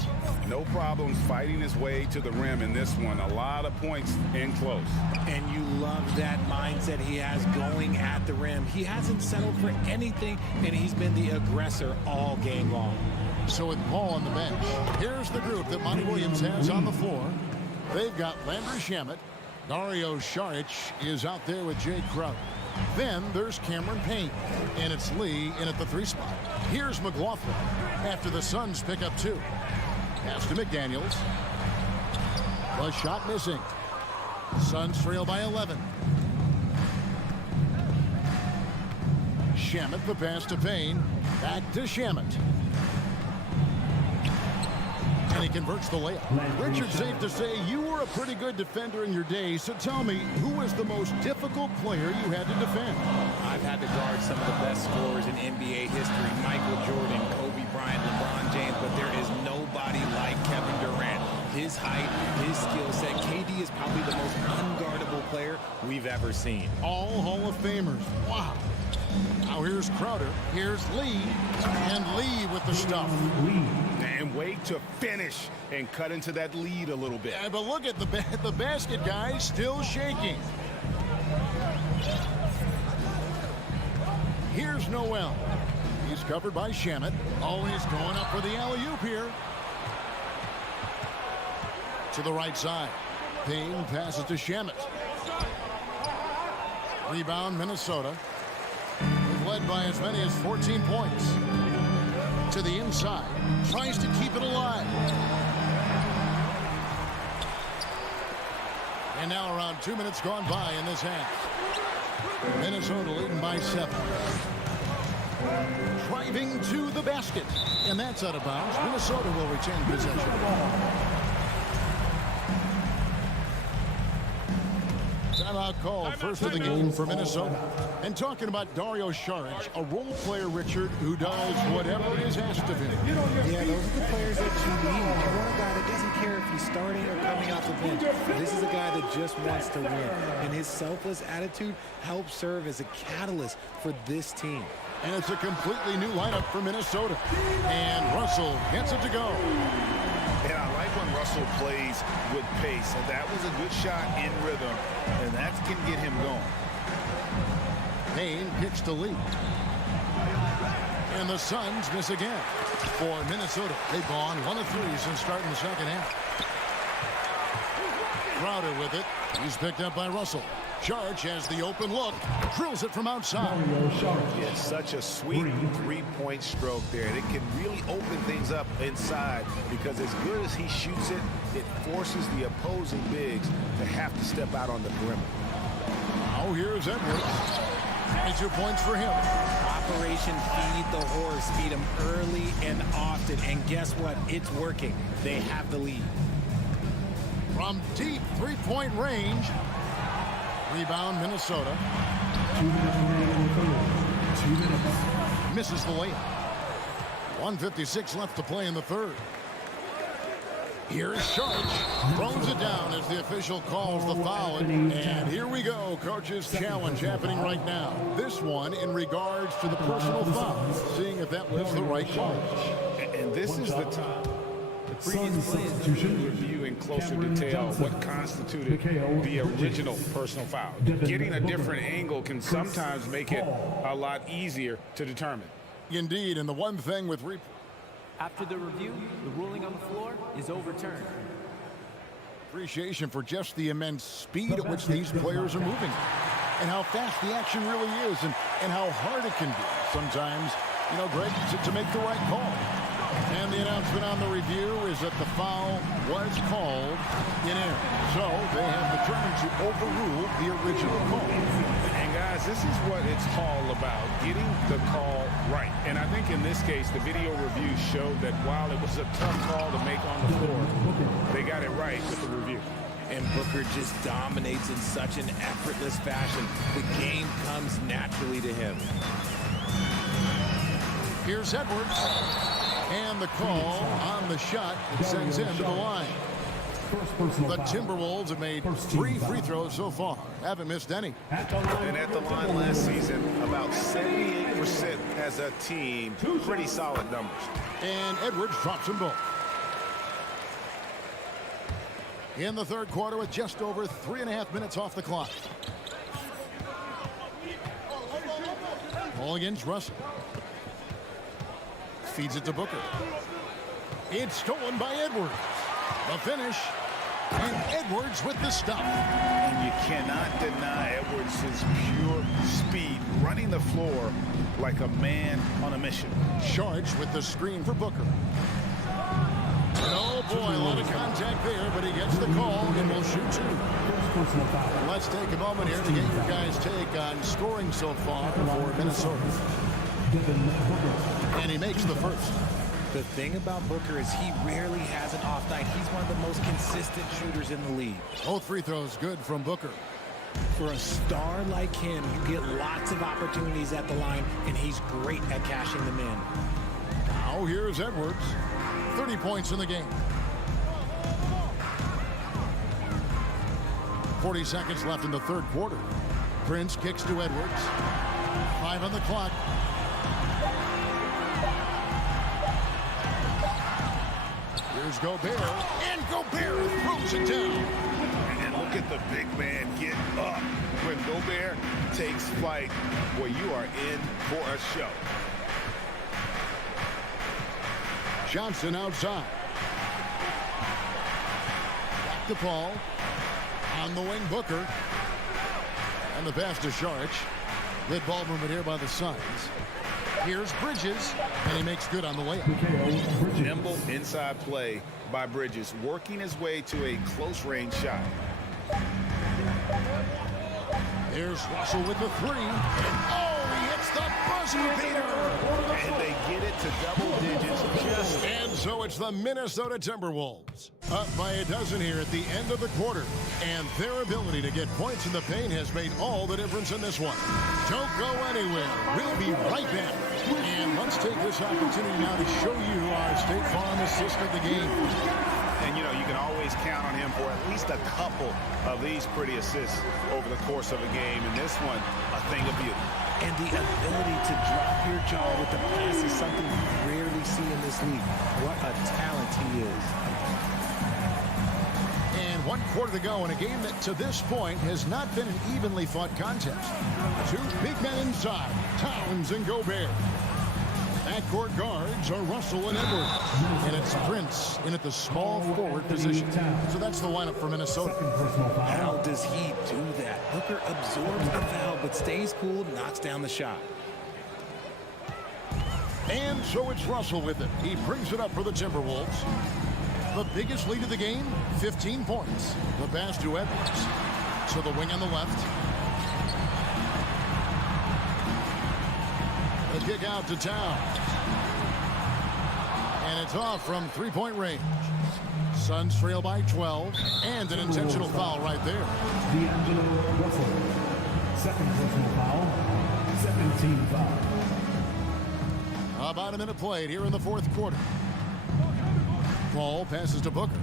No problems fighting his way to the rim in this one. A lot of points in close. And you love that mindset he has going at the rim. He hasn't settled for anything, and he's been the aggressor all game long. So with Paul on the bench, here's the group that Monty Williams has on the floor. They've got Landry Shamet. Dario Saric is out there with Jay Crowder. Then there's Cameron Payne. And it's Lee in at the 3 spot. Here's McLaughlin after the Suns pick up 2. Pass to McDaniels. The shot missing. Suns trail by 11. Shamet the pass to Payne. Back to Shamet. And he converts the layup. Richard, safe to say you were a pretty good defender in your day, so tell me, who was the most difficult player you had to defend? I've had to guard some of the best scorers in NBA history: Michael Jordan, Kobe Bryant, LeBron James, but there is nobody like Kevin Durant. His height, his skill set. KD is probably the most unguardable player we've ever seen. All Hall of Famers. Wow. Now here's Crowder. Here's Lee. And Lee with the stuff. And wait to finish and cut into that lead a little bit. Yeah, but look at the basket, guys, still shaking. Here's Noel. He's covered by Shamet. Always going up for the alley-oop here. To the right side. Payne passes to Shamet. Rebound, Minnesota. Led by as many as 14 points. To the inside. Tries to keep it alive. And now around 2 minutes gone by in this half. Minnesota leading by 7. Driving to the basket. And that's out of bounds. Minnesota will retain possession. Timeout called, first of the game for Minnesota. And talking about Dario Saric, a role player, Richard, who does whatever is asked of him. Yeah, those are the players that you need. You want a guy that doesn't care if he's starting or coming off the bench. This is a guy that just wants to win. And his selfless attitude helps serve as a catalyst for this team. And it's a completely new lineup for Minnesota. And Russell gets it to go. And I like when Russell plays with pace. And that was a good shot in rhythm. And that can get him going. Payne kicks to lead. And the Suns miss again. For Minnesota, they've gone 1 of 3 since starting the second half. Crowder with it. He's picked up by Russell. Saric has the open look. Drills it from outside. It's such a sweet three-point stroke there. And it can really open things up inside because as good as he shoots it, it forces the opposing bigs to have to step out on the perimeter. Now here's Edwards. 22 points for him. Operation Feed the Horse. Feed him early and often. And guess what? It's working. They have the lead. From deep three-point range. Rebound, Minnesota. 2 minutes remaining in the third. 2 minutes. Misses the layup. 1:56 left to play in the third. Here's Saric. Throws it down as the official calls the foul. And here we go. Coach's challenge happening right now. This one in regards to the personal foul. Seeing if that was the right call. And this is the time. The previous players review in closer detail what constituted the original personal foul. Getting a different angle can sometimes make it a lot easier to determine. Indeed, and the one thing with after the review, the ruling on the floor is overturned. Appreciation for just the immense speed at which these players are moving and how fast the action really is and how hard it can be sometimes, Greg, to make the right call. And the announcement on the review is that the foul was called in error. So they have determined to overrule the original call. And guys, this is what it's all about, getting the call right. And I think in this case, the video review showed that while it was a tough call to make on the floor, they got it right with the review. And Booker just dominates in such an effortless fashion. The game comes naturally to him. Here's Edwards. And the call on the shot that sends him to the line. The Timberwolves have made 3 free throws so far. Haven't missed any. And at the line last season, about 78% as a team. Pretty solid numbers. And Edwards drops them both. In the third quarter with just over 3.5 minutes off the clock. Ball against Russell. Feeds it to Booker. It's stolen by Edwards. The finish. And Edwards with the stop. And you cannot deny Edwards' pure speed, running the floor like a man on a mission. Charged with the screen for Booker. And oh boy, a lot of contact there, but he gets the call and will shoot 2. Let's take a moment here to get your guys' take on scoring so far for Minnesota. And he makes the first. The thing about Booker is he rarely has an off night. He's one of the most consistent shooters in the league. Both free throws good from Booker. For a star like him, you get lots of opportunities at the line, and he's great at cashing them in. Now here's Edwards. 30 points in the game. 40 seconds left in the third quarter. Prince kicks to Edwards. 5 on the clock. Here's Gobert. And Gobert throws it down. And look at the big man get up. When Gobert takes flight, well, you are in for a show. Johnson outside. Back to Paul. On the wing, Booker. And the pass to Saric. Good ball movement here by the Suns. Here's Bridges, and he makes good on the layup. Nimble inside play by Bridges, working his way to a close-range shot. Here's Russell with the three. Oh, he hits the buzzer beater. And they get it to double digits. And so it's the Minnesota Timberwolves up by a dozen here at the end of the quarter. And their ability to get points in the paint has made all the difference in this one. Don't go anywhere. We'll be right back. And let's take this opportunity now to show you our State Farm assist of the game. And, you know, you can always count on him for at least a couple of these pretty assists over the course of a game. And this one, a thing of beauty. And the ability to drop your jaw with the pass is something you rarely see in this league. What a talent he is. And 1 quarter to go in a game that to this point has not been an evenly fought contest. Two big men inside, Towns and Gobert. Backcourt guards are Russell and Edwards. And it's Prince in at the small forward position. So that's the lineup for Minnesota. How does he do that? Booker absorbs the foul but stays cool, knocks down the shot. And so it's Russell with it. He brings it up for the Timberwolves. The biggest lead of the game, 15 points. The pass to Edwards. To the wing on the left. The kick out to Towns. And it's off from three-point range. Suns trail by 12. And an intentional foul right there. D'Angelo Russell. Second personal foul. 17 foul. About a minute played here in the fourth quarter. Ball passes to Booker.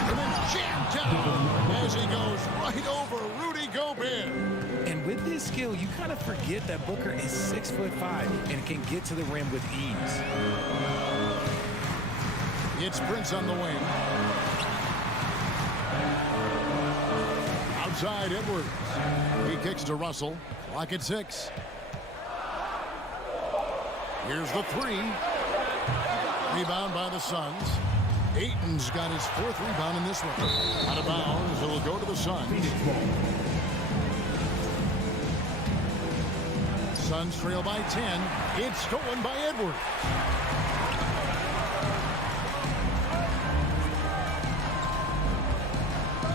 And then jammed down as he goes right over Rudy Gobert. And with this skill, you kind of forget that Booker is 6'5" and can get to the rim with ease. It's Prince on the wing. Outside Edwards. He kicks to Russell. Clock at 6. Here's the three. Rebound by the Suns. Ayton's got his 4th rebound in this one. Out of bounds, it'll go to the Suns. Suns trail by 10. It's stolen by Edwards.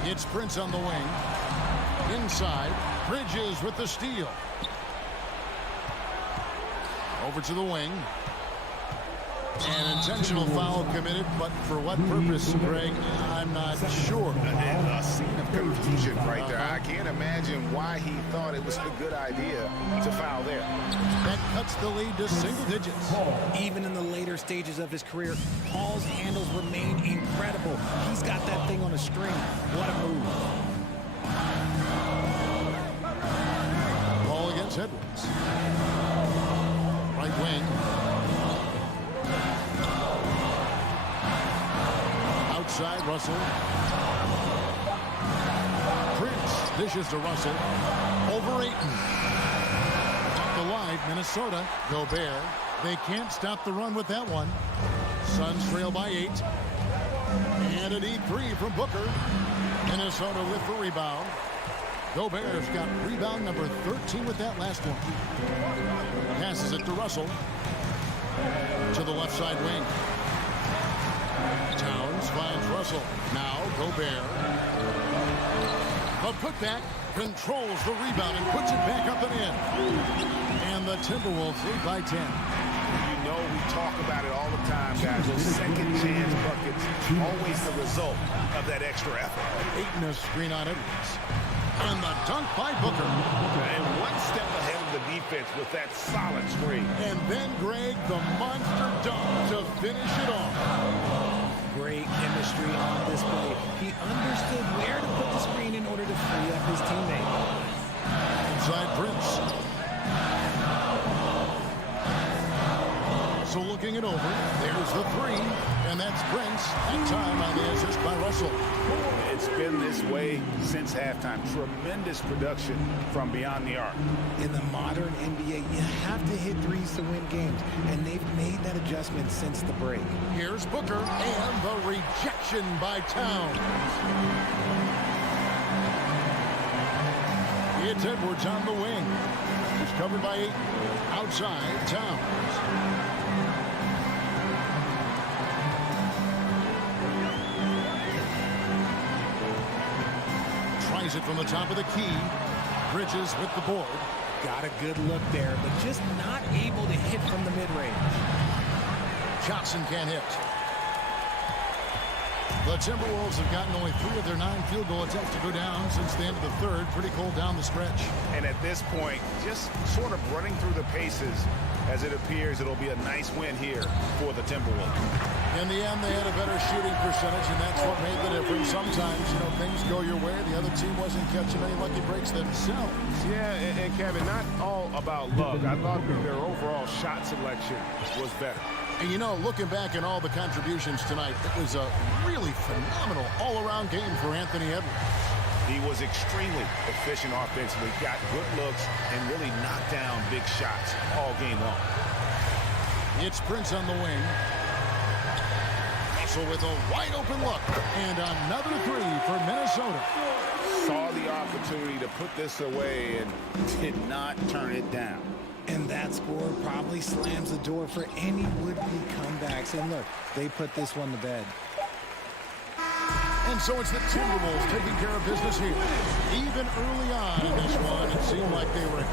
It's Prince on the wing. Inside, Bridges with the steal. Over to the wing. An intentional foul committed, but for what purpose, Greg? I'm not sure. A scene of confusion right there. I can't imagine why he thought it was a good idea to foul there. That cuts the lead to single digits. Even in the later stages of his career, Paul's handles remain incredible. He's got that thing on a string. What a move. Ball against Edwards. Right wing. Outside Russell. Prince dishes to Russell. Over Ayton. Up the line, Minnesota. Gobert. They can't stop the run with that one. Suns trail by 8. And a deep three from Booker. Minnesota with the rebound. Gobert's got rebound number 13 with that last one. Passes it to Russell. To the left side wing. Towns finds Russell. Now Gobert. The putback controls the rebound and puts it back up and in. And the Timberwolves lead by 10. You know, we talk about it all the time, guys. Those second chance buckets, always the result of that extra effort. Ayton a screen on Edwards. And the dunk by Booker. And one step ahead of the defense with that solid screen. And then Greg, the monster dunk to finish it off. Great chemistry on display. He understood where to put the screen in order to free up his teammate. Inside Prince. So looking it over, there's the three, and that's Prince. That time on the assist by Russell. It's been this way since halftime. Tremendous production from beyond the arc. In the modern NBA, you have to hit threes to win games, and they've made that adjustment since the break. Here's Booker, and the rejection by Towns. It's Edwards on the wing. It's covered by 8. Outside, Towns. tries it from the top of the key. Bridges with the board. Got a good look there, but just not able to hit from the mid-range. Johnson can't hit. The Timberwolves have gotten only 3 of their 9 field goal attempts to go down since the end of the third. Pretty cold down the stretch. And at this point, just sort of running through the paces, as it appears it'll be a nice win here for the Timberwolves. In the end, they had a better shooting percentage, and that's what made the difference. Sometimes, things go your way. The other team wasn't catching any lucky breaks themselves. Yeah, and Kevin, not all about luck. I thought their overall shot selection was better. And looking back at all the contributions tonight, it was a really phenomenal all-around game for Anthony Edwards. He was extremely efficient offensively, got good looks, and really knocked down big shots all game long. It's Prince on the wing. Russell with a wide-open look. And another 3 for Minnesota. Saw the opportunity to put this away and did not turn it down. And that score probably slams the door for any would-be comebacks. And look, they put this one to bed. And so it's the Timberwolves taking care of business here. Even early on in this one, it seemed like they were...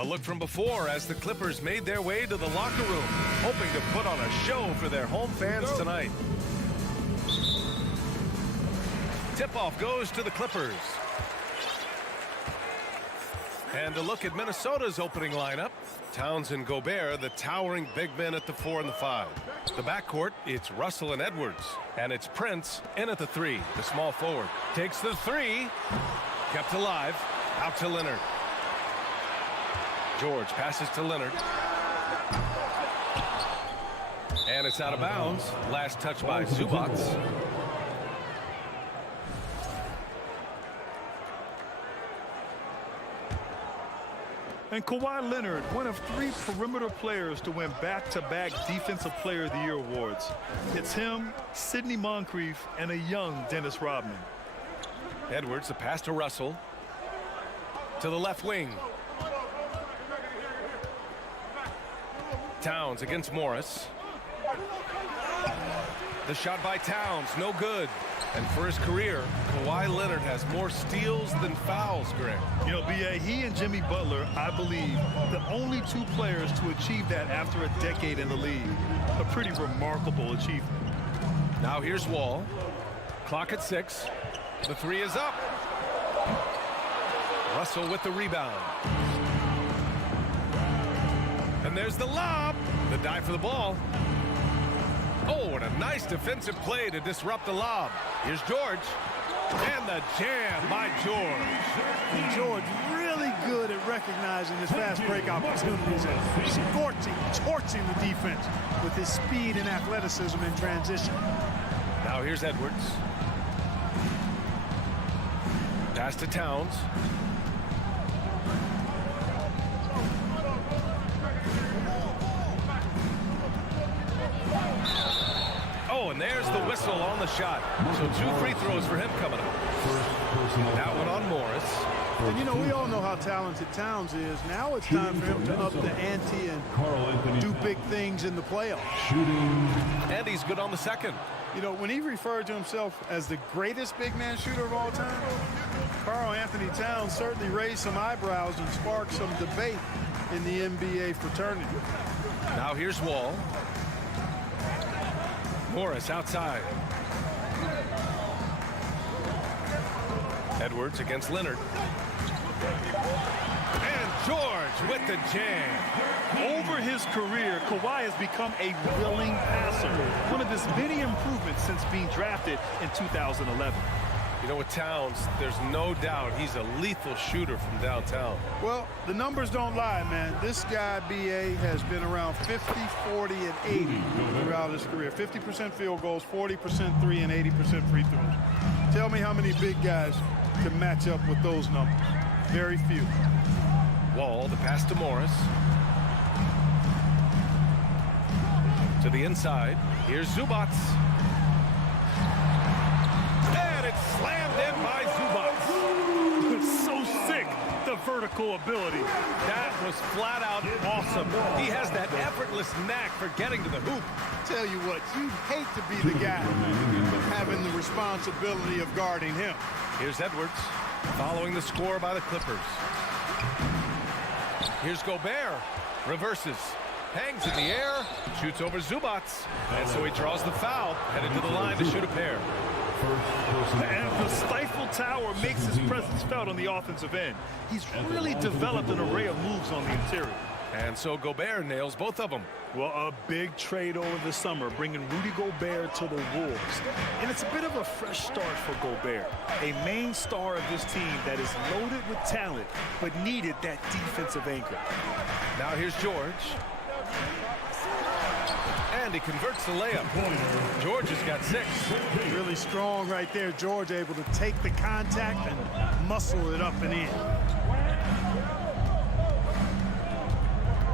A look from before as the Clippers made their way to the locker room, hoping to put on a show for their home fans tonight. Tip-off goes to the Clippers. And a look at Minnesota's opening lineup. Towns and Gobert, the towering big men at the 4 and the 5. The backcourt, it's Russell and Edwards. And it's Prince in at the 3, the small forward. Takes the 3. Kept alive. Out to Leonard. George passes to Leonard. And it's out of bounds. Last touch by Zubac. And Kawhi Leonard, one of 3 perimeter players to win back-to-back Defensive Player of the Year awards. It's him, Sidney Moncrief, and a young Dennis Rodman. Edwards, the pass to Russell. To the left wing. Towns against Morris. The shot by Towns, no good. And for his career, Kawhi Leonard has more steals than fouls, Greg. You know, B.A., he and Jimmy Butler, I believe, the only 2 players to achieve that after a decade in the league. A pretty remarkable achievement. Now here's Wall. Clock at 6. The 3 is up. Russell with the rebound. And there's the lob. The dive for the ball. Oh, and a nice defensive play to disrupt the lob. Here's George. And the jam by George. And George really good at recognizing his fast break opportunities and torching the defense with his speed and athleticism in transition. Now here's Edwards. Pass to Towns. Oh, and there's the whistle on the shot. So 2 free throws for him coming up. That one on Morris. And, you know, we all know how talented Towns is. Now it's time for him to up the ante and do big things in the playoffs. And he's good on the second. You know, when he referred to himself as the greatest big man shooter of all time, Karl Anthony Towns certainly raised some eyebrows and sparked some debate in the NBA fraternity. Now here's Wall. Morris outside. Edwards against Leonard. And George with the jam. Over his career, Kawhi has become a willing passer. One of his many improvements since being drafted in 2011. You know, with Towns, there's no doubt he's a lethal shooter from downtown. Well, the numbers don't lie, man. This guy, B.A., has been around 50, 40, and 80 throughout his career. 50% field goals, 40% 3, and 80% free throws. Tell me how many big guys can match up with those numbers. Very few. Wall, the pass to Morris. To the inside. Here's Zubac. And it's slammed in by Zubac. It's so sick, the vertical ability. That was flat out awesome. He has that effortless knack for getting to the hoop. Tell you what, you'd hate to be the guy having the responsibility of guarding him. Here's Edwards, following the score by the Clippers. Here's Gobert, reverses, hangs in the air, shoots over Zubac, and so he draws the foul, headed to the line to shoot a pair. And the stifled tower makes his presence felt on the offensive end. He's really developed an array of moves on the interior. And so Gobert nails both of them. Well, a big trade over the summer, bringing Rudy Gobert to the Wolves. And it's a bit of a fresh start for Gobert, a main star of this team that is loaded with talent, but needed that defensive anchor. Now here's George. And he converts the layup. George has got 6. Really strong right there. George able to take the contact and muscle it up and in.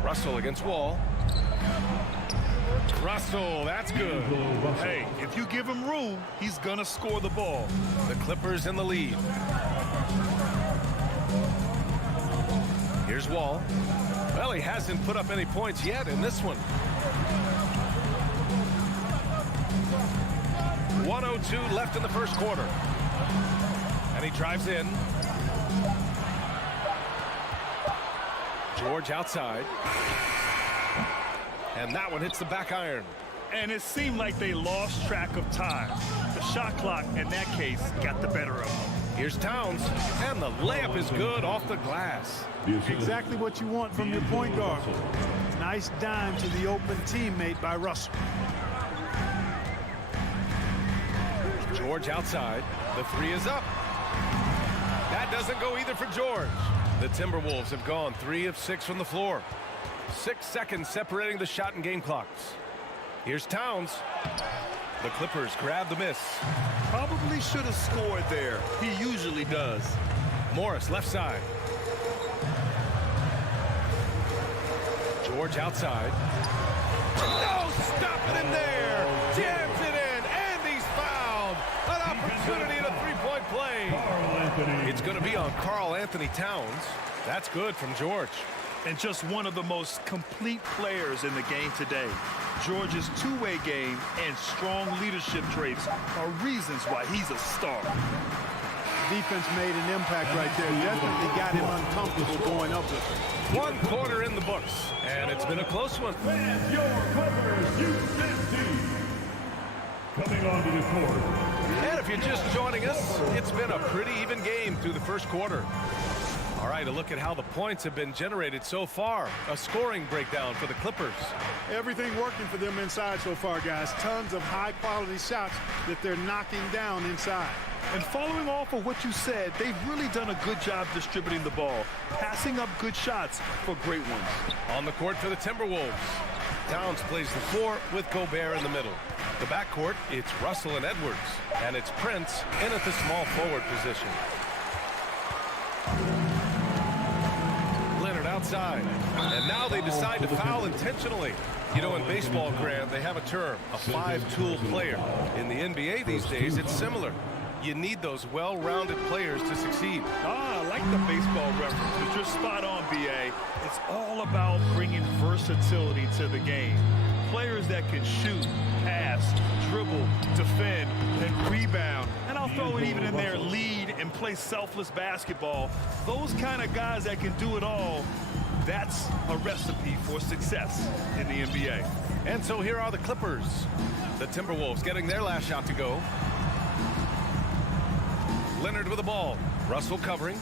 Russell against Wall. Russell, that's good. Hey, if you give him room, he's gonna score the ball. The Clippers in the lead. Here's Wall. Well, he hasn't put up any points yet in this one. 1:02 left in the first quarter. And he drives in. George outside. And that one hits the back iron. And it seemed like they lost track of time. The shot clock, in that case, got the better of them. Here's Towns, and the layup is good off the glass. Exactly what you want from your point guard. Nice dime to the open teammate by Russell. George outside. The three is up. That doesn't go either for George. The Timberwolves have gone 3 of 6 from the floor. 6 seconds separating the shot and game clocks. Here's Towns. The Clippers grab the miss. Probably should have scored there. He usually does. Morris left side. George outside. No, stopping him there. Jams it in, and he's fouled. An opportunity at a three-point play. It's going to be on Karl Anthony Towns. That's good from George. And just one of the most complete players in the game today. George's two-way game and strong leadership traits are reasons why he's a star. Defense made an impact right there. Definitely got him uncomfortable going up with it. 1 quarter in the books, and it's been a close one. And your Clippers Houston team. Coming onto the court. And if you're just joining us, it's been a pretty even game through the first quarter. All right, a look at how the points have been generated so far. A scoring breakdown for the Clippers. Everything working for them inside so far, guys. Tons of high-quality shots that they're knocking down inside. And following off of what you said, they've really done a good job distributing the ball, passing up good shots for great ones. On the court for the Timberwolves, Towns plays the 4 with Gobert in the middle. The backcourt, it's Russell and Edwards, and it's Prince in at the small forward position. Leonard outside, and now they decide to foul intentionally. You know, in baseball, Graham, they have a term, a 5-tool player. In the NBA these days, it's similar. You need those well-rounded players to succeed. I like the baseball reference, but you're spot on, B.A. It's all about bringing versatility to the game. Players that can shoot, pass, dribble, defend, and rebound. And I'll throw it even in there, lead and play selfless basketball. Those kind of guys that can do it all, that's a recipe for success in the NBA. And so here are the Clippers. The Timberwolves getting their last shot to go. Leonard with the ball. Russell covering.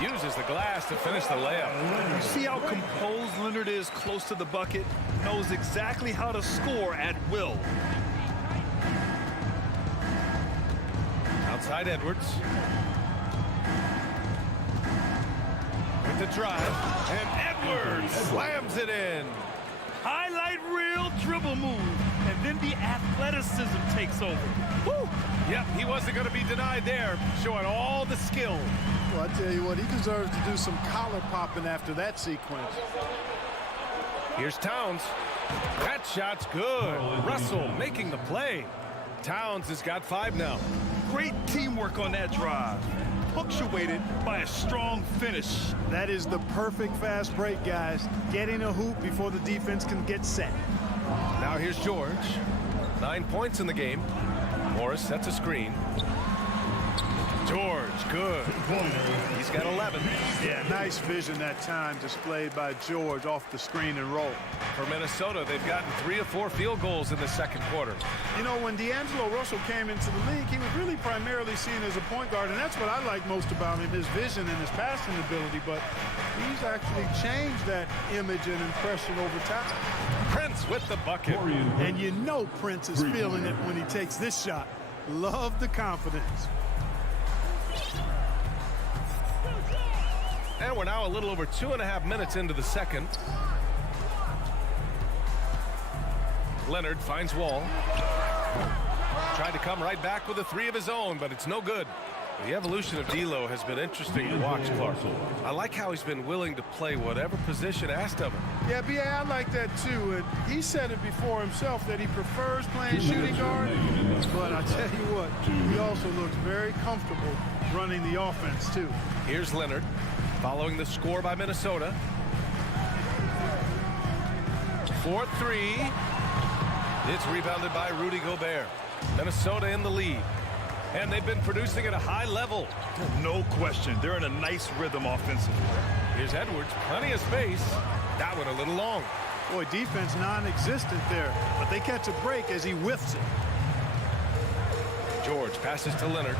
Uses the glass to finish the layup. You see how composed Leonard is close to the bucket? Knows exactly how to score at will. Outside Edwards. With the drive. And Edwards slams it in. Highlight reel dribble move. And then the athleticism takes over. Woo! Yep, he wasn't going to be denied there, showing all the skill. Well, I tell you what, he deserves to do some collar popping after that sequence. Here's Towns. That shot's good. Russell making the play. Towns has got 5 now. Great teamwork on that drive. Punctuated by a strong finish. That is the perfect fast break, guys. Getting a hoop before the defense can get set. Now here's George. 9 points in the game. Morris sets a screen. George, good. He's got 11. Yeah, nice vision that time displayed by George off the screen and roll. For Minnesota, they've gotten 3 of 4 field goals in the second quarter. You know, when D'Angelo Russell came into the league, he was really primarily seen as a point guard, and that's what I like most about him, his vision and his passing ability, but he's actually changed that image and impression over time. Prince with the bucket. And you know Prince is feeling it when he takes this shot. Love the confidence. And we're now a little over 2.5 minutes into the second. Leonard finds Wall. Tried to come right back with a 3 of his own, but it's no good. The evolution of D'Lo has been interesting to watch, Clark. I like how he's been willing to play whatever position asked of him. Yeah, B.A., I like that too. And he said it before himself that he prefers playing shooting guard. But I tell you what, he also looks very comfortable running the offense too. Here's Leonard following the score by Minnesota. 4-3. It's rebounded by Rudy Gobert. Minnesota in the lead. And they've been producing at a high level. No question. They're in a nice rhythm offensively. Here's Edwards. Plenty of space. That one a little long. Boy, defense non-existent there, but they catch a break as he whiffs it. George passes to Leonard.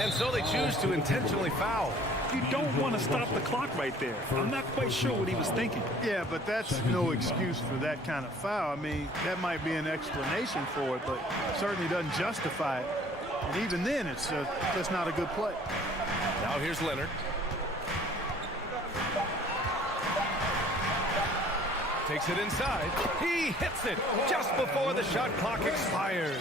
And so they choose to intentionally foul. You don't want to stop the clock right there. I'm not quite sure what he was thinking. Yeah, but that's no excuse for that kind of foul. I mean, that might be an explanation for it, but certainly doesn't justify it. And even then, it's just not a good play. Now here's Leonard. Takes it inside. He hits it just before the shot clock expires.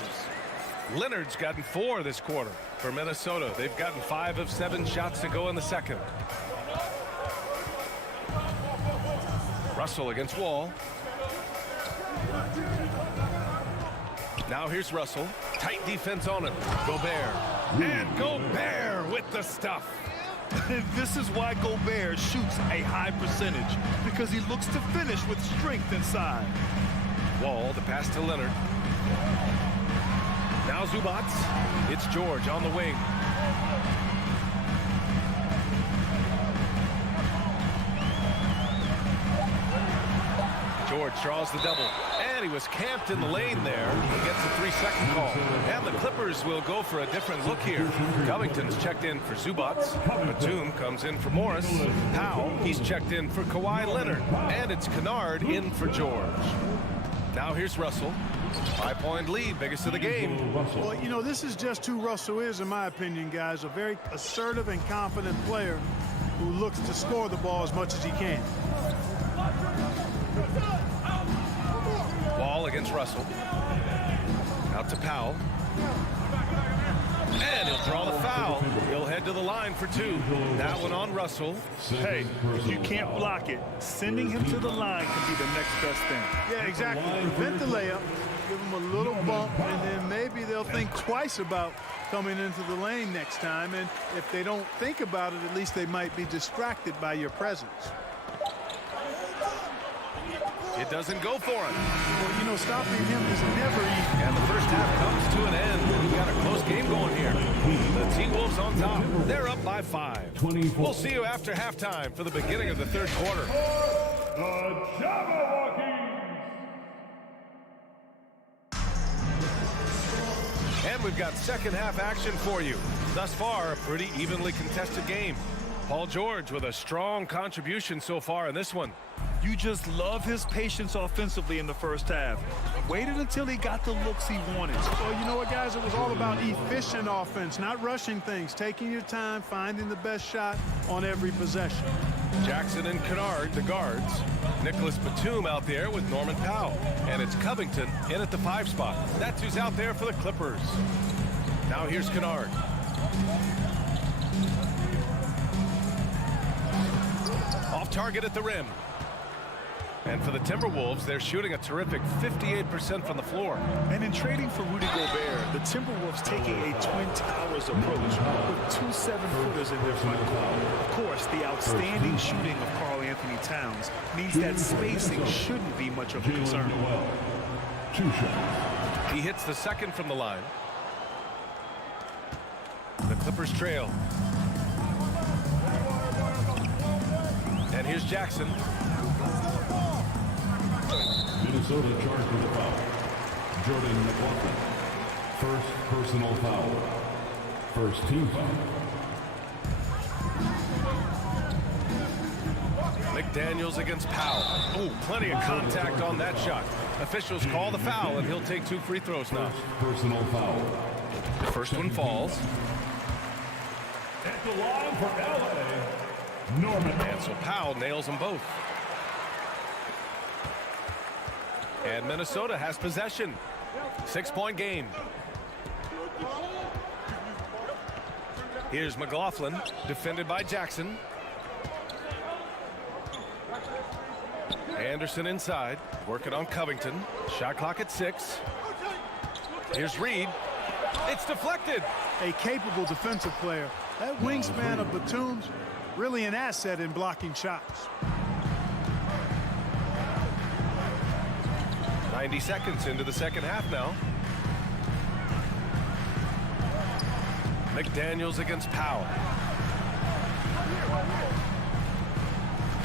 Leonard's gotten 4 this quarter for Minnesota. They've gotten 5 of 7 shots to go in the second. Russell against Wall. Now here's Russell. Tight defense on him. Gobert. And Gobert with the stuff. This is why Gobert shoots a high percentage, because he looks to finish with strength inside. Wall, the pass to Leonard. Now Zubats. It's George on the wing. George draws the double. And he was camped in the lane there. He gets a 3-second call. And the Clippers will go for a different look here. Covington's checked in for Zubats. Batum comes in for Morris. Powell, he's checked in for Kawhi Leonard. And it's Kennard in for George. Now here's Russell. 5-point lead, biggest of the game. Well, you know, this is just who Russell is, in my opinion, guys. A very assertive and confident player who looks to score the ball as much as he can. Wall against Russell. Out to Powell. And he'll draw the foul. He'll head to the line for 2. That one on Russell. Hey, if you can't block it, sending him to the line can be the next best thing. Yeah, exactly. Prevent the layup, give him a little bump, and then maybe they'll think twice about coming into the lane next time. And if they don't think about it, at least they might be distracted by your presence. It doesn't go for him. Well, you know, stopping him is never easy. And the first half comes to an end. We've got a close game going here. The T-Wolves on top. They're up by 5. We'll see you after halftime for the beginning of the third quarter. The Jabberwockies! And we've got second half action for you. Thus far, a pretty evenly contested game. Paul George with a strong contribution so far in this one. You just love his patience offensively in the first half. Waited until he got the looks he wanted. Well, you know what, guys? It was all about efficient offense, not rushing things, taking your time, finding the best shot on every possession. Jackson and Kennard, the guards. Nicholas Batum out there with Norman Powell. And it's Covington in at the 5 spot. That's who's out there for the Clippers. Now here's Kennard. Off target at the rim. And for the Timberwolves, they're shooting a terrific 58% from the floor. And in trading for Rudy Gobert, the Timberwolves taking a Twin Towers approach with 2 7-footers in their front court. Of course, the outstanding shooting of Karl Anthony Towns means that spacing shouldn't be much of a concern. He hits the second from the line. The Clippers trail. And here's Jackson. Minnesota charged with a foul. Jordan McLaughlin. First personal foul. First team foul. McDaniels against Powell. Oh, plenty of contact on that shot. Officials call the foul, and he'll take 2 free throws now. First personal foul. First one falls. At the line for LA, Norman. And so Powell nails them both. And Minnesota has possession. 6-point game. Here's McLaughlin, defended by Jackson. Anderson inside, working on Covington. Shot clock at 6. Here's Reed. It's deflected. A capable defensive player. That wingspan of Batum's really an asset in blocking shots. 90 seconds into the second half now. McDaniels against Powell.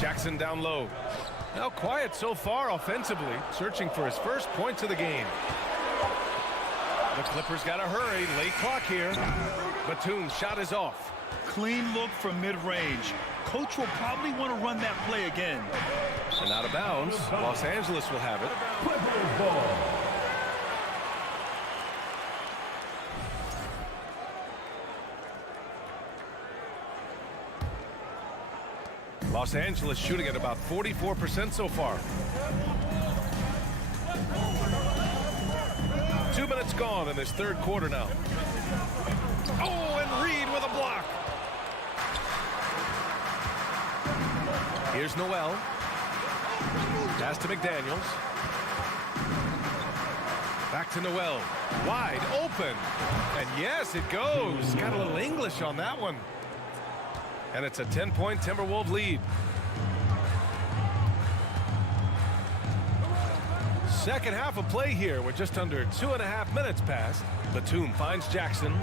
Jackson down low. Now quiet so far offensively, searching for his first points of the game. The Clippers got to hurry. Late clock here. Batum's shot is off. Clean look from mid-range. Coach will probably want to run that play again. And out of bounds. Los Angeles will have it. Clippers ball. Los Angeles shooting at about 44% so far. 2 minutes gone in this third quarter now. Oh, and Reed with a block. Here's Noel. Pass to McDaniels. Back to Noel. Wide open. And yes, it goes. Got a little English on that one. And it's a 10-point Timberwolves lead. Second half of play here. We're just under 2.5 minutes past. Batum finds Jackson.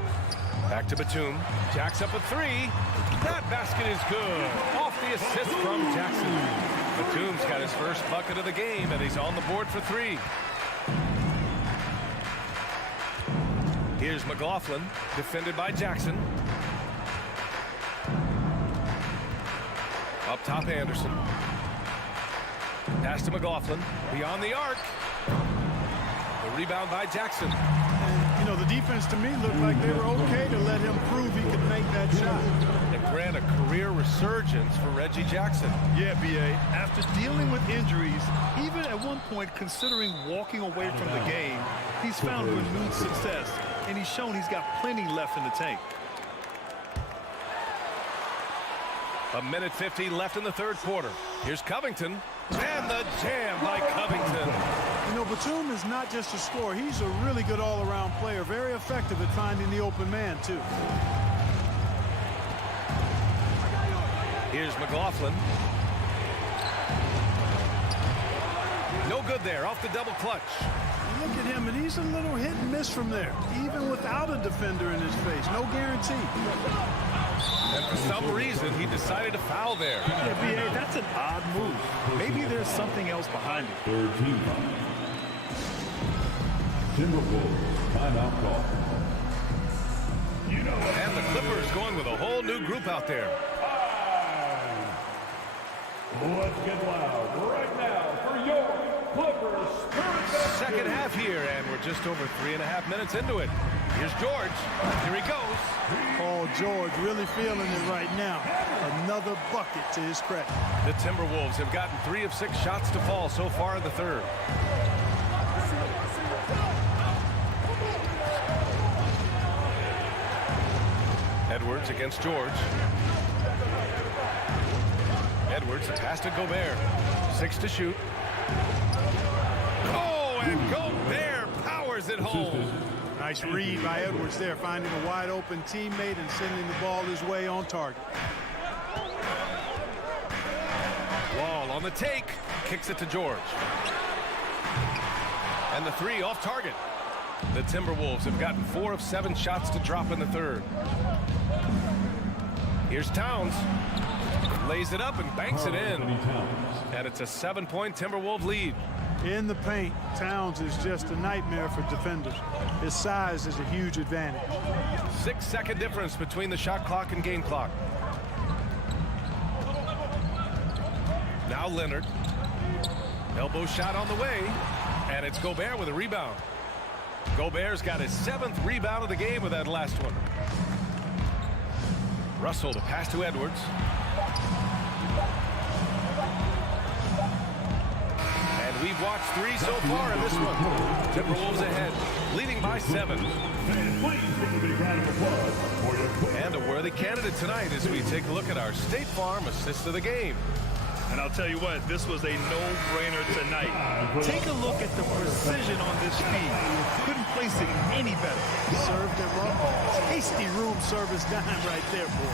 Back to Batum. Jack's up a three. That basket is good. Off the assist from Jackson. Batum's got his first bucket of the game, and he's on the board for three. Here's McLaughlin, defended by Jackson. Up top, Anderson. Pass to McLaughlin. Beyond the arc. The rebound by Jackson. And, you know, the defense to me looked like they were okay to let him prove he could make that shot. It ran a career resurgence for Reggie Jackson. Yeah, B.A. After dealing with injuries, even at one point considering walking away from the game, he's found renewed success, and he's shown he's got plenty left in the tank. 1:50 left in the third quarter. Here's Covington. And the jam by Covington. You know, Batum is not just a scorer. He's a really good all-around player. Very effective at finding the open man, too. Here's McLaughlin. No good there. Off the double clutch. Look at him, and he's a little hit and miss from there. Even without a defender in his face. No guarantee. And for some reason, he decided to foul there. Yeah, B.A., that's an odd move. Maybe there's something else behind it. Third team foul. Timberwolves timeout call. And the Clippers going with a whole new group out there. Let's get loud right now for your Clippers. Second half here, and we're just over 3.5 minutes into it. Here's George. Here he goes. Oh, George really feeling it right now. Another bucket to his credit. The Timberwolves have gotten 3 of 6 shots to fall so far in the third. Edwards against George. Edwards, the pass to Gobert. 6 to shoot. Oh, and Gobert powers it home. Nice read by Edwards there, finding a wide open teammate and sending the ball his way on target. Wall on the take, kicks it to George. And the 3 off target. The Timberwolves have gotten 4 of 7 shots to drop in the third. Here's Towns. Lays it up and banks it in. And it's a 7-point Timberwolves lead. In the paint, Towns is just a nightmare for defenders. His size is a huge advantage. 6-second difference between the shot clock and game clock. Now Leonard. Elbow shot on the way. And it's Gobert with a rebound. Gobert's got his 7th rebound of the game with that last one. Russell to pass to Edwards. And we've watched 3 so far in this one. Timberwolves ahead, leading by 7. And a worthy candidate tonight as we take a look at our State Farm assist of the game. And I'll tell you what, this was a no-brainer tonight. Take a look at the precision on this feed. Couldn't place it any better. Served him up. Tasty room service dime right there, boy.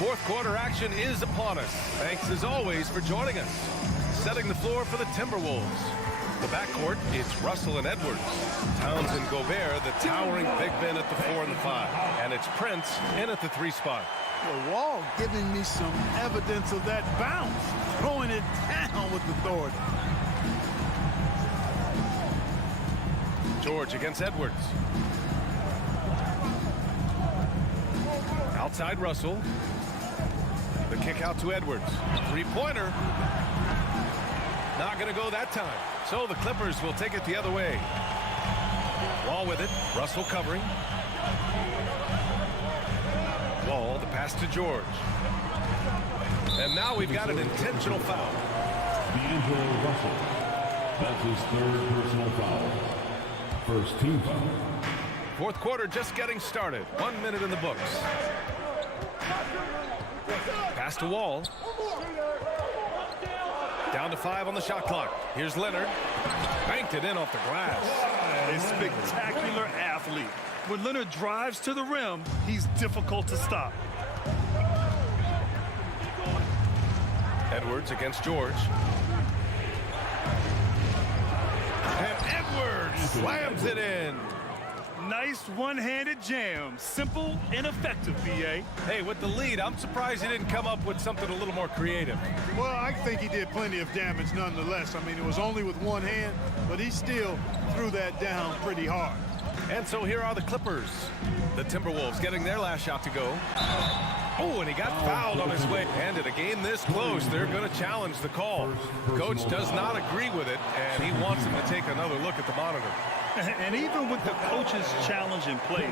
Fourth quarter action is upon us. Thanks as always for joining us. Setting the floor for the Timberwolves. The backcourt, it's Russell and Edwards. Towns and Gobert, the towering big men at the 4 and the 5. And it's Prince in at the 3 spot. Well, Wall giving me some evidence of that bounce, throwing it down with authority. George against Edwards. Outside Russell. The kick out to Edwards. Three-pointer. Not going to go that time. So the Clippers will take it the other way. Wall with it. Russell covering. Wall, the pass to George. And now we've got an intentional foul. D'Angelo Russell. That's his 3rd personal foul. First team foul. Fourth quarter just getting started. 1 minute in the books. Pass to Wall. Down to 5 on the shot clock. Here's Leonard. Banked it in off the glass. A spectacular athlete. When Leonard drives to the rim, he's difficult to stop. Edwards against George. And Edwards slams it in. Nice one-handed jam. Simple and effective, B.A. Hey, with the lead, I'm surprised he didn't come up with something a little more creative. Well, I think he did plenty of damage nonetheless. I mean, it was only with one hand, but he still threw that down pretty hard. And so here are the Clippers. The Timberwolves getting their last shot to go. Oh, and he got fouled on his way. And in a game this close, they're going to challenge the call. Coach does not agree with it, and he wants him to take another look at the monitor. And even with the coach's challenge in place,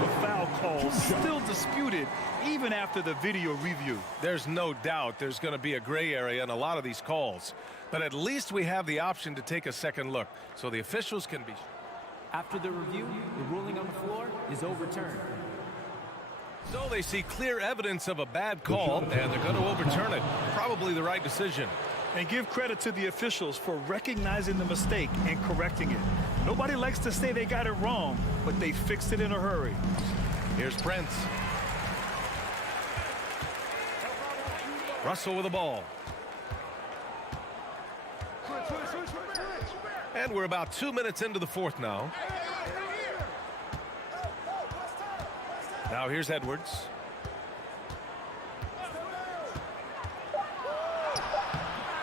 the foul call still disputed even after the video review. There's no doubt there's going to be a gray area in a lot of these calls. But at least we have the option to take a second look, so the officials can be. After the review, the ruling on the floor is overturned. So they see clear evidence of a bad call, and they're going to overturn it. Probably the right decision. And give credit to the officials for recognizing the mistake and correcting it. Nobody likes to say they got it wrong, but they fixed it in a hurry. Here's Prince. Russell with the ball. And we're about 2 minutes into the fourth now. Now here's Edwards.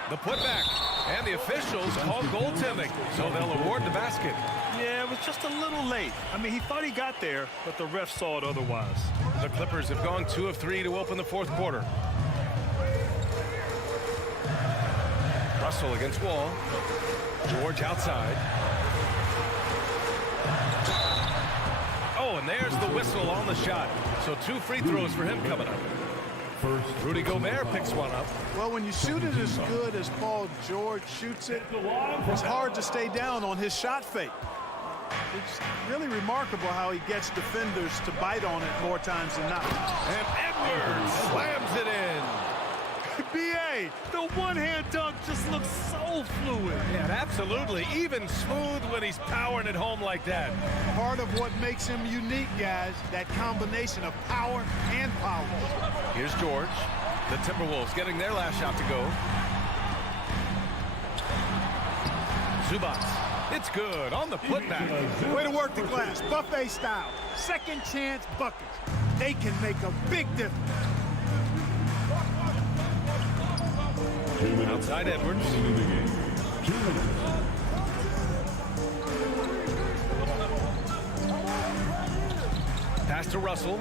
The putback, and the officials call goaltending, so they'll award the basket. Yeah, it was just a little late. I mean, he thought he got there, but the ref saw it otherwise. The Clippers have gone 2 of 3 to open the fourth quarter. Russell against Wall. George outside. Oh, and there's the whistle on the shot. So 2 free throws for him coming up. Rudy Gobert picks one up. Well, when you shoot it as good as Paul George shoots it, it's hard to stay down on his shot fake. It's really remarkable how he gets defenders to bite on it more times than not. And Edwards slams it in. B.A., the one-hand dunk just looks so fluid. Yeah, absolutely. Even smooth when he's powering it home like that. Part of what makes him unique, guys, that combination of power and power. Here's George. The Timberwolves getting their last shot to go. Zubac. It's good on the putback. Way to work the glass. Buffet style. Second chance buckets. They can make a big difference. Outside Edwards. Pass to Russell.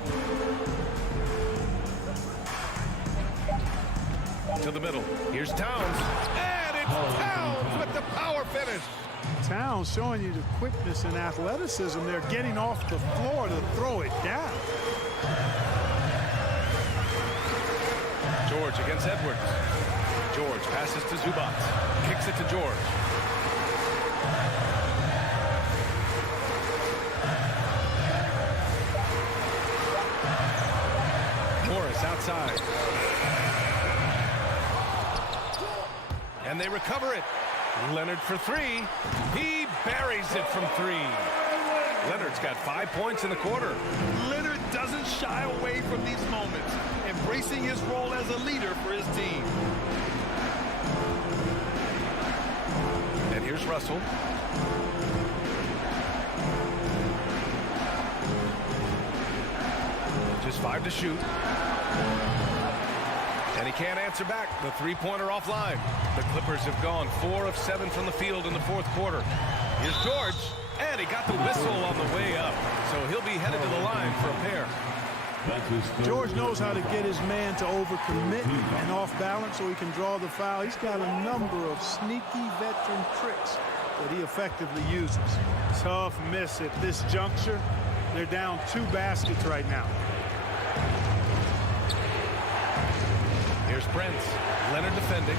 To the middle. Here's Towns. And it's Towns with the power finish. Towns showing you the quickness and athleticism. They're getting off the floor to throw it down. George against Edwards. George passes to Zubac. Kicks it to George. Morris outside. And they recover it. Leonard for 3. He buries it from 3. Leonard's got 5 points in the quarter. Leonard doesn't shy away from these moments, embracing his role as a leader for his team. Here's Russell. Just 5 to shoot. And he can't answer back. The three-pointer offline. The Clippers have gone 4 of 7 from the field in the fourth quarter. Here's George. And he got the whistle on the way up. So he'll be headed to the line for a pair. George knows how to get his man to overcommit and off balance so he can draw the foul. He's got a number of sneaky veteran tricks that he effectively uses. Tough miss at this juncture. They're down 2 baskets right now. Here's Prince. Leonard defending.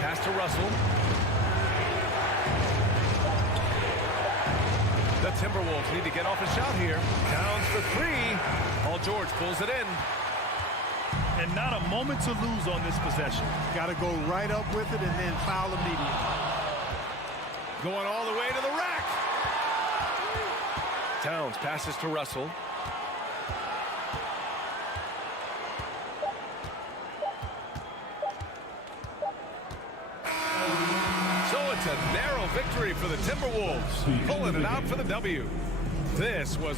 Pass to Russell. The Timberwolves need to get off a shot here. Towns for 3. Paul George pulls it in. And not a moment to lose on this possession. Got to go right up with it and then foul immediately. Going all the way to the rack. Towns passes to Russell. It's a narrow victory for the Timberwolves, pulling it out for the W. This was...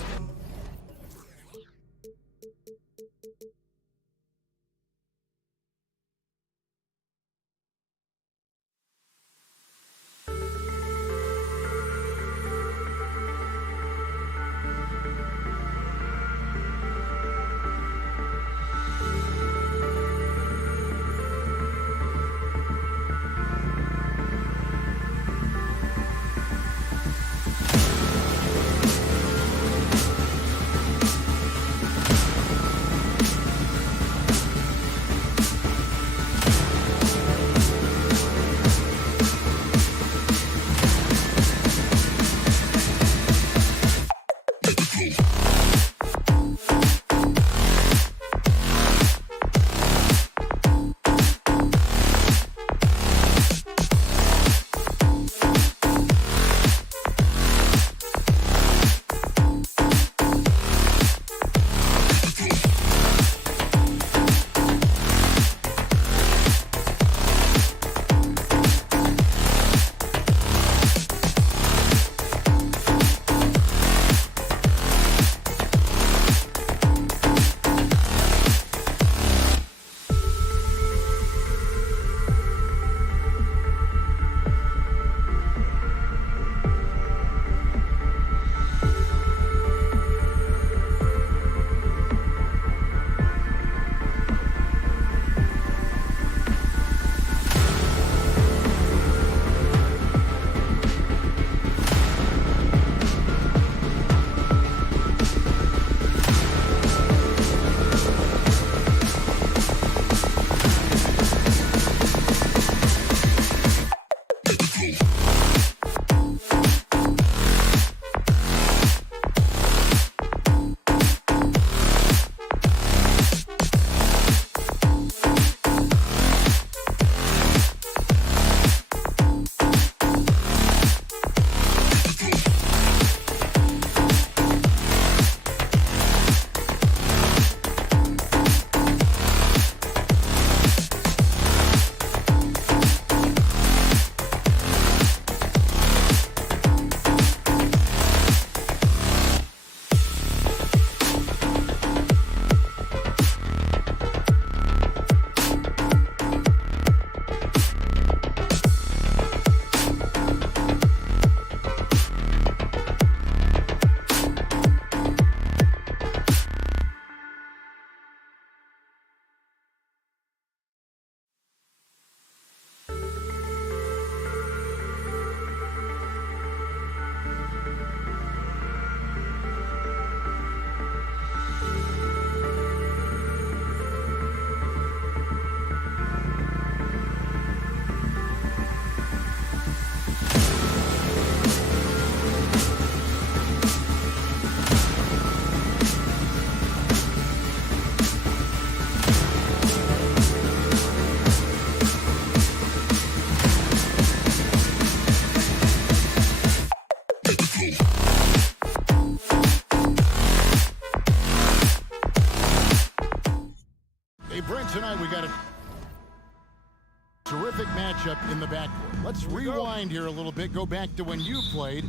matchup in the backcourt. Let's rewind here a little bit. Go back to when you played.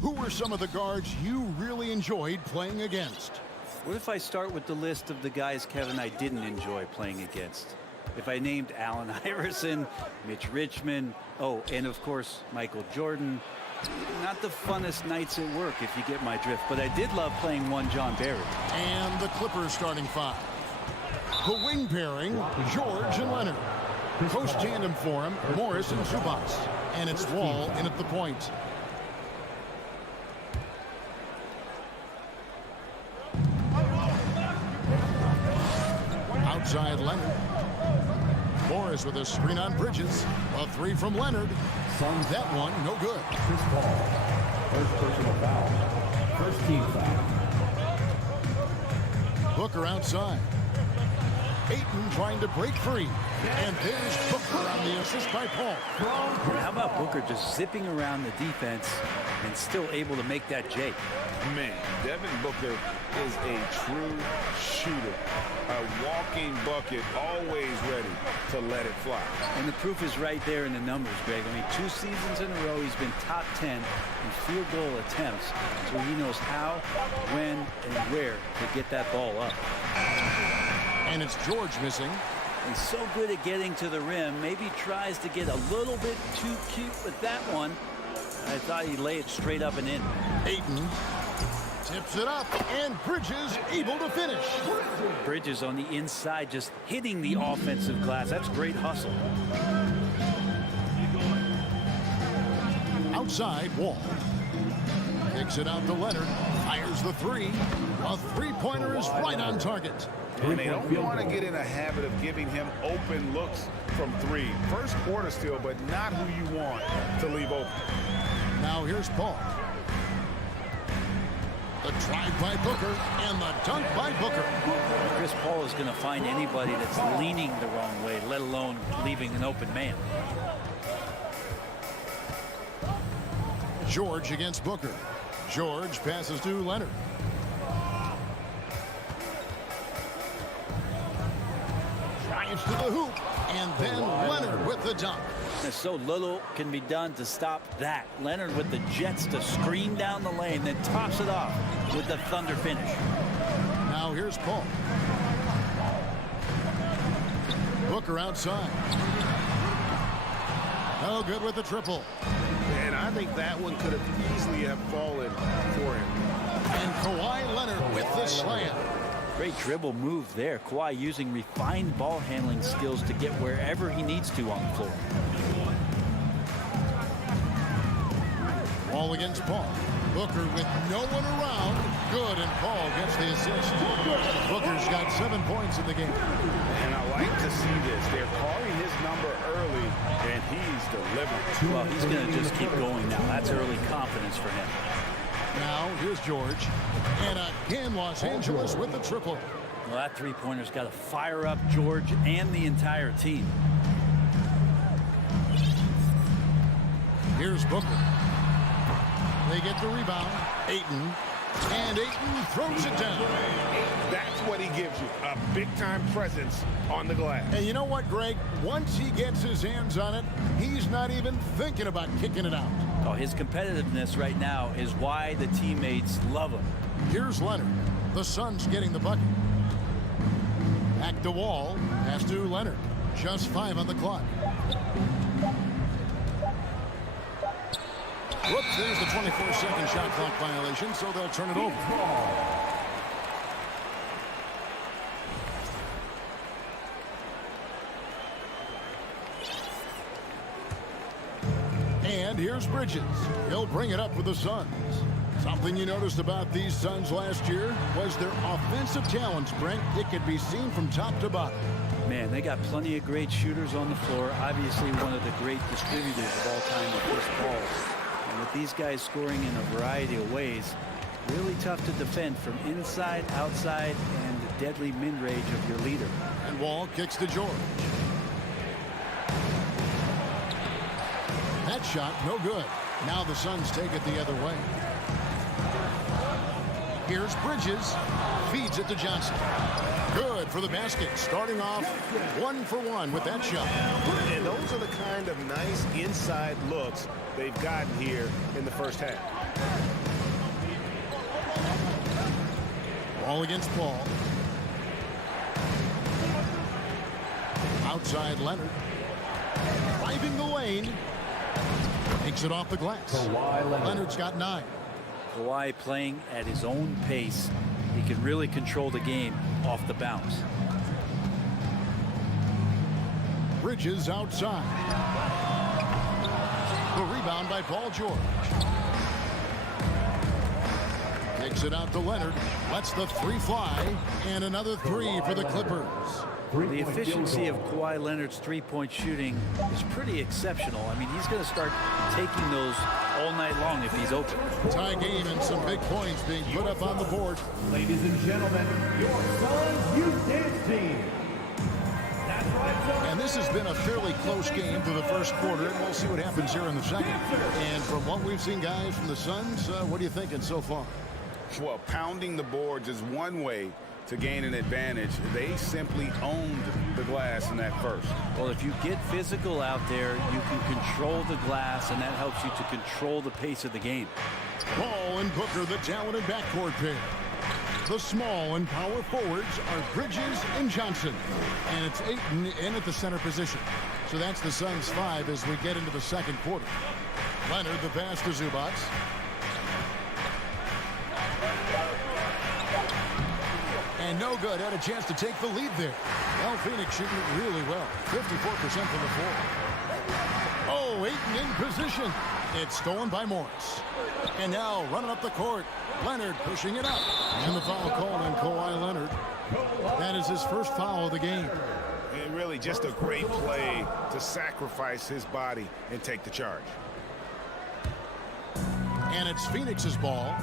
Who were some of the guards you really enjoyed playing against? What if I start with the list of the guys, Kevin, I didn't enjoy playing against? If I named Allen Iverson, Mitch Richmond, oh, and of course, Michael Jordan. Not the funnest nights at work, if you get my drift, but I did love playing one John Barry. And the Clippers starting five. The wing pairing, George and Leonard. Coach tandem for him, Morris and Zubac. And it's Wall in at the point. Outside Leonard. Morris with a screen on Bridges. A three from Leonard. That one, no good. Chris Paul. First personal foul. First team foul. Booker outside. Ayton trying to break free. And there's Booker on the assist by Paul. How about Booker just zipping around the defense and still able to make that J? Man, Devin Booker is a true shooter. A walking bucket, always ready to let it fly. And the proof is right there in the numbers, Greg. I mean, 2 seasons in a row, he's been top 10 in field goal attempts. So he knows how, when, and where to get that ball up. And it's George missing. He's so good at getting to the rim. Maybe tries to get a little bit too cute with that one. I thought he'd lay it straight up and in. Ayton tips it up, and Bridges able to finish. Bridges on the inside just hitting the offensive glass. That's great hustle. Outside, Wall. Kicks it out to Leonard. Fires the three. A three-pointer is right on target. And they don't want to get in a habit of giving him open looks from three. First quarter still, but not who you want to leave open. Now here's Paul. The drive by Booker and the dunk by Booker. Chris Paul is going to find anybody that's leaning the wrong way, let alone leaving an open man. George against Booker. George passes to Leonard. Drives to the hoop, and then Leonard with the dunk. And so little can be done to stop that. Leonard with the jets to screen down the lane, then tops it off with the thunder finish. Now here's Paul. Booker outside. No good with the triple. And I think that one could have easily have fallen for him. And Kawhi Leonard with the slam. Great dribble move there. Kawhi using refined ball handling skills to get wherever he needs to on the floor. Ball against Paul. Booker with no one around. Good, and Paul gets the assist. Booker's got 7 points in the game. And I like to see this. They're calling his number early, and he's delivering. Well, he's going to just keep going now. That's early confidence for him. Now, here's George. And again, Los Angeles with the triple. Well, that three-pointer's got to fire up George and the entire team. Here's Booker. They get the rebound. Ayton. And Ayton throws it down. That's what he gives you, a big-time presence on the glass. And you know what, Greg? Once he gets his hands on it, he's not even thinking about kicking it out. Oh, his competitiveness right now is why the teammates love him. Here's Leonard. The Suns getting the bucket. Back to Wall. Pass to Leonard. Just 5 on the clock. Whoops, there's the 24-second shot clock violation, so they'll turn it over. And here's Bridges. He'll bring it up for the Suns. Something you noticed about these Suns last year was their offensive talents, Brent. It could be seen from top to bottom. Man, they got plenty of great shooters on the floor. Obviously, one of the great distributors of all time with Chris Paul. And with these guys scoring in a variety of ways, really tough to defend from inside, outside, and the deadly mid-range of your leader. And Wall kicks to George. That shot, no good. Now the Suns take it the other way. Here's Bridges. Feeds it to Johnson. Good for the basket. Starting off 1 for 1 with that shot. And those are the kind of nice inside looks they've gotten here in the first half. Ball against Paul. Outside Leonard. Driving the lane. Takes it off the glass. Leonard's got 9. Kawhi playing at his own pace. He can really control the game off the bounce. Bridges outside. The rebound by Paul George. Takes it out to Leonard. Lets the 3 fly. And another 3 for the Clippers. The efficiency of Kawhi Leonard's three-point shooting is pretty exceptional. I mean, he's going to start taking those all night long if he's open. Tie game and some big points being put up on the board. Ladies and gentlemen, your Suns Youth Dance Team. That's right, and this has been a fairly close game through the first quarter, and we'll see what happens here in the second. And from what we've seen, guys, from the Suns, what are you thinking so far? Well, pounding the boards is one way to gain an advantage. They simply owned the glass in that first. Well, if you get physical out there, you can control the glass, and that helps you to control the pace of the game. Paul and Booker, the talented backcourt pair. The small and power forwards are Bridges and Johnson. And it's Ayton in at the center position. So that's the Suns' 5 as we get into the second quarter. Leonard, the pass to Zubac. And no good. Had a chance to take the lead there. Well, Phoenix shooting it really well. 54% from the floor. Oh, Ayton in position. It's stolen by Morris. And now running up the court. Leonard pushing it up. And the foul called on Kawhi Leonard. That is his first foul of the game. And really just a great play to sacrifice his body and take the charge. And it's Phoenix's ball.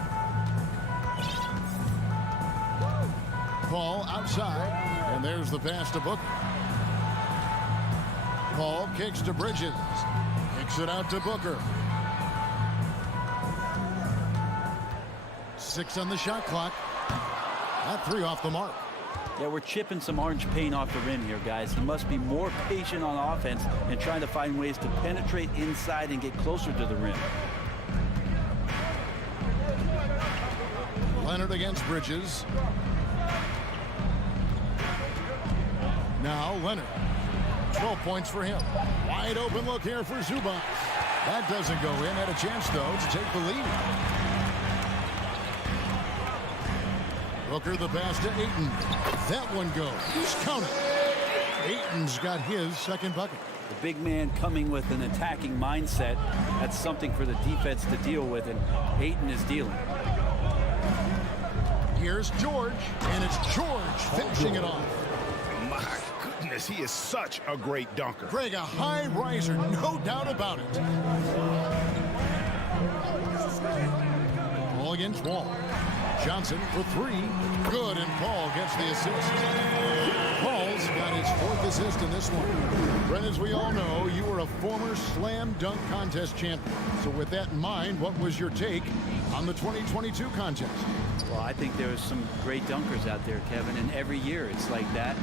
Paul outside, and there's the pass to Booker. Paul kicks to Bridges. Kicks it out to Booker. 6 on the shot clock. That 3 off the mark. Yeah, we're chipping some orange paint off the rim here, guys. He must be more patient on offense and trying to find ways to penetrate inside and get closer to the rim. Leonard against Bridges. Now Leonard. 12 points for him. Wide open look here for Zubac. That doesn't go in. Had a chance, though, to take the lead. Booker the pass to Ayton. That one goes. Count it. Ayton's got his second bucket. The big man coming with an attacking mindset. That's something for the defense to deal with, and Ayton is dealing. Here's George, and it's George finishing it off. My goodness, he is such a great dunker. Greg, a high riser, no doubt about it. Ball against Wall. Johnson for 3. Good, and Paul gets the assist. Paul's got his 4th assist in this one. Brent, as we all know, you were a former slam dunk contest champion. So with that in mind, what was your take on the 2022 contest? Well, I think there was some great dunkers out there, Kevin, and every year it's like that.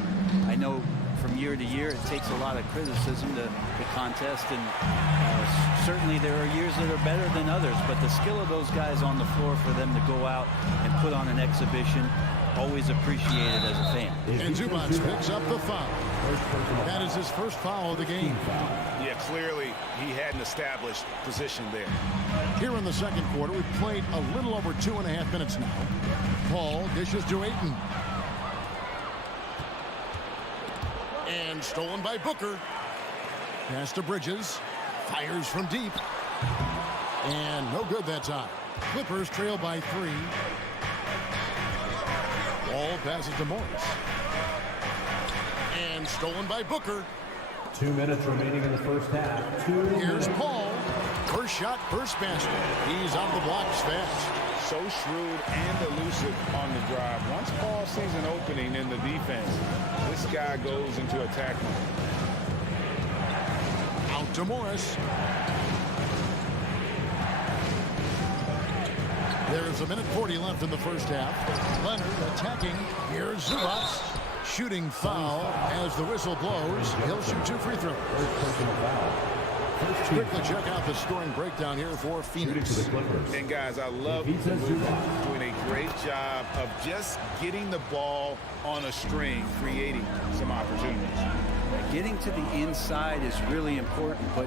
I know from year to year it takes a lot of criticism to the contest, and certainly there are years that are better than others, but the skill of those guys on the floor for them to go out and put on an exhibition, always appreciated as a fan. And Zubac picks up the foul. That is his first foul of the game. Yeah, clearly he had an established position there. Here in the second quarter, we've played a little over 2.5 minutes now. Paul dishes to Ayton. And stolen by Booker. Pass to Bridges. Fires from deep. And no good that time. Clippers trail by 3. Ball passes to Morris. And stolen by Booker. 2 minutes remaining in the first half. Here's Paul. First shot, first basket. He's on the blocks fast. So shrewd and elusive on the drive. Once Paul sees an opening in the defense, this guy goes into attack mode. Out to Morris. There's a minute 40 left in the first half. Leonard attacking. Here's Zubac. Shooting foul as the whistle blows. He'll shoot 2 free throws. Quickly check out the scoring breakdown here for Phoenix. And guys, I love the movement, doing a great job of just getting the ball on a string, creating some opportunities. Getting to the inside is really important, but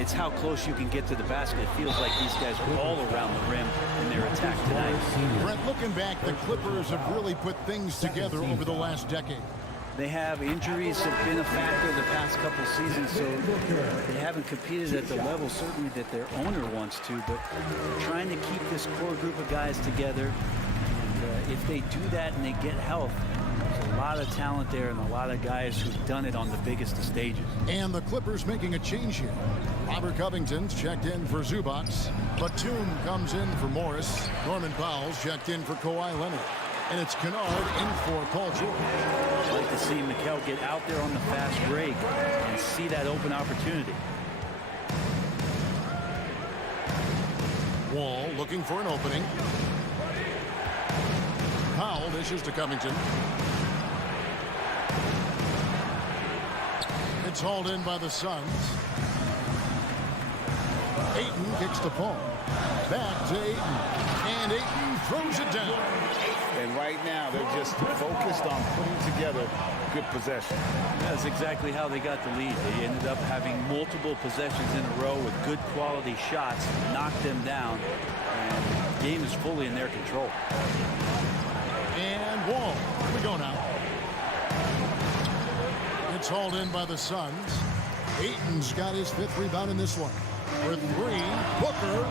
it's how close you can get to the basket. It feels like these guys were all around the rim in their attack tonight. Brett, looking back, the Clippers have really put things together over the last decade. They have injuries have been a factor the past couple seasons, so they haven't competed at the level certainly that their owner wants to, but they're trying to keep this core group of guys together. And if they do that and they get health, there's a lot of talent there and a lot of guys who've done it on the biggest of stages. And the Clippers making a change here. Robert Covington's checked in for Zubac. Batum comes in for Morris. Norman Powell's checked in for Kawhi Leonard. And it's Kennard in for Paul George. I'd like to see Mikal get out there on the fast break and see that open opportunity. Wall looking for an opening. Powell dishes to Covington. It's hauled in by the Suns. Ayton kicks to Paul. Back to Ayton. And Ayton throws it down. And right now, they're just focused on putting together good possession. That's exactly how they got the lead. They ended up having multiple possessions in a row with good quality shots, knocked them down, and the game is fully in their control. And Wall. Here we go now. It's hauled in by the Suns. Ayton's got his 5th rebound in this one. For 3, Booker.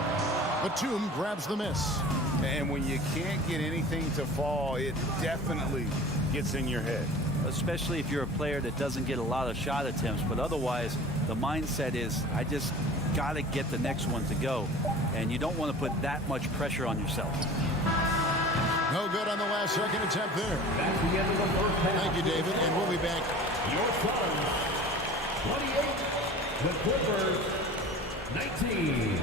Batum grabs the miss. And when you can't get anything to fall, it definitely gets in your head. Especially if you're a player that doesn't get a lot of shot attempts, but otherwise the mindset is I just got to get the next one to go, and you don't want to put that much pressure on yourself. No good on the last second attempt there. That's the end of the first half. Thank you, David, and we'll be back. Your Suns, 28, the Clippers, 19.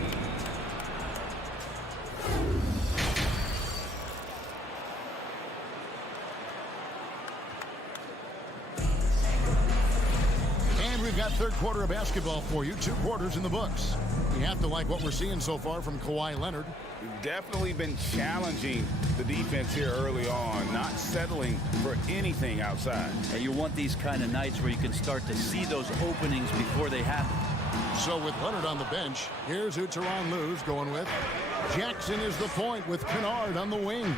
We've got third quarter of basketball for you. 2 quarters in the books. You have to like what we're seeing so far from Kawhi Leonard. We've definitely been challenging the defense here early on, not settling for anything outside. And you want these kind of nights where you can start to see those openings before they happen. So with Leonard on the bench, here's who Tyronn Lue's going with. Jackson is the point with Kennard on the wing.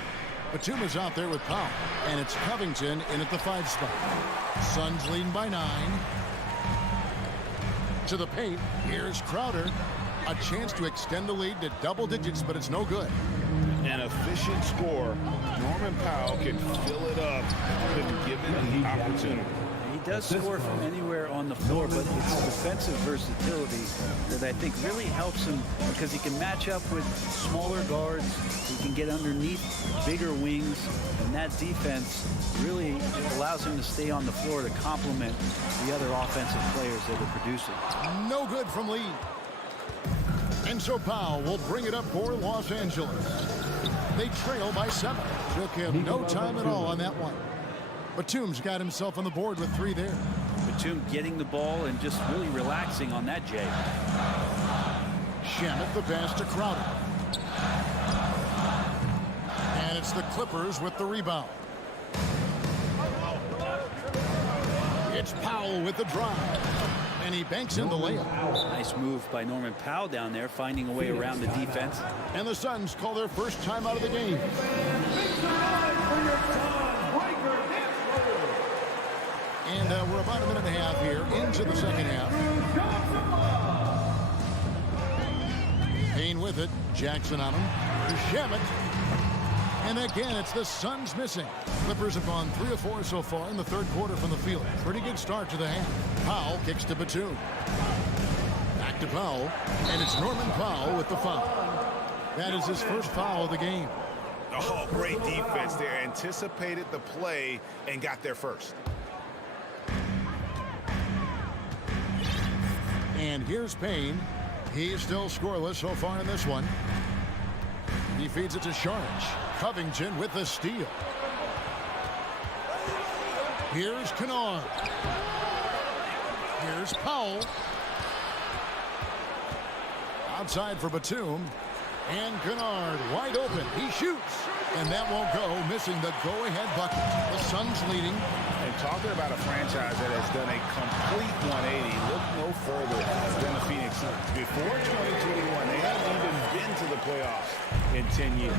Batum is out there with Powell. And it's Covington in at the 5 spot. Suns leading by 9. To the paint, here's Crowder. A chance to extend the lead to double digits, but it's no good. An efficient score. Norman Powell can fill it up if given the opportunity. He does score from anywhere on the floor, but it's defensive versatility that I think really helps him because he can match up with smaller guards. He can get underneath bigger wings, and that defense really allows him to stay on the floor to complement the other offensive players that are producing. No good from Lee. And so Powell will bring it up for Los Angeles. They trail by 7. Took him no time at all on that one. Batum's got himself on the board with 3 there. Batum getting the ball and just really relaxing on that, Jay. Shamet the pass to Crowder. And it's the Clippers with the rebound. It's Powell with the drive. And he banks in the layup. Nice move by Norman Powell down there, finding a way around the defense. And the Suns call their first time out of the game. And we're about a minute and a half here into the second half. Payne with it. Jackson on him. Shamet. And again, it's the Suns missing. Clippers have gone 3 of 4 so far in the third quarter from the field. Pretty good start to the half. Powell kicks to Batum. Back to Powell. And it's Norman Powell with the foul. That is his first foul of the game. Oh, great defense there. Anticipated the play and got there first. And here's Payne. He's still scoreless so far in this one. He feeds it to Sharge. Covington with the steal. Here's Kennard. Here's Powell. Outside for Batum. And Kennard wide open. He shoots. And that won't go, missing the go-ahead bucket. The Suns leading. And talking about a franchise that has done a complete 180, look no further than the Phoenix Suns. Before 2021, they haven't even been to the playoffs in 10 years.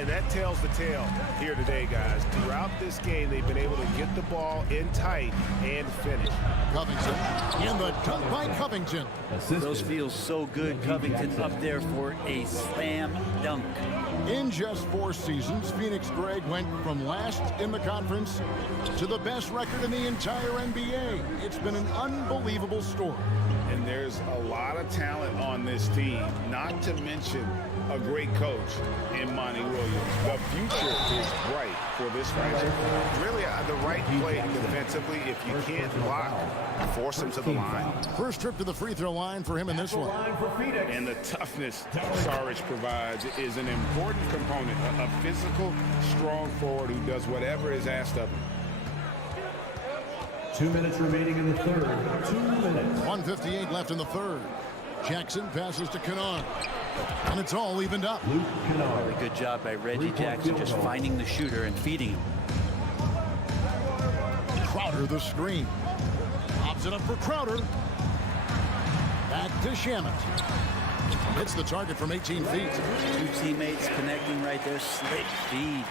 And that tells the tale here today, guys. Throughout this game, they've been able to get the ball in tight and finish. Covington, and the dunk by Covington. Those feel so good. Covington up there for a slam dunk. In just 4 seasons, Phoenix, Greg, went from last in the conference to the best record in the entire NBA. It's been an unbelievable story. And there's a lot of talent on this team, not to mention a great coach in Monty Williams. The future is bright for this franchise. Really, the right play defensively. If you can't block, force him to the line. First trip to the free throw line for him in this one. And the toughness Saric provides is an important component. A physical, strong forward who does whatever is asked of him. 2 minutes remaining in the third. 2 minutes. 1:58 left in the third. Jackson passes to Kennard. And it's all evened up. Really good job by Reggie Jackson just finding the shooter and feeding him. Crowder the screen. Pops it up for Crowder. Back to Shamet. Hits the target from 18 feet. 2 teammates connecting right there. Slick feed.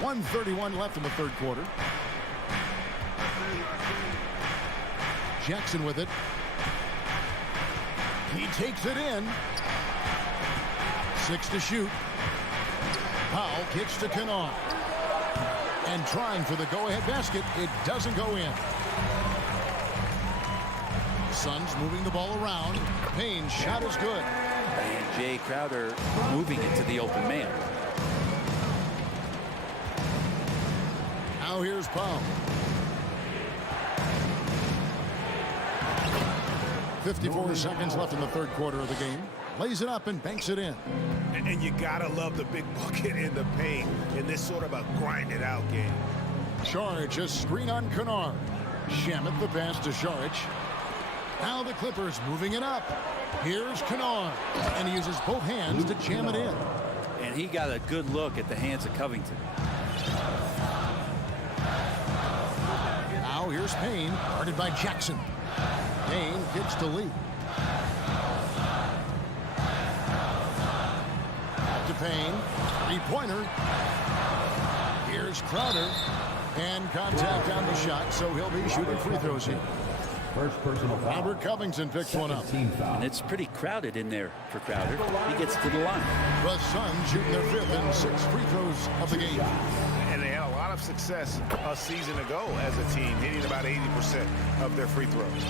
1:31 left in the third quarter. Jackson with it. He takes it in. 6 to shoot. Powell kicks to Kennard. And trying for the go-ahead basket. It doesn't go in. Suns moving the ball around. Payne's shot is good. And Jay Crowder moving it to the open man. Now here's Powell. 54 seconds left in the third quarter of the game. Lays it up and banks it in. And you gotta love the big bucket in the paint in this sort of a grind-it-out game. Saric a screen on Kennard. Shamet the pass to Saric. Now the Clippers moving it up. Here's Kennard. And he uses both hands to jam it in. And he got a good look at the hands of Covington. Now here's Payne, guarded by Jackson. Payne kicks to Lee. Back to Payne. 3-pointer. Here's Crowder. And contact on the shot, so he'll be shooting free throws here. First personal foul. Robert Covington picks one up. And it's pretty crowded in there for Crowder. He gets to the line. The Suns shooting their 5th and 6th free throws of the game. And they had a lot of success a season ago as a team, hitting about 80% of their free throws.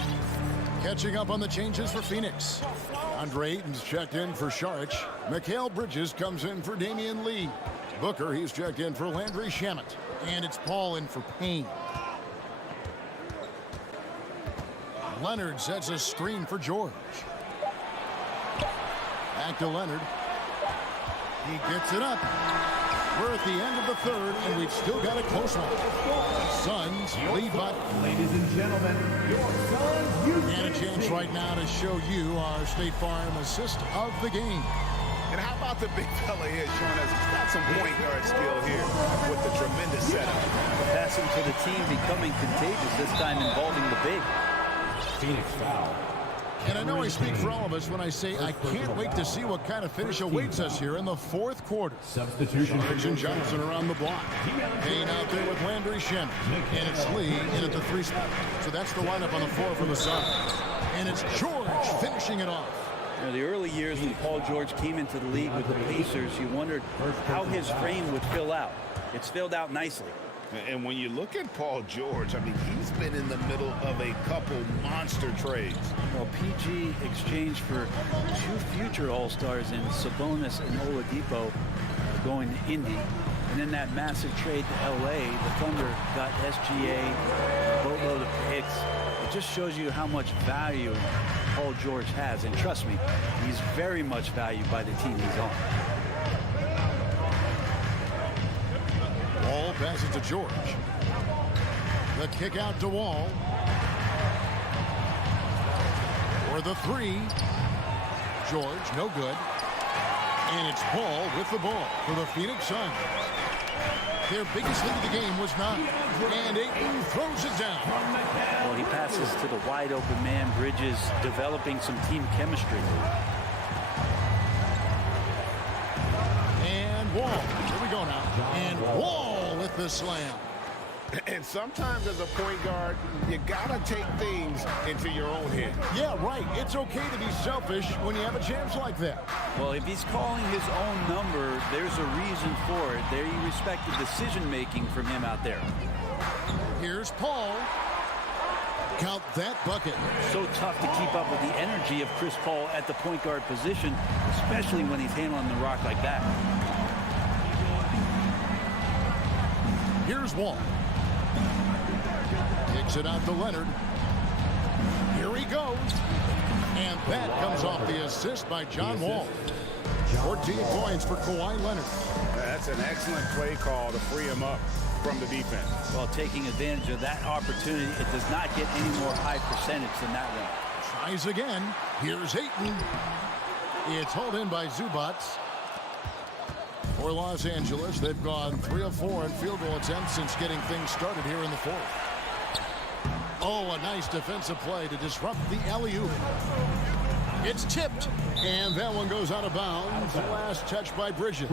Catching up on the changes for Phoenix. Andre Ayton's checked in for Saric. Mikal Bridges comes in for Damian Lee. Booker, he's checked in for Landry Shamet. And it's Paul in for Payne. Leonard sets a screen for George. Back to Leonard. He gets it up. We're at the end of the third, and we've still got a close one. Suns lead by... Ladies and gentlemen, your Suns. And a chance right now to show you our State Farm assist of the game. And how about the big fella here showing us he's got some point guard skill here with the tremendous setup. Passing for the team becoming contagious, this time involving the big. Phoenix foul. And I know I speak for all of us when I say I can't wait to see what kind of finish awaits us here in the fourth quarter. Substitution. Sharks and Johnson around the block. Payne out there with Landry Shamet. And it's Lee in at the 3 spot. So that's the lineup on the floor for the Suns. And it's George finishing it off. You know, the early years when Paul George came into the league with the Pacers, you wondered how his frame would fill out. It's filled out nicely. And when you look at Paul George, I mean, he's been in the middle of a couple monster trades. Well, PG exchanged for 2 future All-Stars in Sabonis and Oladipo going to Indy. And then that massive trade to LA, the Thunder got SGA, a boatload of picks. It just shows you how much value Paul George has. And trust me, he's very much valued by the team he's on. Wall passes to George. The kick out to Wall. For the three. George, no good. And it's Paul with the ball for the Phoenix Suns. Their biggest lead of the game was 9. And Ayton throws it down. Well, he passes to the wide open man. Bridges developing some team chemistry. And Wall. Here we go now. And Wall with the slam. And sometimes as a point guard, you gotta take things into your own hand. Yeah, right. It's okay to be selfish when you have a chance like that. Well, if he's calling his own number, there's a reason for it. They respect the decision-making from him out there. Here's Paul. Count that bucket. So tough to keep up with the energy of Chris Paul at the point guard position, especially when he's handling the rock like that. Here's Wall. Kicks it out to Leonard. Here he goes. And that comes off the assist by John Wall. 14 points for Kawhi Leonard. That's an excellent play call to free him up from the defense. Well, taking advantage of that opportunity, it does not get any more high percentage than that one. Tries again. Here's Ayton. It's hauled in by Zubac. For Los Angeles, they've gone 3 of 4 in field goal attempts since getting things started here in the fourth. Oh, a nice defensive play to disrupt the alley-oop. It's tipped, and that one goes out of bounds. Last touch by Bridges.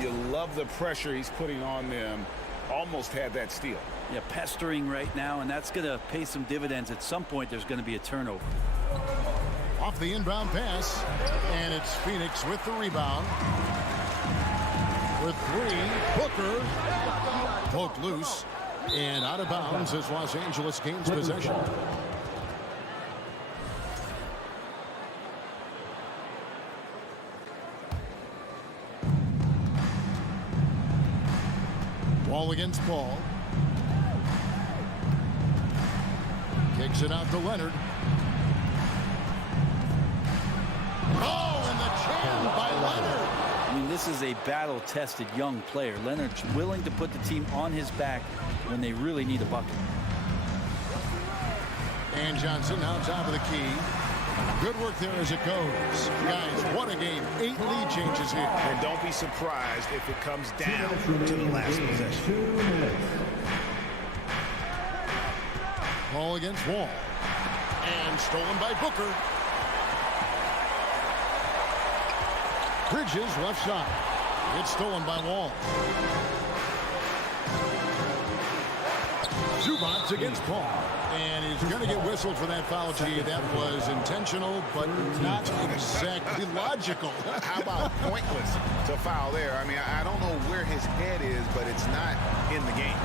You love the pressure he's putting on them. Almost had that steal. Yeah, pestering right now, and that's going to pay some dividends. At some point, there's going to be a turnover. Off the inbound pass, and it's Phoenix with the rebound. With 3, Booker poked loose and out of bounds as Los Angeles gains possession. Wall against Paul. Kicks it out to Leonard. Oh, and the jam by Leonard. I mean, this is a battle-tested young player. Leonard's willing to put the team on his back when they really need a bucket. And Johnson now top of the key. Good work there as it goes. Guys, what a game. 8 lead changes here. And don't be surprised if it comes down to the last possession. Ball against Wall. And stolen by Booker. Bridges left side. It's stolen by Wall. Zubac against Paul. And he's going to get whistled for that foul. Gee, that was intentional, but not exactly logical. How about pointless to foul there? I mean, I don't know where his head is, but it's not in the game.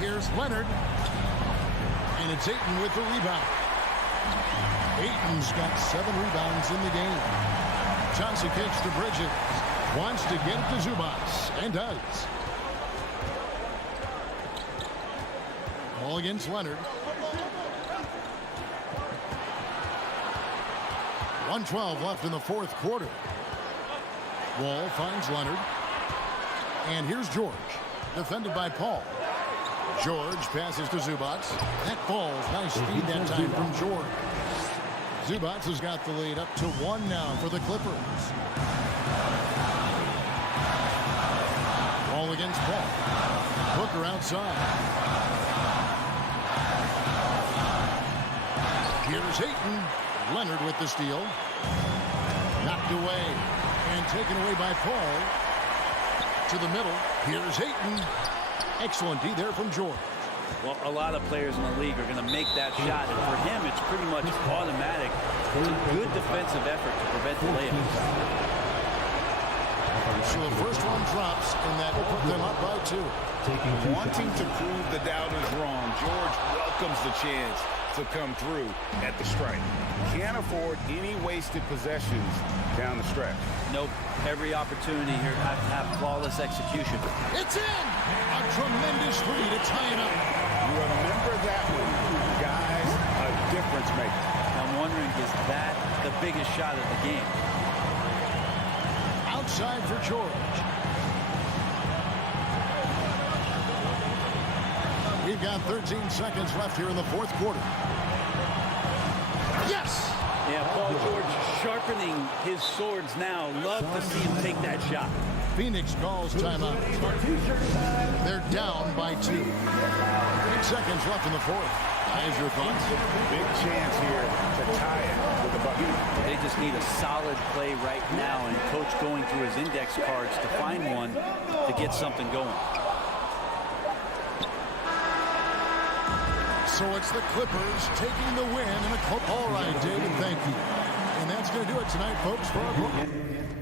Here's Leonard. And it's Ayton with the rebound. Ayton's got 7 rebounds in the game. Johnson kicks to Bridges. Wants to get it to Zubac. And does. Ball against Leonard. 1:12 left in the fourth quarter. Wall finds Leonard. And here's George. Defended by Paul. George passes to Zubac. That falls. Nice speed that time from George. Zubac has got the lead up to 1 now for the Clippers. Ball against Paul. Booker outside. Here's Ayton. Leonard with the steal. Knocked away. And taken away by Paul. To the middle. Here's Ayton. Excellent D there from George. Well, a lot of players in the league are going to make that shot, and for him, it's pretty much automatic. It's a good defensive effort to prevent the layups. So the first one drops, and that will put them up by 2. Wanting to prove the doubters wrong, George welcomes the chance to come through at the strike. Can't afford any wasted possessions down the stretch. Nope. Every opportunity here has to have flawless execution. It's in! A tremendous three to tie it up. Remember that one. Guys difference maker. I'm wondering, is that the biggest shot of the game? Outside for George. We've got 13 seconds left here in the fourth quarter. Yes! Yeah, Paul George sharpening his swords now. Love to see him take that shot. Phoenix calls timeout. They're down by 2. 8 seconds left in the fourth. Guys, your thoughts? Big chance here to tie it with the bucket. They just need a solid play right now, and Coach going through his index cards to find one to get something going. So it's the Clippers taking the win in a all right, David, thank you. And that's going to do it tonight, folks, for our program.